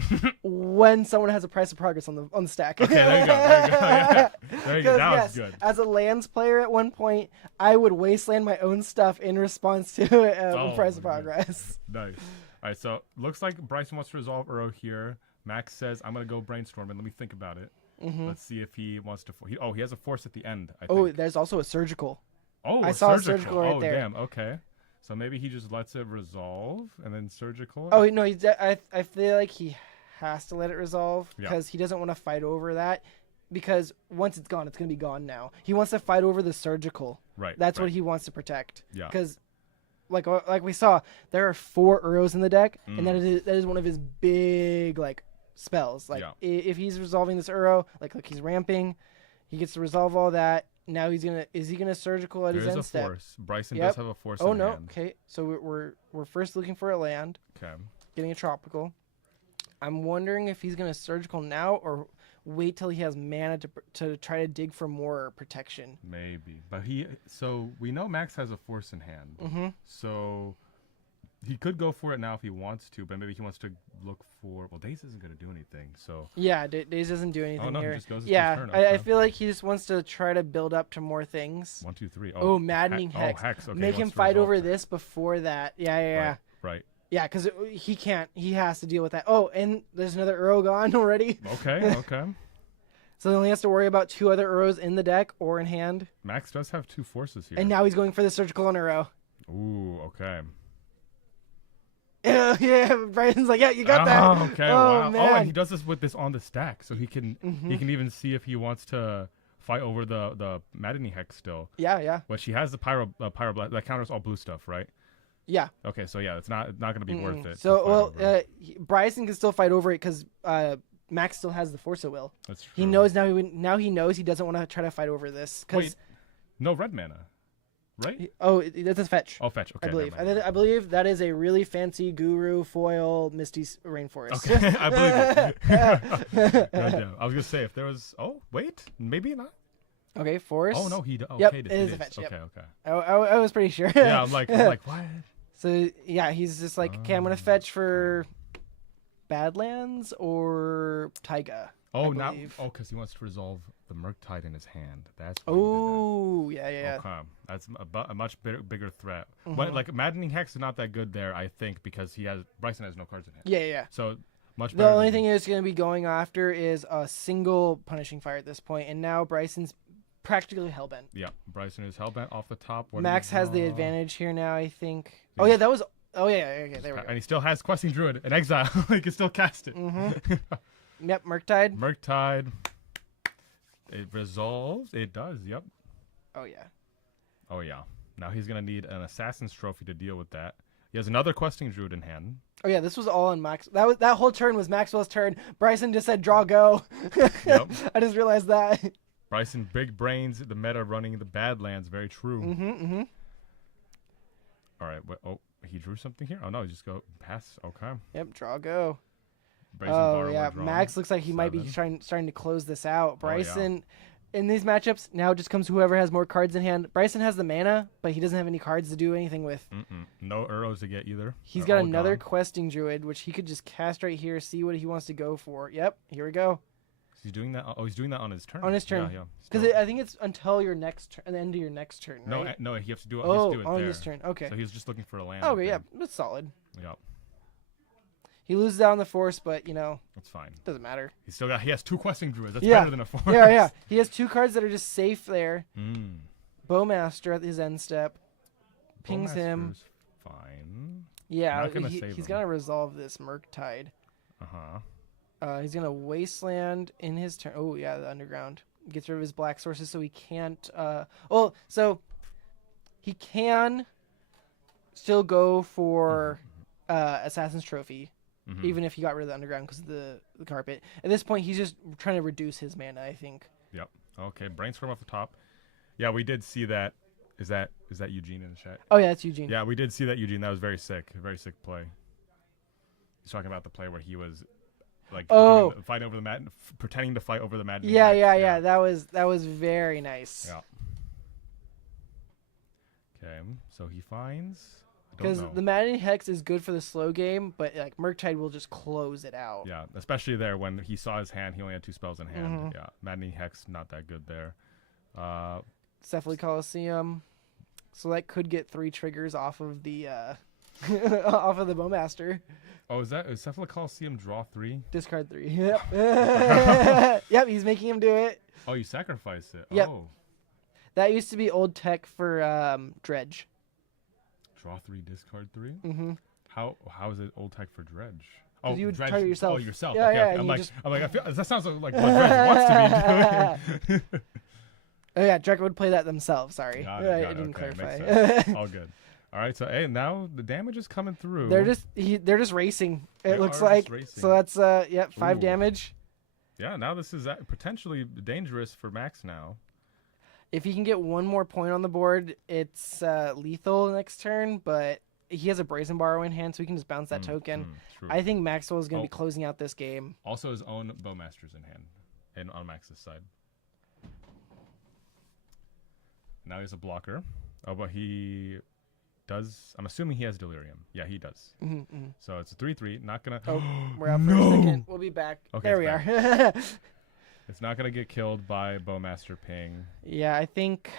when someone has a price of progress on the stack. Okay, there you go. Yeah. There you go. Now Yes, it's good. as a lands player at one point, I would wasteland my own stuff in response to price of progress. Nice. All right, so looks like Bryson wants to resolve Uro here. Max says, I'm going to go brainstorm and let me think about it. Let's see if he wants to. He has a force at the end, I think. Oh, there's also a surgical. Oh, I saw a surgical right oh, there. Damn. Okay. So maybe he just lets it resolve and then surgical. Oh no, I feel like he has to let it resolve Yeah. because he doesn't want to fight over that. Because once it's gone, it's gonna be gone now. He wants to fight over the surgical. Right. That's right. what he wants to protect. Yeah. Because, like we saw, there are 4 Uros in the deck, and that is one of his big spells. Like if he's resolving this Uro, like he's ramping, he gets to resolve all that. Now is he gonna surgical at his end step? Force. Bryson does have a force. Oh in no. hand. Okay. So we're first looking for a land. Okay. Getting a tropical. I'm wondering if he's gonna surgical now or wait till he has mana to try to dig for more protection. Maybe, but so we know Max has a force in hand. Mm-hmm. So he could go for it now if he wants to, but maybe he wants to look for. Well, Daze isn't gonna do anything. So yeah, Daze doesn't do anything no, here. he just goes Yeah, turn. I feel like he just wants to try to build up to more things. 1, 2, 3. Oh, maddening hex. Oh, hex. Okay, Make him fight over this before that. Yeah. Right. Yeah, because he can't. He has to deal with that. Oh, and there's another Uro gone already. Okay. So he only has to worry about 2 other Uros in the deck or in hand. Max does have 2 forces here. And now he's going for the surgical on Uro. Ooh, okay. Yeah, Bryson's like, yeah, you got that. Oh, okay. Oh, Wow. man. Oh, and he does this with this on the stack, so he can even see if he wants to fight over the maddening hex still. Yeah. Which he has the pyro blast that counters all blue stuff, right? Yeah. Okay, so yeah, it's not going to be worth it. So Bryson can still fight over it because Max still has the Force of Will. That's true. He knows now. He knows he doesn't want to try to fight over this because no red mana, right? That's a fetch. Oh, fetch. Okay, I believe. never mind. I believe that is a really fancy Guru foil Misty Rainforest. Okay, I believe it. Goddamn. I was gonna say if there was. Oh wait, maybe not. Okay, Force. Oh no, he. Okay, Yep, it it is is. a fetch. Okay, Yep. okay. I was pretty sure. Yeah, I'm like what? So yeah, he's just like, okay, I'm gonna fetch for Badlands or Taiga. Oh, now because he wants to resolve the Murktide in his hand. That's why oh yeah. Okay. That's a much bigger threat. But like Maddening Hex is not that good there, I think, because Bryson has no cards in hand. Yeah. So much The better. only thing it's going to be going after is a single punishing fire at this point, and now Bryson's practically hellbent. Yeah, Bryson is hellbent off the top. Max has the advantage here now, I think. Oh yeah, that was. Oh yeah, okay, there we go. And he still has Questing Druid in exile. He can still cast it. Yep, Murktide. Murktide. It resolves. It does. Yep. Oh yeah. Oh yeah. Now he's gonna need an Assassin's Trophy to deal with that. He has another Questing Druid in hand. Oh yeah, this was all on Max. That whole turn was Maxwell's turn. Bryson just said draw go. Yep. I just realized that. Bryson, big brains, the meta running the Badlands. Very true. All right. He drew something here? Oh, no. He just go pass. Okay. Yep, draw go. Bryson Oh, yeah. Max looks like he might be starting to close this out. Bryson, in these matchups, now it just comes whoever has more cards in hand. Bryson has the mana, but he doesn't have any cards to do anything with. No arrows to get either. He's got another Questing Druid, which he could just cast right here, see what he wants to go for. Yep, here we go. He's doing that. Oh, he's doing that on his turn. On his turn. Yeah. Because I think it's until your next turn, the end of your next turn, right? No, he has to do it. Oh, he has to do it on there. this turn. Okay. So he was just looking for a land. Okay, yeah, that's solid. Yep. He loses out on the Force, but that's fine. Doesn't matter. He has 2 Questing Druids. That's better than a Force. Yeah. He has 2 cards that are just safe there. Mm. Bowmaster at his end step. Pings him. Bowmaster's fine. Yeah, Not gonna save he's him. gonna resolve this Murktide. He's gonna Wasteland in his turn. Oh yeah, the Underground gets rid of his black sources, so he can't. So he can still go for Assassin's Trophy, even if he got rid of the Underground because of the carpet. At this point, he's just trying to reduce his mana, I think. Yep. Okay. Brainstorm off the top. Yeah, we did see that. Is that Eugene in the chat? Oh yeah, it's Eugene. Yeah, we did see that, Eugene. That was very sick. Very sick play. He's talking about the play where he was fighting over the pretending to fight over the Madden. Yeah. That was very nice. Yeah. Okay, so he finds. Because the Madden Hex is good for the slow game, but like Murktide will just close it out. Yeah, especially there when he saw his hand, he only had 2 spells in hand. Yeah, Madden Hex not that good there. Cephalid Coliseum, so that could get 3 triggers off of the off of the Bowmaster. Oh, is Cephalid Coliseum draw 3? Discard 3. Yep. Yep, he's making him do it. Oh, you sacrifice it. Yep. Oh. That used to be old tech for Dredge. Draw 3, discard 3. Mm-hmm. How is it old tech for dredge? 'Cause you would dredge. target yourself. Oh, yourself. Yeah, okay. yeah, Okay. and I'm you like, just- I feel that sounds like what dredge wants to be doing. Oh yeah, Draco would play that themselves. Sorry, Got I it, didn't okay, makes clarify. sense. All good. All right. So hey, now the damage is coming through. they're just racing. They It looks are just like. racing. So that's 5 Ooh. damage. Yeah. Now this is potentially dangerous for Max now. If he can get one more point on the board, it's lethal next turn. But he has a Brazen Borrow in hand, so he can just bounce that token. True. I think Maxwell is going to be closing out this game. Also his own Bowmasters in hand, and on Max's side. Now he's a blocker. Oh, but he does. I'm assuming he has Delirium. Yeah, he does. Mm-hmm. So it's a 3/3. Not gonna. Oh, we're out for No! a second. We'll be back. Okay, There we it's are. It's not gonna get killed by Bowmaster Ping. Yeah, I think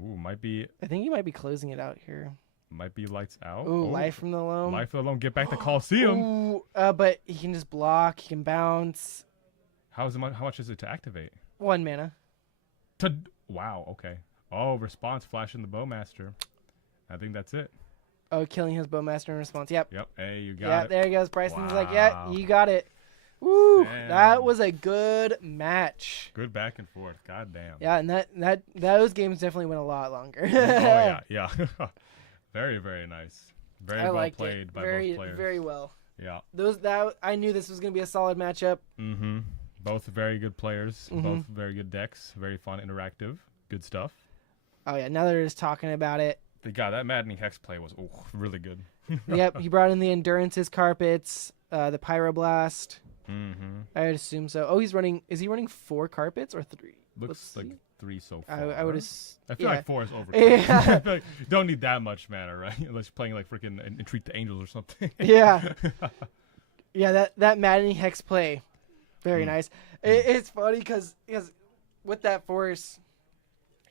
Ooh, might be you might be closing it out here. lights out. Ooh, Life from the Loam. Life alone. Get back to Coliseum. Ooh, but he can just block. He can bounce. How much is it to activate? 1 mana. Wow. Okay. Oh, response flash in the Bowmaster. I think that's it. Oh, killing his Bowmaster in response. Yep. Yep. Hey, you got Yeah, it. there he goes. Bryson's like, yeah, Wow. you got it. Woo! Damn. That was a good match. Good back and forth. God damn. Yeah, and those games definitely went a lot longer. Oh yeah, yeah. Very, very nice. Very I well liked played it. by Very, both players. very well. Yeah. I knew this was gonna be a solid matchup. Mm-hmm. Both very good players. Mhm. Both very good decks. Very fun, interactive. Good stuff. Oh yeah, now they're just talking about it. That maddening hex play was really good. Yep, he brought in the Endurance's carpets, the Pyroblast. Mm-hmm. I would assume so. Oh, is he running 4 carpets or 3? Looks Let's like see. 3 so far. I would I feel yeah. like 4 is over. Yeah. I feel like you don't need that much mana, right? Unless you're playing like freaking Entreat the Angels or something. Yeah. Yeah, that maddening hex play, very nice. It's funny because with that force,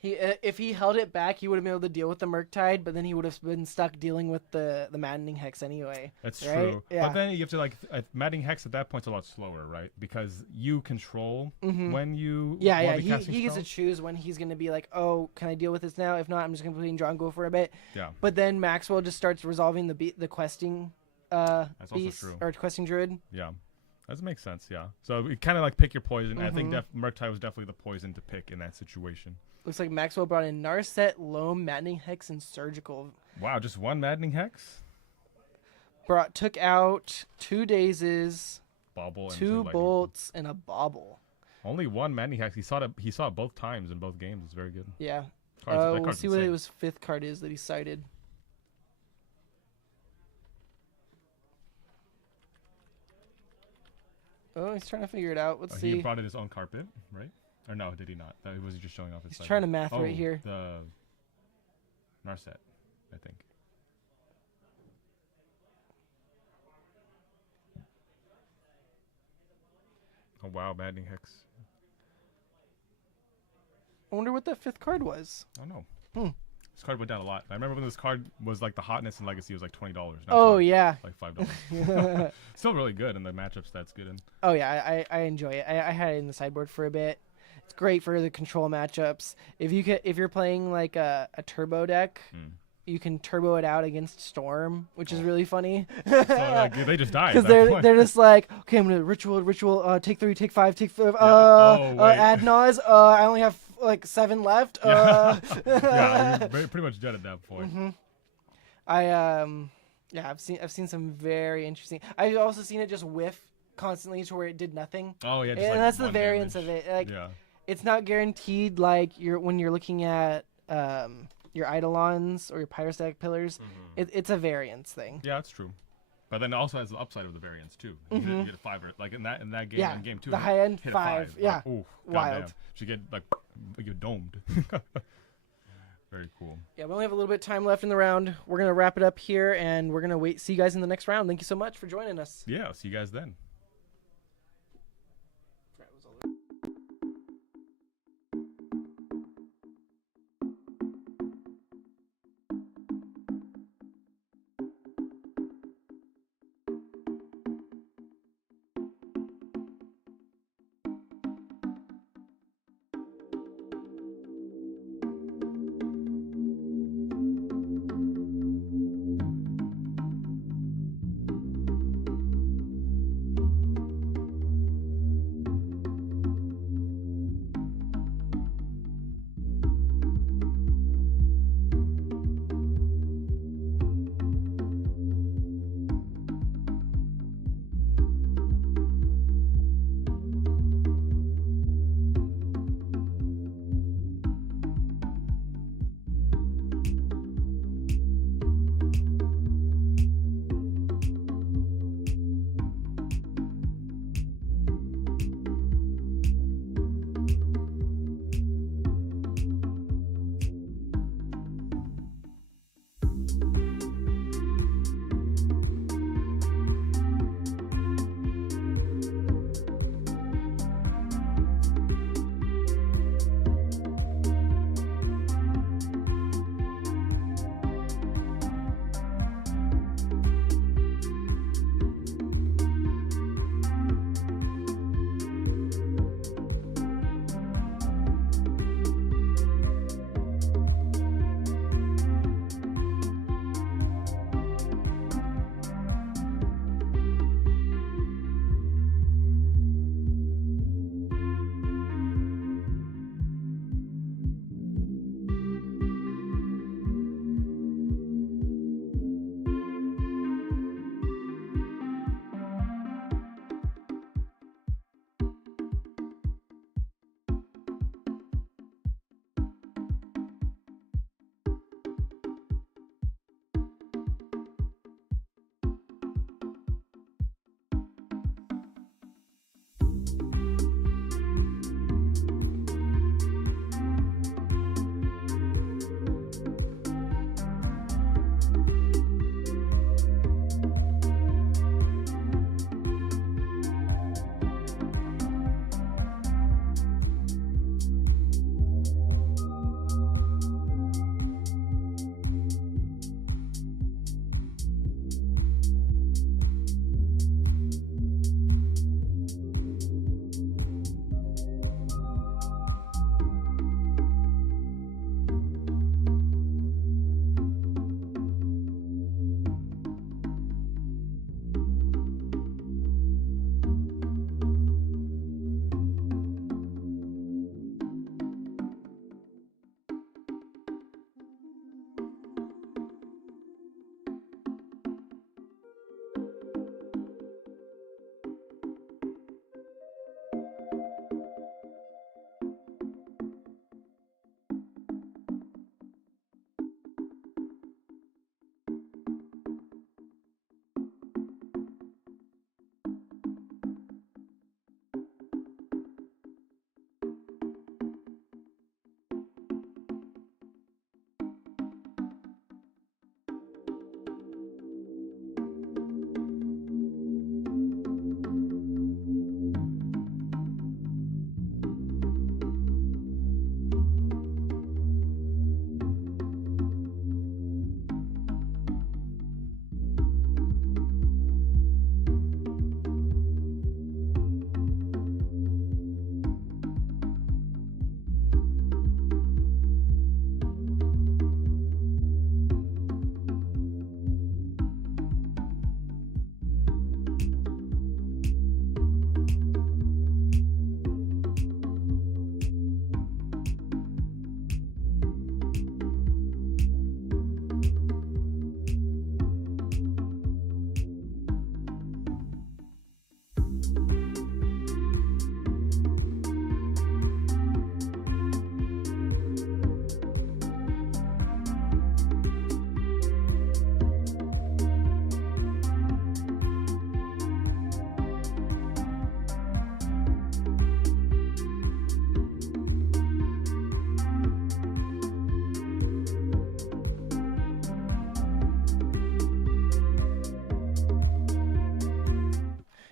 if he held it back, he would have been able to deal with the Murktide, but then he would have been stuck dealing with the maddening hex anyway. That's right? true. Yeah. But then you have to maddening hex at that point's a lot slower, right? Because you control when you Yeah, be casting he gets to spells. choose when he's gonna be like, oh, can I deal with this now? If not, I'm just gonna play and draw and go for a bit. Yeah. But then Maxwell just starts resolving the questing That's also beast true. or questing druid. Yeah. That makes sense, yeah. So you kind of like pick your poison. I think Murktide was definitely the poison to pick in that situation. Looks like Maxwell brought in Narset, Loam, Maddening Hex, and Surgical. Wow, just one maddening hex? Took out 2 Dazes, Bobble and 2 lightning. Bolts, and a Bobble. Only one maddening hex. He saw it both times in both games. It's very good. Yeah. That We'll card's see what insane. his 5th card is that he cited. Oh, he's trying to figure it out. Let's see. He brought in his own carpet, right? Or no, did he not? That was he just showing off his He's side? trying to math right here. The Narset, I think. Oh wow, maddening hex. I wonder what that 5th card was. I don't know. This card went down a lot. I remember when this card was like the hotness in Legacy was like $20. Now Oh, it's yeah. like $5. Still really good, and the matchups that's good in. Oh, yeah. I enjoy it. I had it in the sideboard for a bit. It's great for the control matchups. If you're playing like a turbo deck, you can turbo it out against Storm, which is really funny. So like, they just died. Because they're just like, okay, I'm gonna ritual, take 3, take 5, take 5. wait. Add Nas. I only have like 7 left. Yeah, you're pretty much dead at that point. I've seen some very interesting. I've also seen it just whiff constantly to where it did nothing. Oh yeah, just, And like, that's the one variance damage. of it. Like, Yeah. it's not guaranteed. Like when you're looking at your Eidolons or your Pyrostatic Pillars, it's a variance thing. Yeah, that's true. But then it also has the upside of the variance too. You get a 5 like in that game Yeah, in game 2. the high end hit a 5. Like, Yeah, ooh, wild. goddamn. Should get like you're domed. Very cool. Yeah, we only have a little bit of time left in the round. We're gonna wrap it up here, and we're gonna see you guys in the next round. Thank you so much for joining us. Yeah, I'll see you guys then.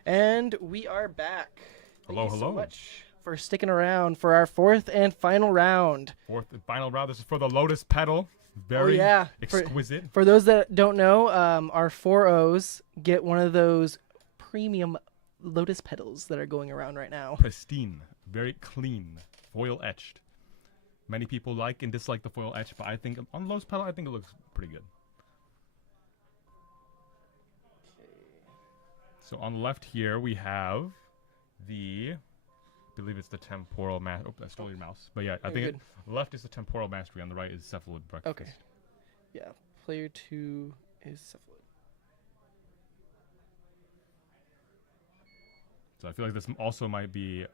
And we are back. Hello, Thank you hello. so much for sticking around for our fourth and final round. Fourth and final round. This is for the Lotus Petal. Very yeah. exquisite. For those that don't know, our 4Os get one of those premium lotus petals that are going around right now. Pristine. Very clean. Foil etched. Many people like and dislike the foil etch, but I think on Lotus Petal, I think it looks pretty good. So on the left here, we have I believe it's the temporal mastery. Oh, I stole your mouse. But yeah, I think left is the temporal mastery. On the right is Cephalid breakfast. Okay. Yeah. Player 2 is Cephalid. So I feel like this also might be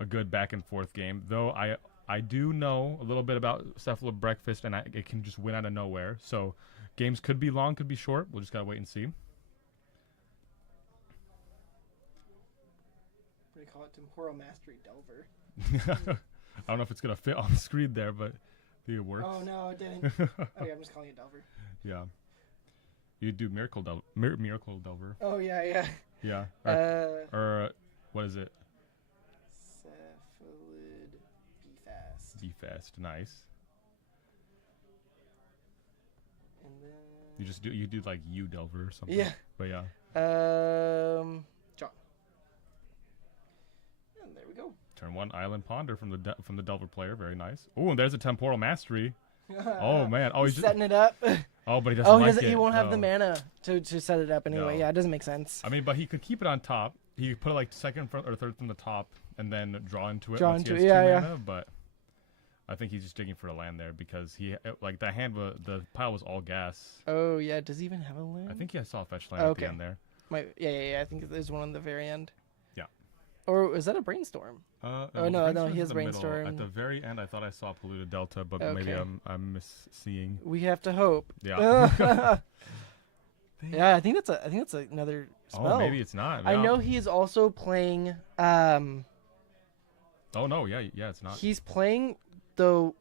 a good back and forth game, though I do know a little bit about Cephalid breakfast, and it can just win out of nowhere. So games could be long, could be short. We'll just gotta wait and see. What do you call it? Temporal Mastery Delver. I don't know if it's gonna fit on the screen there, but I think it works. Oh no, it didn't. Okay, I'm just calling it Delver. Yeah. You do Miracle Delver. Oh yeah. Yeah. Or what is it? Cephalid Be Fast. Be Fast. Nice. And then You do like U Delver or something. yeah. But yeah. John. And there we go. Turn 1 Island Ponder from the Delver player. Very nice. Oh, and there's a Temporal Mastery. Oh man. Oh, he's just setting it up. Oh, but he doesn't like it. He won't have the mana to set it up anyway. No. Yeah, it doesn't make sense. I mean, but he could keep it on top. He could put it like second or third from the top, and then draw into it. Draw once into he it, has yeah, two mana, But I think he's just digging for a land there because that hand, the pile was all gas. Oh yeah, does he even have a land? I think I saw a fetch land at the end there. Yeah. I think there's one on the very end. Yeah. Or is that a brainstorm? No, he has brainstorm. At the very end, I thought I saw Polluted Delta, but Okay. maybe I'm misseeing. We have to hope. Yeah. Yeah, I think that's another spell. Oh, maybe it's not. I Yeah. know he is also playing. Oh no, yeah, it's not. He's playing though.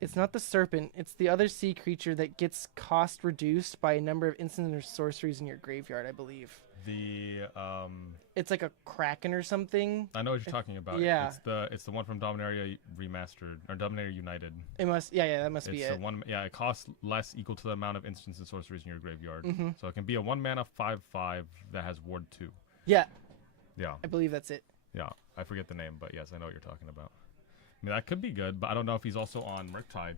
It's not the serpent. It's the other sea creature that gets cost reduced by a number of instants or sorceries in your graveyard. I believe. It's like a Kraken or something. I know what you're talking about. Yeah. It's the one from Dominaria Remastered or Dominaria United. It must. Yeah. That must be It's it. the one. Yeah, it costs less equal to the amount of instants and sorceries in your graveyard. Mm-hmm. So it can be a 1-mana 5/5 that has Ward 2. Yeah. Yeah. I believe that's it. Yeah. I forget the name, but yes, I know what you're talking about. I mean, that could be good, but I don't know if he's also on Murktide.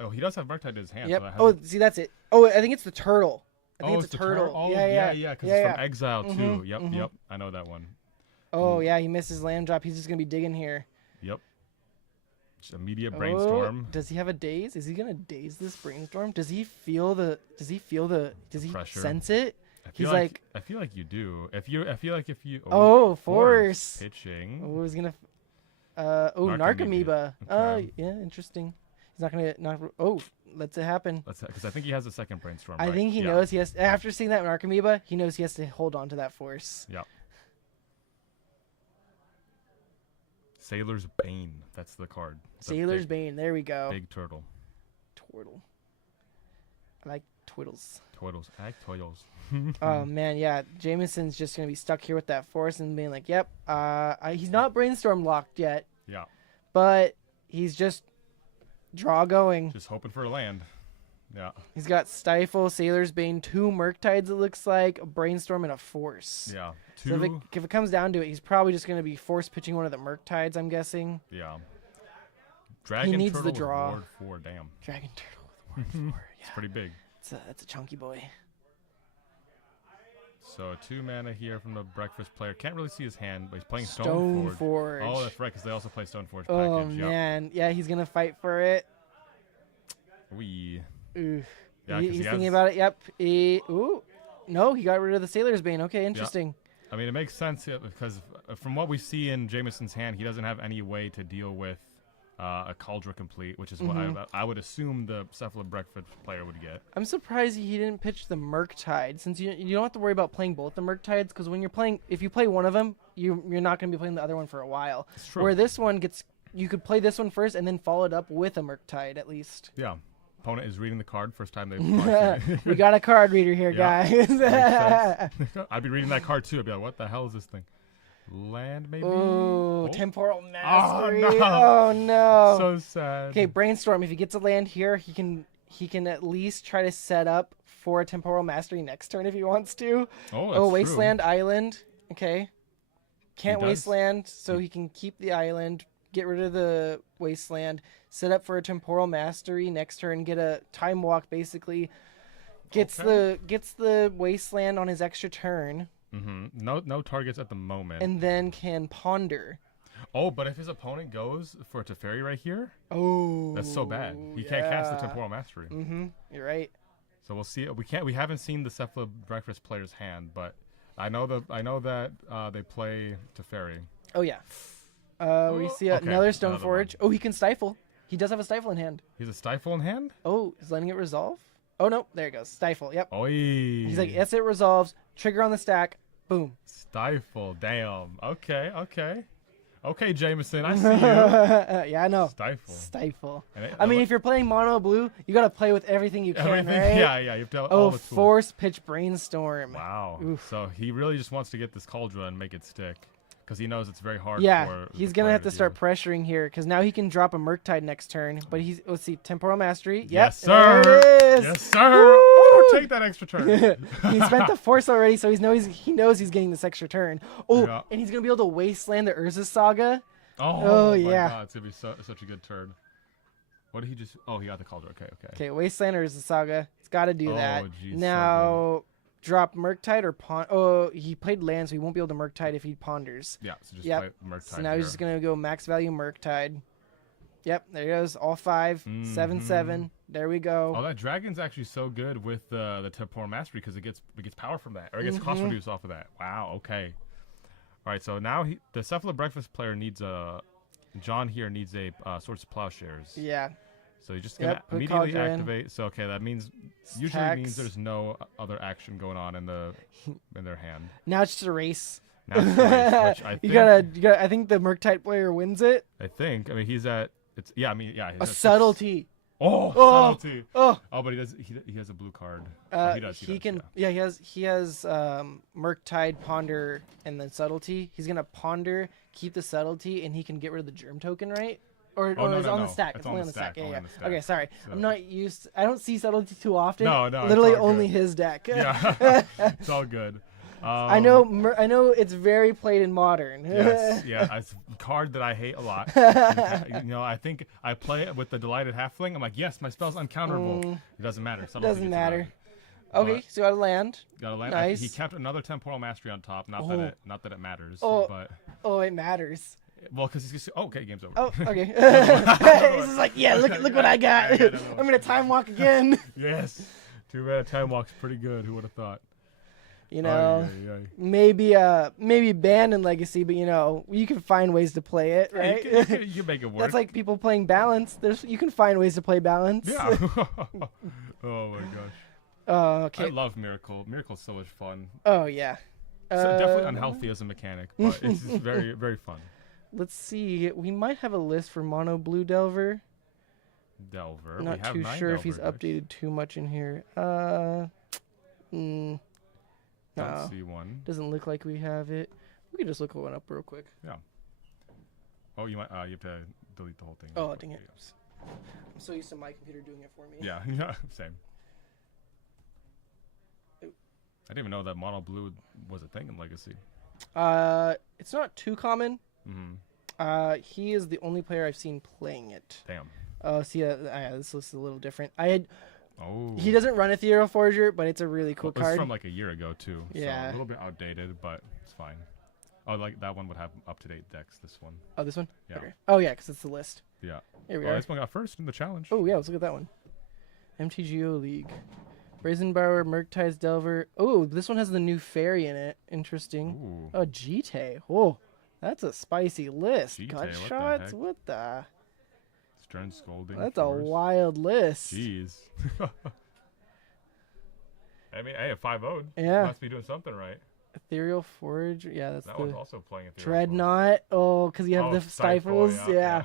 Oh, he does have Murktide in his hand. Yep. So See, that's it. Oh, I think it's the turtle. I think it's it's a the turtle. Oh, yeah. because it's from Exile too. Mhm, Yep. I know that one. Oh, yeah, he missed his land drop. He's just going to be digging here. Yep. Just immediate brainstorm. Does he have a daze? Is he going to daze this brainstorm? Does he Pressure. sense it? I feel like you do. I feel like if you Force. pitching. Oh, he's going to Narcomoeba. Okay. Yeah, interesting. He's not going to lets it happen. Because I think he has a second brainstorm. I think he knows he has after seeing that Narcomoeba, he knows he has to hold on to that force. Yeah. Sailor's Bane. That's the card. Sailor's Bane. There we go. Big turtle. Turtle. I like twiddles. Twiddles. I like twiddles. Oh man, yeah. Jameson's just gonna be stuck here with that force and being like, "Yep, he's not brainstorm locked yet, Yeah. but he's just draw going. Just hoping for a land. Yeah. He's got Stifle, Sailor's Bane, 2 Murktides. It looks like a brainstorm and a force. Yeah. So if it comes down to it, he's probably just gonna be force pitching one of the Murktides. I'm guessing. Yeah. Dragon needs Turtle the draw. With Ward 4. Damn. Dragon Turtle with Ward 4. Yeah. It's pretty big. That's a chunky boy. So 2 mana here from the breakfast player. Can't really see his hand, but he's playing Stoneforge. Stoneforge. Oh, that's right, because they also play Stoneforge Oh package. man, yeah, he's gonna fight for it. Wee. Oof. Yeah, He's thinking about it. Yep. No, he got rid of the Sailor's Bane. Okay, interesting. I mean, it makes sense because from what we see in Jameson's hand, he doesn't have any way to deal with a Cauldron Complete, which is what I would assume the Cephalid breakfast player would get. I'm surprised he didn't pitch the Murktide, since you don't have to worry about playing both the Murktides, because when you're playing, if you play one of them, you're not going to be playing the other one for a while. It's true. Where this one you could play this one first and then follow it up with a Murktide at least. Yeah. opponent is reading the card first time they've We got a card reader here, Yeah. guys. I'd be reading that card too. I'd be like, what the hell is this thing? Land, maybe? Ooh, Oh. temporal mastery. no. Oh no. So sad. Okay, brainstorm. If he gets a land here, he can at least try to set up for a temporal mastery next turn if he wants to. Oh, that's Wasteland Island. Okay. Can't does. wasteland, so he can keep the island, get rid of the wasteland, set up for a temporal mastery next turn, get a time walk basically. Gets the wasteland on his extra turn. Mm-hmm. No targets at the moment. And then can ponder. Oh, but if his opponent goes for a Teferi right here, that's so bad. He can't cast the temporal mastery. Mm-hmm. You're right. So we'll see. We haven't seen the Cephalid Breakfast player's hand, but I know that they play Teferi. Oh yeah. We see another Stoneforge. Oh, he can stifle. He does have a stifle in hand. He's a stifle in hand? Oh, is letting it resolve? Oh no, there it goes. Stifle. Yep. Oy. He's like, yes, it resolves. Trigger on the stack. Boom. Stifle. Damn. Okay, Jameson, I see you. Yeah, I know. Stifle. I mean, if you're playing mono blue, you gotta play with everything you can, right? Yeah, you have to have all the tools. Force pitch brainstorm. Wow. Oof. So he really just wants to get this Cauldron and make it stick, because he knows it's very hard. Yeah, for he's the gonna player have to start pressuring here, because now he can drop a Murktide next turn. But let's see, temporal mastery. Yep, yes, sir. There it is. Yes, sir. Oh, take that extra turn. He spent the force already, so he knows he's getting this extra turn. Oh, Yeah. and he's gonna be able to wasteland the Urza Saga. Oh my yeah. God, it's gonna be such a good turn. What did he just? Oh, he got the Cauldron. Okay. Wasteland or Urza Saga. It's got to do that. Geez, Now, drop Murktide or Pond. Oh, he played land, so he won't be able to Murktide if he ponders. Yeah, so just play Murktide. So now he's just gonna go max value Murktide. Yep, there he goes. All 5, 7/7. There we go. Oh, that dragon's actually so good with the temporal mastery because it gets power from that, or it gets cost reduced off of that. Wow. Okay. All right. So now the Cephalid Breakfast player needs John here needs a Swords to Plowshares. Yeah. So he's just gonna immediately activate. So that means usually means there's no other action going on in their hand. Now it's just a race. Now it's a race, which I think, you gotta. I think the Murktide player wins it. I mean, he's at. It's he's a subtlety. Subtlety. Oh, but he does. He has a blue card. He does. He has Murktide, Ponder, and then Subtlety. He's gonna Ponder, keep the Subtlety, and he can get rid of the Germ token, right? Or it's on the stack. It's only on the stack. Yeah. Okay, sorry. So. I'm not used. I don't see Subtlety too often. No. Literally only his deck. Yeah. It's all good. I know it's very played in Modern. Yes, yeah, it's a card that I hate a lot. I think I play it with the Delighted Halfling. I'm like, yes, my spell's uncounterable. It doesn't matter. Doesn't matter. Okay, so got a land. Nice. He kept another temporal mastery on top. Not that it matters. But it matters. Well, because he's just okay. Game's over. Oh, okay. He's just like, yeah, look what I got. I'm gonna time walk again. Yes. Too bad time walk's pretty good. Who would have thought? Maybe banned in Legacy, but you can find ways to play it, right? You can make it work. That's like people playing Balance. You can find ways to play Balance. Yeah. Oh my gosh. Okay. I love Miracle. Miracle's so much fun. Oh yeah. So definitely unhealthy as a mechanic, but it's just very, very fun. Let's see. We might have a list for Mono Blue Delver. Not too sure if he's updated too much in here. Don't see one. Doesn't look like we have it. We can just look one up real quick. Yeah. Oh, you have to delete the whole thing. Oh, dang it. I'm so used to my computer doing it for me. Yeah, same. I didn't even know that mono blue was a thing in Legacy. It's not too common. Mm-hmm. He is the only player I've seen playing it. Damn. See, this list is a little different. Oh. He doesn't run Ethereal Forger, but it's a really cool card. It's from like a year ago too. Yeah. So a little bit outdated, but it's fine. Oh, like that one would have up-to-date decks. This one. Oh, this one? Yeah. Okay. Oh, yeah, because it's the list. Yeah. Here we are. This one got first in the challenge. Oh, yeah, let's look at that one. MTGO League. Brazenbauer, Murktide's Delver. Oh, this one has the new fairy in it. Interesting. Ooh. Oh, Jite. Oh, that's a spicy list. Jite, Gunshots? What the? Stern Scolding. That's a wild list. Jeez. I mean, hey, 5-0'd. Yeah. Must be doing something right. Ethereal Forge. Yeah, that's that the one's also playing Ethereal Dreadnought. Oh, because you have the stifles. Yeah.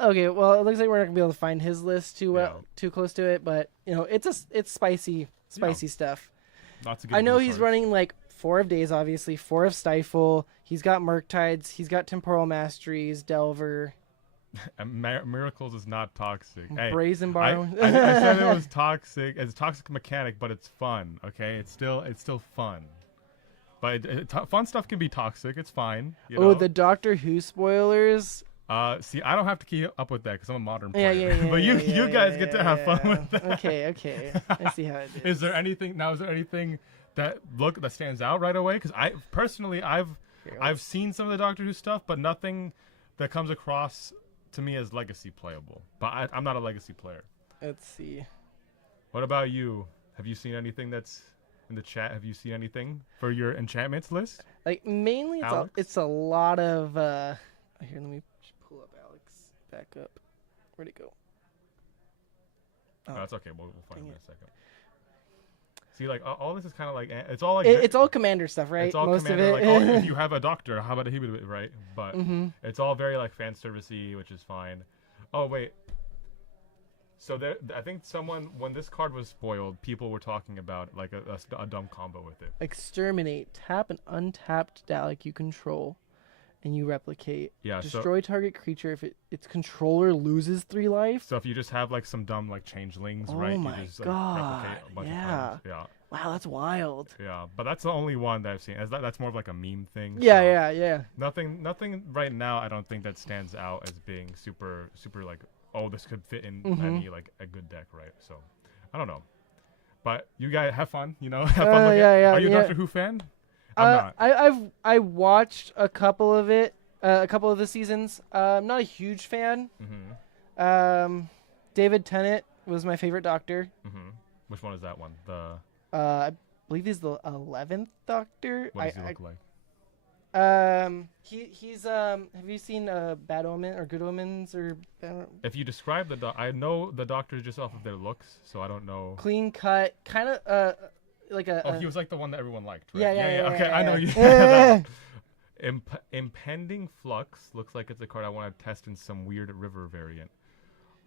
Okay, well, it looks like we're not gonna be able to find his list too Yeah. too close to it, but it's spicy stuff. Lots of good I know blue he's cards. running like 4 of Days, obviously, 4 of Stifle. He's got Murktides. He's got Temporal Masteries, Delver, And Miracles is not toxic. Hey, Brazen Bar. I said it was toxic. It's a toxic mechanic, but it's fun. Okay, it's still fun. But fun stuff can be toxic. It's fine. You know? Oh, the Doctor Who spoilers. See, I don't have to keep up with that because I'm a modern player. Yeah. But you guys get to have fun with that. Okay. I see how it is. Is there anything that stands out right away? Because I personally, I've seen some of the Doctor Who stuff, but nothing that comes across to me as legacy playable. But I'm not a legacy player. Let's see. What about you? Have you seen anything that's in the chat? Have you seen anything for your enchantments list? Like mainly, it's a lot of. Here, let me just pull up Alex back up. Where'd it go? Oh, that's okay. We'll find it in a second. See, like all this is kind of like it's all like it's all commander stuff, right? It's all Most commander. of it. Like, if you have a doctor, how about a Hebrew, right? But it's all very like fan servicey, which is fine. Oh wait. So I think when this card was spoiled, people were talking about like a dumb combo with it. Exterminate. Tap an untapped Dalek you control, and you replicate. Yeah. Destroy target creature if its controller loses 3 life. So if you just have like some dumb like changelings, right? Oh my you just, god! replicate a bunch of Yeah. times. Yeah. Wow, that's wild. Yeah, but that's the only one that I've seen. That's more of like a meme thing. Yeah. Nothing right now. I don't think that stands out as being super like, oh, this could fit in any like a good deck, right? So I don't know, but you guys have fun. Have fun. Are you a Doctor Who fan? I'm not. I watched a couple of the seasons. I'm not a huge fan. David Tennant was my favorite Doctor. Which one is that one? I believe he's the 11th Doctor. What does he look like? He's have you seen Bad Omen or Good Omens or If you describe I know the Doctor just off of their looks, so I don't know. Clean cut, kind of like a. He was like the one that everyone liked, right? Yeah. Okay, yeah. I know you. Impending Flux looks like it's a card I want to test in some weird river variant.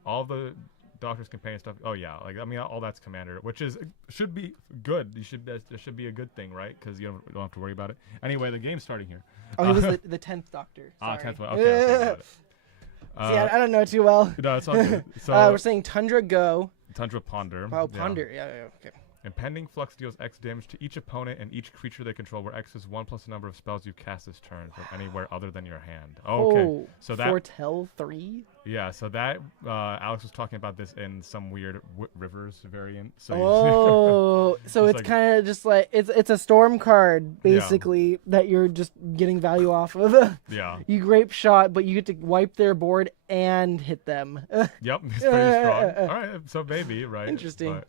All the Doctor's Companion stuff. Oh yeah, all that's Commander, which should be good. That should be a good thing, right? Because you don't have to worry about it. Anyway, the game's starting here. Oh, he was the 10th Doctor. Sorry. 10th one. Okay, got it. See, I don't know too well. No, it's all good. So we're saying Tundra Go. Tundra Ponder. Oh, Ponder. Yeah. Okay. Impending Flux deals X damage to each opponent and each creature they control, where X is 1 plus the number of spells you cast this turn from anywhere other than your hand. Okay. So that Foretell 3? Yeah, so that Alex was talking about this in some weird rivers variant. So so it's kind of just like it's a storm card basically that you're just getting value off of. Yeah. You grape shot, but you get to wipe their board and hit them. Yep, it's pretty strong. All right, so maybe, right? Interesting. But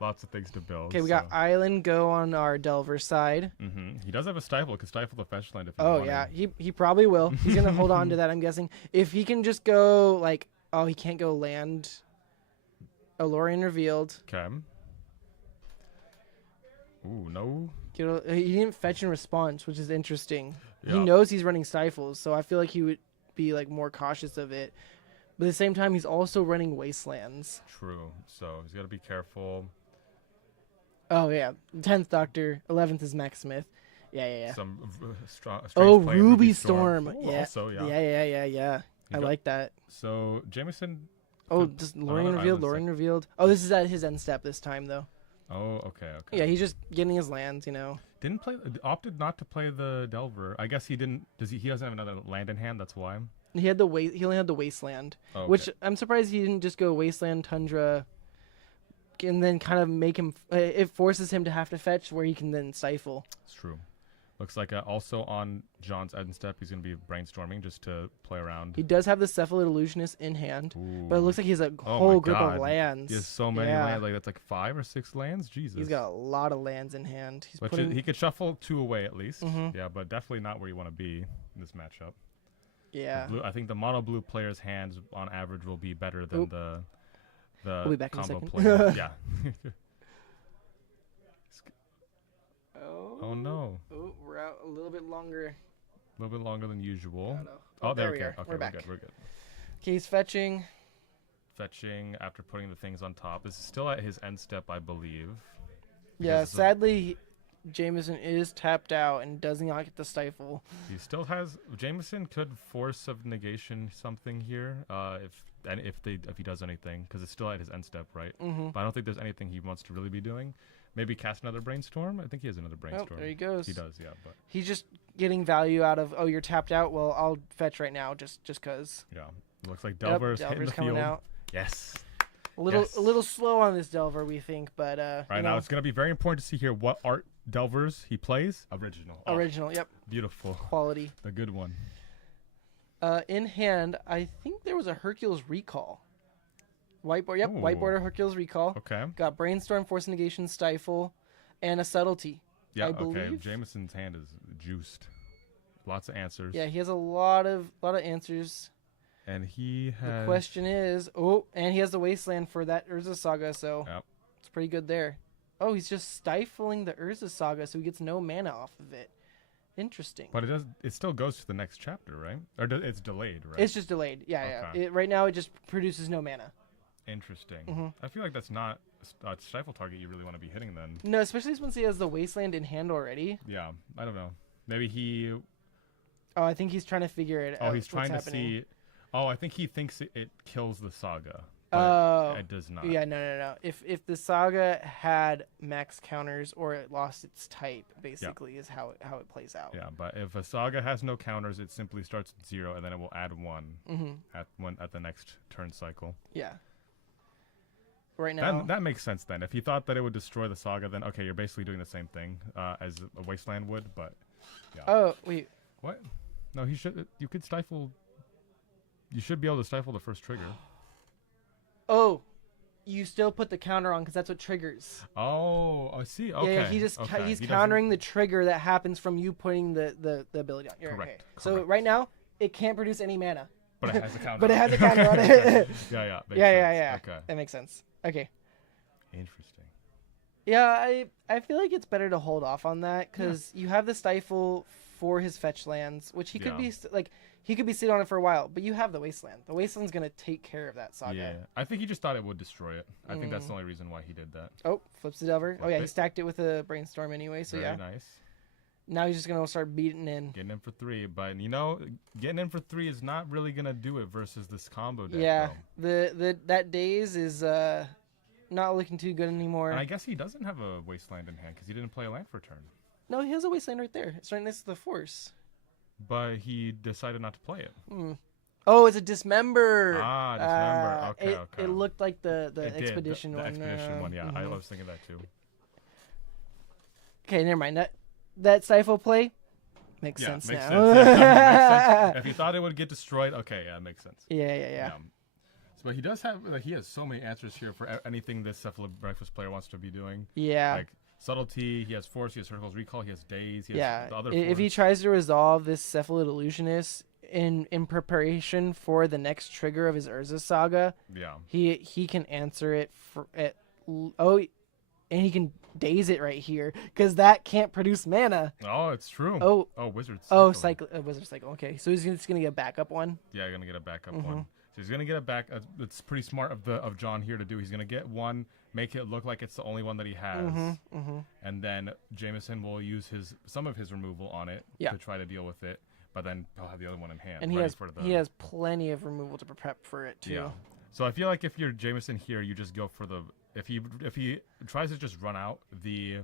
lots of things to build. Okay, we got Island Go on our Delver side. He does have a Stifle. Could stifle the fetch land if he wanted. Yeah, he probably will. He's gonna hold on to that, I'm guessing. If he can just go like, he can't go land. Lorien Revealed. Okay. Ooh, no. He didn't fetch in response, which is interesting. Yeah. He knows he's running Stifles, so I feel like he would be like more cautious of it. But at the same time, he's also running Wastelands. True. So he's got to be careful. Oh, yeah. 10th Doctor. 11th is Max Smith. Yeah. Some strange Ruby Storm. Ooh, Yeah. Also, yeah. Yeah. I like that. So, Jameson... just Lorien Revealed. Oh, this is at his end step this time, though. Oh, okay. Yeah, he's just getting his lands, Opted not to play the Delver. I guess he didn't... He doesn't have another land in hand, that's why. He only had the Wasteland. Oh, okay. Which I'm surprised he didn't just go Wasteland, Tundra... and then kind of make him... it forces him to have to fetch where he can then stifle. It's true. Looks like also on John's end step, he's going to be brainstorming just to play around. He does have the Cephalid Illusionist in hand, but it looks like he has a whole group of lands. He has so many lands. Like, that's like 5 or 6 lands? Jesus. He's got a lot of lands in hand. He could shuffle 2 away at least. Yeah, but definitely not where you want to be in this matchup. Yeah. I think the mono blue player's hands on average will be better than the we'll be back combo in a second. player. Yeah. Oh no. Oh, we're out a little bit longer. A little bit longer than usual. Oh, there we are. Okay, We're back. We're good. Okay, he's fetching. Fetching after putting the things on top. This is still at his end step, I believe. Yeah, Because sadly, Jameson is tapped out and does not get the stifle. he still has. Jameson could force of negation something here, if he does anything, because it's still at his end step, right? Mm-hmm. But I don't think there's anything he wants to really be doing. Maybe cast another brainstorm. I think he has another brainstorm. Oh, there he goes. He does, yeah. But He's just getting value out of, oh, you're tapped out. Well, I'll fetch right now, just cause. yeah, looks like Delver's hitting the coming field. out. Yes. A little slow on this Delver, we think, but right now it's gonna be very important to see here what art Delvers he plays. Original. Original, yep. Beautiful. Quality. The good one. In hand, I think there was a Hercules recall. Whiteboard, yep. Ooh. White border Hercules recall. Okay. Got brainstorm, force negation, stifle, and a subtlety. Yeah. I Okay. believe. Jameson's hand is juiced. Lots of answers. Yeah, he has a lot of answers. And he has. The question is, and he has the Wasteland for that Urza Saga, so Yep. it's pretty good there. Oh, he's just stifling the Urza Saga, so he gets no mana off of it. Interesting. But it still goes to the next chapter, right? Or it's delayed, right? It's just delayed. Yeah, Okay. yeah. Right now, it just produces no mana. Interesting. Mm-hmm. I feel like that's not a stifle target you really want to be hitting then. No, especially since he has the Wasteland in hand already. Yeah, I don't know. Maybe he. Oh, I think he's trying to figure it out. Oh, he's trying what's to happening. see. Oh, I think he thinks it kills the saga. Oh, It does not. yeah, no. If the Saga had max counters or it lost its type, basically, is how it plays out. Yeah, but if a saga has no counters, it simply starts at 0, and then it will add 1 at the next turn cycle. Yeah. Right now, That makes sense then. If he thought that it would destroy the saga, then okay, you're basically doing the same thing as a wasteland would. But yeah. Oh wait. What? No, he should. You could stifle. You should be able to stifle the first trigger. Oh, you still put the counter on because that's what triggers. Oh, I see. Okay. Yeah, he's countering the trigger that happens from you putting the ability on. You're Correct, okay. So correct. right now, it can't produce any mana. But it has a counter. But it has a counter on it. Yeah. Yeah. Okay. That makes sense. Okay. Interesting. Yeah, I feel like it's better to hold off on that because you have the stifle for his fetch lands, which he could be he could be sitting on it for a while, but you have the Wasteland. The Wasteland's gonna take care of that saga. Yeah, I think he just thought it would destroy it. I think that's the only reason why he did that. Oh, flips the Delver. Flip he it. stacked it with a brainstorm anyway, so Very yeah. nice. Now he's just gonna start beating in. Getting in for 3, but getting in for 3 is not really gonna do it versus this combo deck. Yeah, though. that daze is not looking too good anymore. And I guess he doesn't have a Wasteland in hand because he didn't play a land for a turn. No, he has a Wasteland right there. It's right next to the Force. But he decided not to play it. Oh, it's a Dismember. Dismember. Okay, It looked like the It did, Expedition one. The Expedition one, yeah. I was thinking that too. Okay, never mind. That Stifle play makes sense makes now. sense. Yeah, makes sense. If you thought it would get destroyed, okay, yeah, it makes sense. Yeah. But he does have, he has so many answers here for anything this Cephalid Breakfast player wants to be doing. Yeah. Like Subtlety, he has Force, he has Hercules Recall, he has Daze, he Yeah. has the other If he Force. tries to resolve this Cephalid Illusionist in preparation for the next trigger of his Urza Saga, Yeah. he can answer it and he can daze it right here because that can't produce mana. Oh, it's true. Oh, Wizard Cycle. Wizard Cycle. Okay, so he's just gonna get a backup one. Yeah, you're gonna get a backup one. So he's gonna get a back. It's pretty smart of John here to do. He's gonna get one, make it look like it's the only one that he has, and then Jameson will use some of his removal on it to try to deal with it. But then he'll have the other one in hand. And he has plenty of removal to prep for it too. Yeah. So I feel like if you're Jameson here, you just go for if he tries to just run out the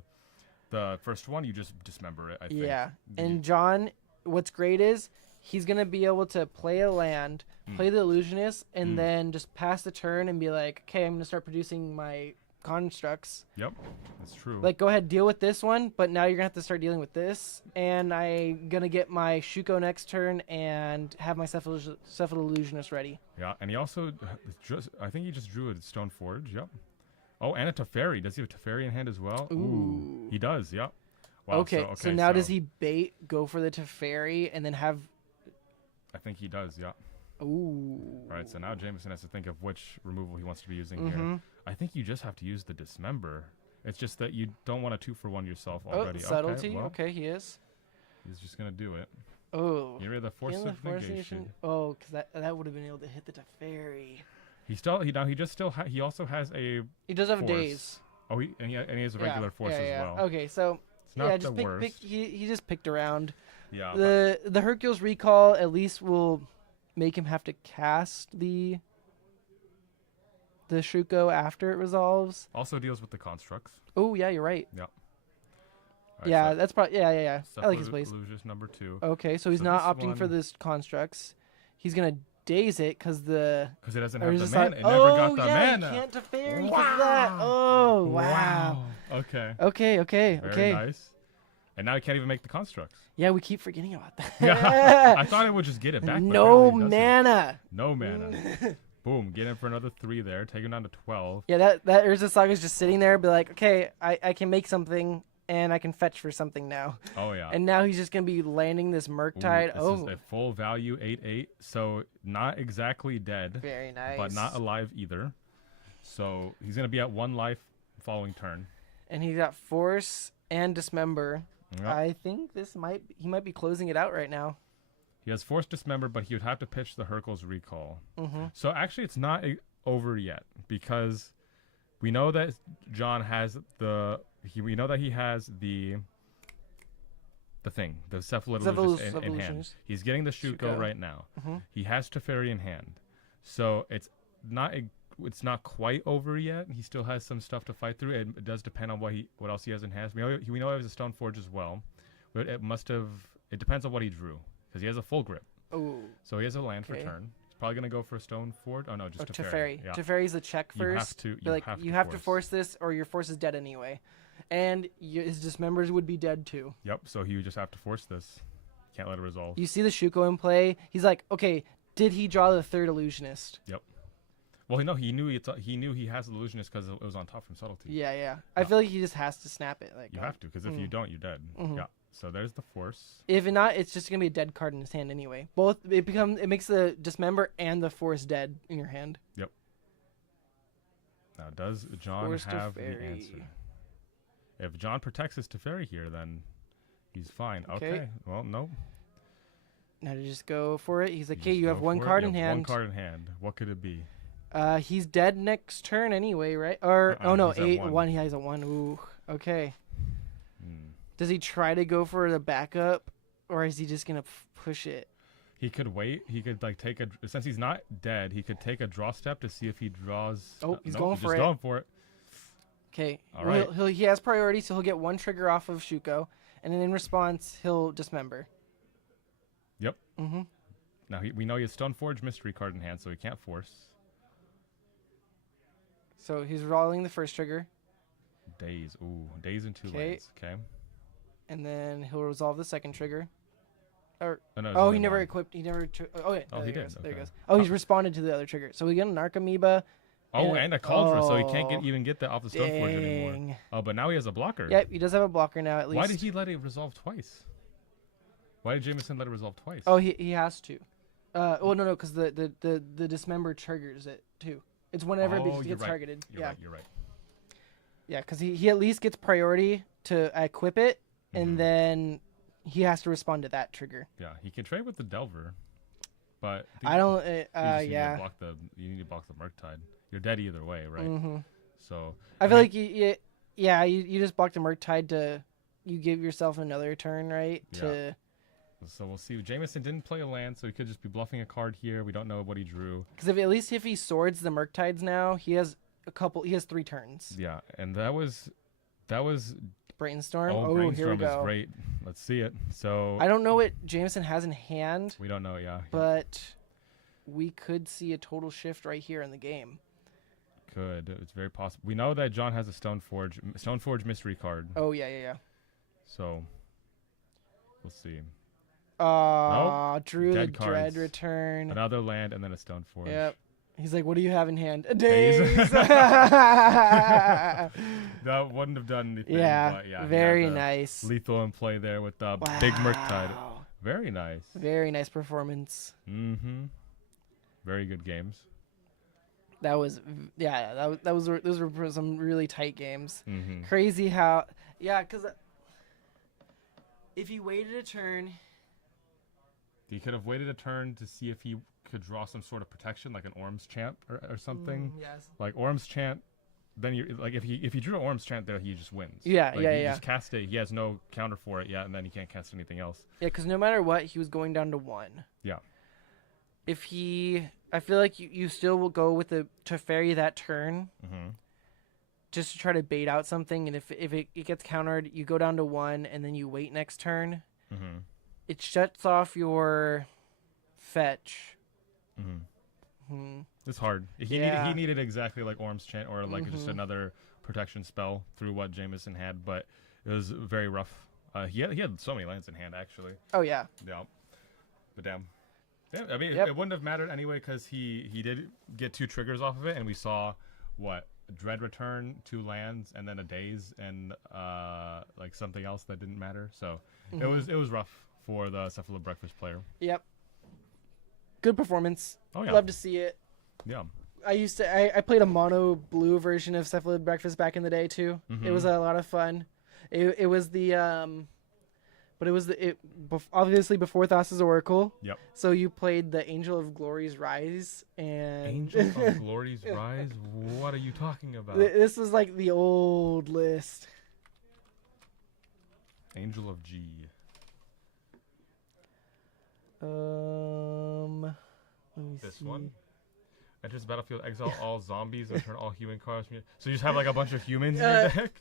first one, you just dismember it. I think. Yeah. And John, what's great is he's gonna be able to play a land, play the Illusionist, and then just pass the turn and be like, okay, I'm gonna start producing my constructs. Yep, that's true. Like, go ahead, deal with this one, but now you're gonna have to start dealing with this, and I'm gonna get my Shuko next turn and have my Cephalid Illusionist ready. Yeah, and he also I think he just drew a Stone Forge. Yep. Oh, and a Teferi. Does he have a Teferi in hand as well? Ooh. He does. Yep. Wow, Okay, so now does he go for the Teferi and then have? I think he does. Yeah. Ooh. Right. So now Jameson has to think of which removal he wants to be using here. I think you just have to use the Dismember. It's just that you don't want a 2-for-1 yourself already. Subtlety. Okay, well, Okay, he is. he's just gonna do it. Oh. Get rid of the force Give him of the force negation. Oh, because that would have been able to hit the Teferi. He also has a He does have force. days. Oh, he has a regular force as well. Okay, so It's not just the worst. he just picked around. Yeah. The Hercules recall at least will make him have to cast the Shuko after it resolves. Also deals with the constructs. Oh yeah, you're right. Yep. All right, Yeah, so that's probably yeah. I like his plays. Lucius number 2. Okay, so he's So not this opting for one- this constructs. He's gonna daze it because the Because it doesn't or have is the this mana. like- It never got the yeah, mana. you can't Teferi because of that. Oh wow. Okay. Okay. Very nice. And now he can't even make the constructs. Yeah, we keep forgetting about that. Yeah. I thought it would just get it back. But No apparently it doesn't. mana. No mana. Boom. Get him for another 3 there. Take him down to 12. Yeah, that Urza Saga's just sitting there, be like, okay, I can make something, and I can fetch for something now. Oh, yeah. And now he's just gonna be landing this Murktide. This is a full value 8/8. So not exactly dead, very nice. but not alive either. So he's going to be at 1 life following turn. And he's got Force and Dismember. Yep. I think he might be closing it out right now. He has Force Dismember, but he would have to pitch the Hercules recall. Mm-hmm. So actually, it's not over yet because we know that John has we know that he has the thing, the Cephalid Illusions in hand. He's getting the Shuko right now. Mm-hmm. He has Teferi in hand, so it's not quite over yet. He still has some stuff to fight through. It does depend on what else he has in hand. We know he has a Stone Forge as well, but it depends on what he drew because he has a full grip. Oh. So he has a land for Okay. turn. He's probably gonna go for a Stone Forge. Oh no, just Teferi. Yeah. Teferi's the check first. You have to force this, or your force is dead anyway, and his Dismembers would be dead too. Yep. So he would just have to force this. Can't let it resolve. You see the Shuko in play. He's like, okay, did he draw the third Illusionist? Yep. Well, no, he knew he has the Illusionist because it was on top from Subtlety. Yeah. I feel like he just has to snap it. Like You have to, because if you don't, you're dead. Mhm. Yeah. So there's the force. If not, it's just gonna be a dead card in his hand anyway. It makes the Dismember and the Force dead in your hand. Yep. Now, does John Force have the Teferi. answer? If John protects his Teferi here, then he's fine. Okay. Okay. Well, no. Now to just go for it. He's like, okay, just you have go one for it. card You in have hand. One card in hand. What could it be? He's dead next turn anyway, right? Or oh no, he's at 8 1. 1. He has a 1. Ooh, okay. Hmm. Does he try to go for the backup, or is he just gonna push it? He could wait. He could since he's not dead, he could take a draw step to see if he draws. Oh, he's nope, going for just it. going for it. Okay. All Well, right. he has priority, so he'll get 1 trigger off of Shuko, and then in response, he'll Dismember. Yep. Mm-hmm. Now we know he has Stoneforge Mystery card in hand, so he can't force. So he's rolling the first trigger, Days. Ooh, days and 2 Okay. lands. Okay. and then he'll resolve the second trigger. Or Oh, no, there's oh, only he never one. equipped. He never. Oh, yeah. Oh, there he it did, goes, There he okay. goes. Oh, he's responded to the other trigger. So we get an Archamoeba. Oh, and a Cauldron, so he can't Oh, even get that off the Stoneforge anymore. Dang. Oh, but now he has a blocker. Yep, he does have a blocker now at least. Why did he let it resolve twice? Why did Jameson let it resolve twice? Oh, he has to. Well, no, because the Dismember triggers it too. It's whenever Oh, it you're gets right. targeted. You're right. Yeah, because he at least gets priority to equip it, Mhm. and then he has to respond to that trigger. Yeah, he can trade with the Delver, but I don't. you just need to Yeah. block you need to block the Murktide. You're dead either way, right? Mm-hmm. So I feel like you just blocked a Murktide to you give yourself another turn, right? Yeah. So we'll see. Jameson didn't play a land, so he could just be bluffing a card here. We don't know what he drew. Because if he swords the Murktides now, he has 3 turns. Yeah, and that was Brainstorm. oh, Oh, here we Brainstorm is go. great. Let's see it. So I don't know what Jameson has in hand, we don't know. Yeah, but we could see a total shift right here in the game. could. It's very possible. We know that John has a Stoneforge mystery card. Oh yeah. So we'll see. Drew the Dead cards. Dread return. Another land and then a Stoneforge. Yep. He's like, what do you have in hand? Daze. Daze. That wouldn't have done anything. Yeah, but yeah, he very had the nice. Lethal in play there with the big Murktide. Wow. Very nice. Very nice performance. Mm-hmm. Very good games. Those were some really tight games. Mm-hmm. Crazy how, because if he waited a turn, He could have waited a turn to see if he could draw some sort of protection, like an Orm's Chant or something. Yes. Like Orm's Chant, then you like if you drew an Orm's Chant there, he just wins. Yeah, like, yeah, you yeah. just cast it. He has no counter for it yet, and then he can't cast anything else. Yeah, because no matter what, he was going down to 1. Yeah. If he, I feel like you still will go with the Teferi that turn, just to try to bait out something. And if it gets countered, you go down to 1, and then you wait next turn. It shuts off your fetch. It's hard. He needed exactly like Orm's Chant or like just another protection spell through what Jameson had, but it was very rough. He had so many lands in hand actually. Oh yeah. Yeah. But damn. Yeah, I mean it wouldn't have mattered anyway because he did get 2 triggers off of it, and we saw what Dread Return, 2 lands, and then a Daze and like something else that didn't matter. So it was rough for the Cephalid Breakfast player. Yep. Good performance. Oh yeah. Love to see it. Yeah. I played a mono blue version of Cephalid Breakfast back in the day too. It was a lot of fun. It was obviously before Thassa's Oracle. Yep. So you played the Angel of Glory's Rise and Angel of Glory's Rise? What are you talking about? This was like the old list. Angel of G. Let me This see. one? Enters the battlefield, exile all zombies, and turn all human cards. So you just have like a bunch of humans in your deck?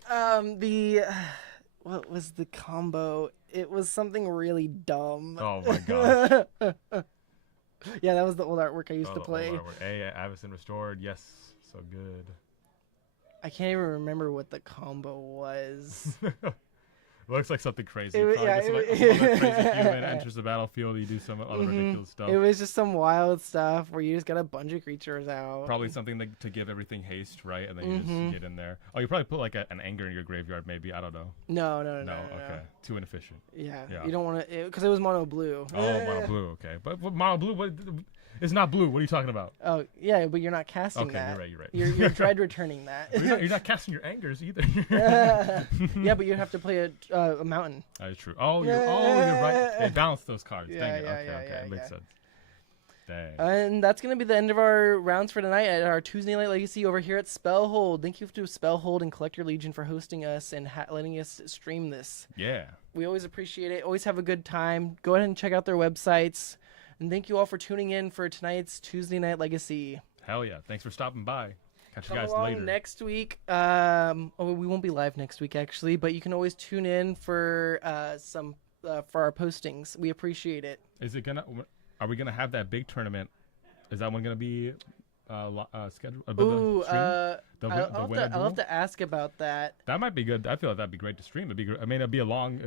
What was the combo? It was something really dumb. Oh my gosh. Yeah, that was the old artwork I used to play. Avacyn Restored. Yes. So good. I can't even remember what the combo was. Looks like something crazy. It was- Probably yeah, just it like was- another crazy human enters the battlefield. You do some other ridiculous stuff. It was just some wild stuff where you just got a bunch of creatures out. Probably something to give everything haste, right? And then you just get in there. Oh, you probably put like an anger in your graveyard, maybe. I don't know. No. Okay. Too inefficient. Yeah. Yeah. You don't want to, because it was mono blue. Oh, mono blue. Okay, but mono blue. It's not blue. What are you talking about? Oh, yeah, but you're not casting Okay, that. you're right. You're dread returning that. You're not casting your angers either. Yeah, but you have to play a mountain. That is true. You're right. They balanced those cards. Yeah, Dang it. yeah, Okay, yeah, it makes yeah. sense. Dang. And that's going to be the end of our rounds for tonight at our Tuesday Night Legacy over here at Spellhold. Thank you to Spellhold and Collector Legion for hosting us and letting us stream this. Yeah. We always appreciate it. Always have a good time. Go ahead and check out their websites. And thank you all for tuning in for tonight's Tuesday Night Legacy. Hell yeah. Thanks for stopping by. Catch you Come guys along later. next week. We won't be live next week, actually, but you can always tune in for for our postings. We appreciate it. Are we gonna have that big tournament? Is that one gonna be scheduled? Ooh, the winner I'll have to ask about that. That might be good. I feel like that'd be great to stream. It'd be a long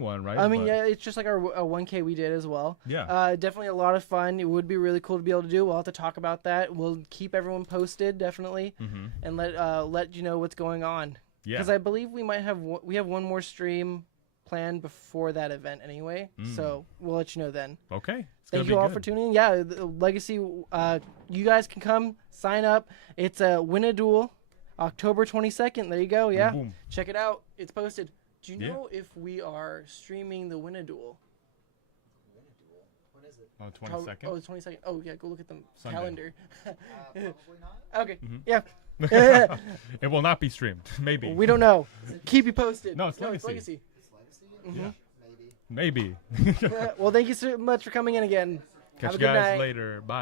one, right? I mean, yeah, it's just like our 1K we did as well. Yeah. Definitely a lot of fun. It would be really cool to be able to do. We'll have to talk about that. We'll keep everyone posted, definitely, and let you know what's going on. Yeah. Because I believe we have one more stream planned before that event anyway. So we'll let you know then. Okay. Thank you all for tuning in. Yeah, the Legacy, you guys can come, sign up. It's a Win a Duel, October 22nd. There you go, yeah. Boom. Check it out. It's posted. Do you Yeah. know if we are streaming the Win a Duel? When is it? On the 22nd. Oh, it's 22nd. Oh, yeah, go look at the Sunday. calendar. Probably not. Okay, yeah. It will not be streamed. Maybe. We don't know. Keep you posted. No, it's Legacy. It's Legacy? Maybe. Well, thank you so much for coming in again. Catch Have a you good guys night. later. Bye.